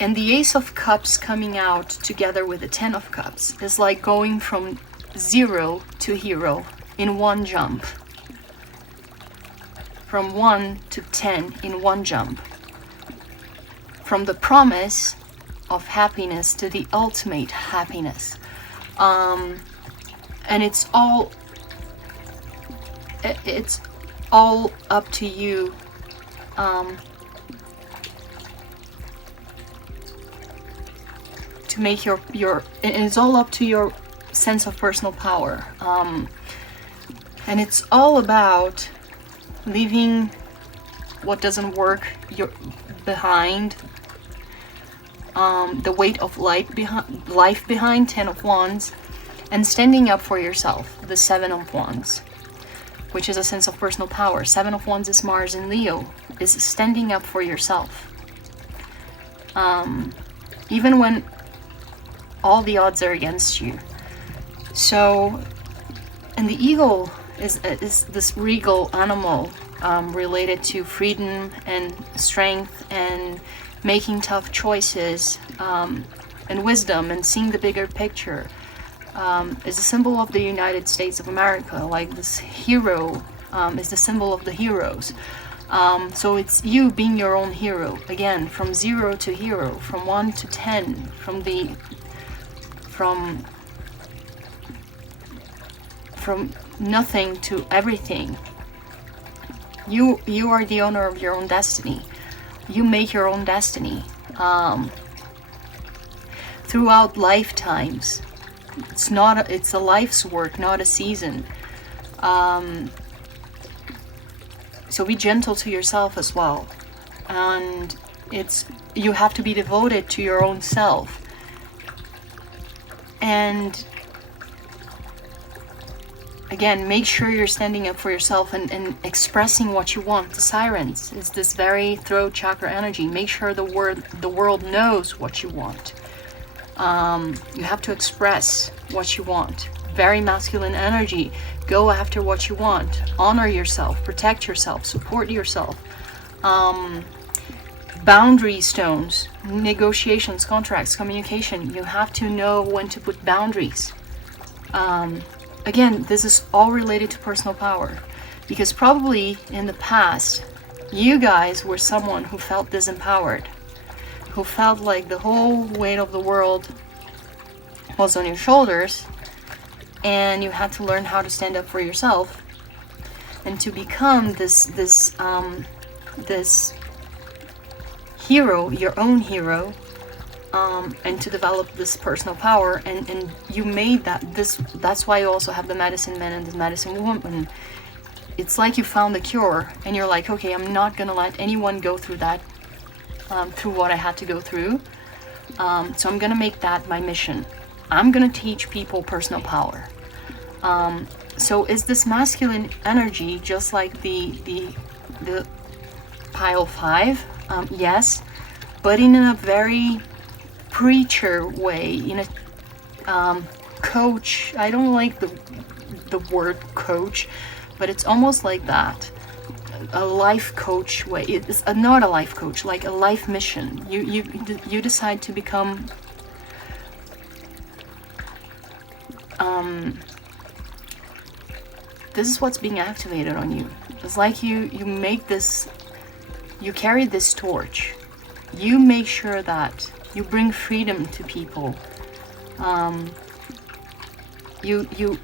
And the Ace of Cups coming out together with the Ten of Cups is like going from 0 to hero in one jump. from 1 to 10 in one jump. From the promise of happiness to the ultimate happiness. And it's all up to you. To make your and it's all up to your sense of personal power. And it's all about leaving what doesn't work behind, the weight of life behind, 10 of Wands, and standing up for yourself, the 7 of Wands, which is a sense of personal power. 7 of Wands is Mars in Leo, is standing up for yourself. Even when all the odds are against you. So, and the eagle is this regal animal related to freedom and strength and making tough choices and wisdom and seeing the bigger picture. Is a symbol of the United States of America. Like this hero is the symbol of the heroes. So it's you being your own hero. Again, from 0 to hero, from 1 to 10, from nothing to everything. You are the owner of your own destiny. You make your own destiny. Throughout lifetimes. It's a life's work, not a season. So be gentle to yourself as well. And you have to be devoted to your own self. And again, make sure you're standing up for yourself and expressing what you want. The sirens is this very throat chakra energy. Make sure the world knows what you want. You have to express what you want. Very masculine energy. Go after what you want. Honor yourself. Protect yourself. Support yourself. Boundary stones, negotiations, contracts, communication. You have to know when to put boundaries. Again, this is all related to personal power, because probably in the past, you guys were someone who felt disempowered, who felt like the whole weight of the world was on your shoulders, and you had to learn how to stand up for yourself and to become this hero, your own hero, and to develop this personal power, and you made that's why you also have the medicine man and the medicine woman. It's like you found the cure and you're like, okay, I'm not gonna let anyone go through that, through what I had to go through, so I'm gonna make that my mission. I'm gonna teach people personal power. So is this masculine energy just like the pile 5? Yes, but in a very preacher way, in a coach. I don't like the word coach, but it's almost like that. A life coach way. It's not a life coach, like a life mission. You decide to become this is what's being activated on you. It's like you make this, you carry this torch. You make sure that you bring freedom to people. You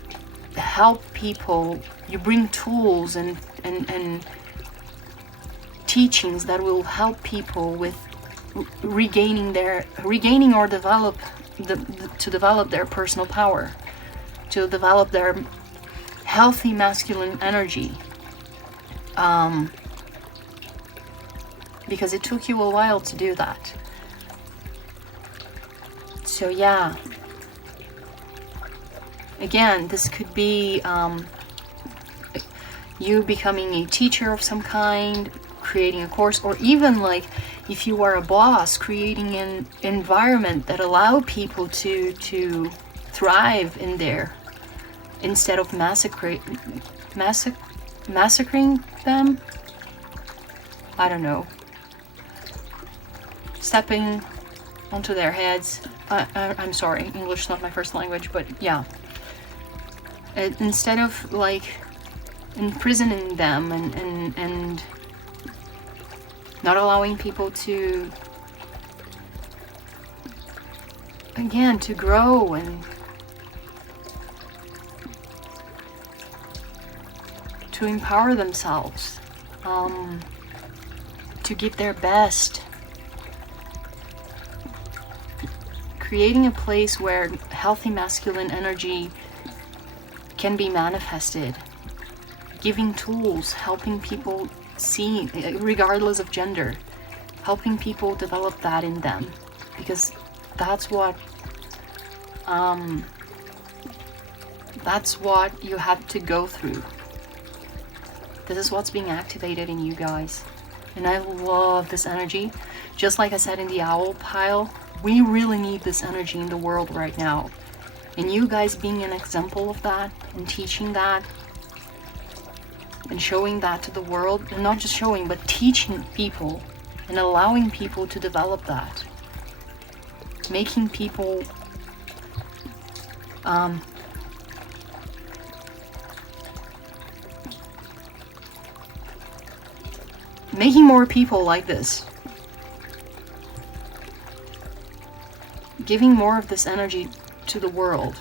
help people. You bring tools and teachings that will help people with regaining or develop to develop their personal power, to develop their healthy masculine energy. Because it took you a while to do that. So yeah, again, this could be you becoming a teacher of some kind, creating a course, or even like if you are a boss, creating an environment that allow people to thrive in there instead of massacring them. I don't know. Stepping onto their heads. I'm sorry, English is not my first language, but yeah. Instead of like imprisoning them and not allowing people to, again, to grow and to empower themselves, to give their best. Creating a place where healthy masculine energy can be manifested. Giving tools, helping people see, regardless of gender, helping people develop that in them, because that's what you have to go through. This is what's being activated in you guys, and I love this energy. Just like I said in the owl pile, we really need this energy in the world right now, and you guys being an example of that and teaching that and showing that to the world, and not just showing but teaching people and allowing people to develop that, making people making more people like this, giving more of this energy to the world.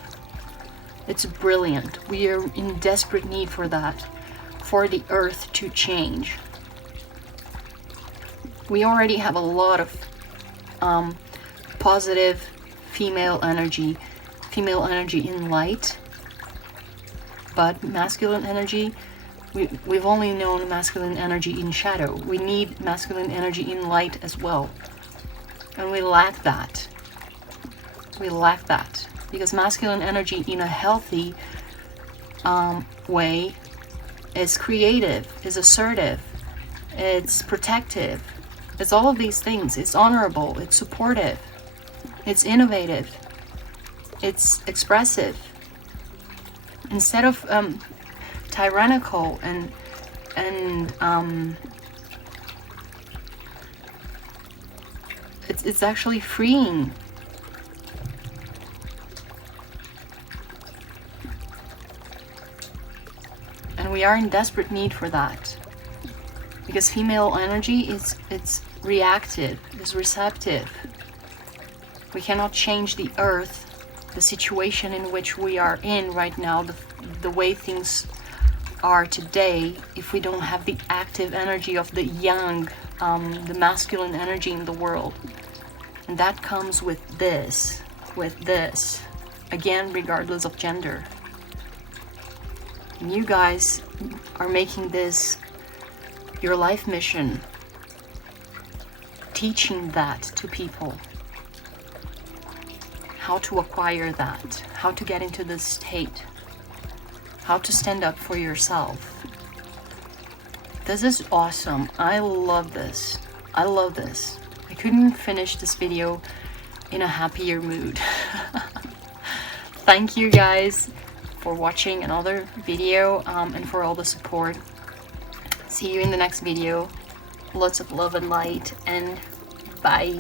It's brilliant. We are in desperate need for that, for the earth to change. We already have a lot of positive female energy in light, but masculine energy, we've only known masculine energy in shadow. We need masculine energy in light as well, and we lack that. We lack that because masculine energy in a healthy way is creative, is assertive, it's protective, it's all of these things. It's honorable, it's supportive, it's innovative, it's expressive. Instead of tyrannical and it's actually freeing. And we are in desperate need for that, because female energy it's reactive, is receptive. We cannot change the earth, the situation in which we are in right now, the way things are today, if we don't have the active energy of the yang, the masculine energy in the world. And that comes with this, again, regardless of gender. And you guys are making this your life mission, teaching that to people, how to acquire that, how to get into this state, how to stand up for yourself. This is awesome. I love this. I love this. I couldn't finish this video in a happier mood. Thank you guys for watching another video, and for all the support. See you in the next video. Lots of love and light, and bye.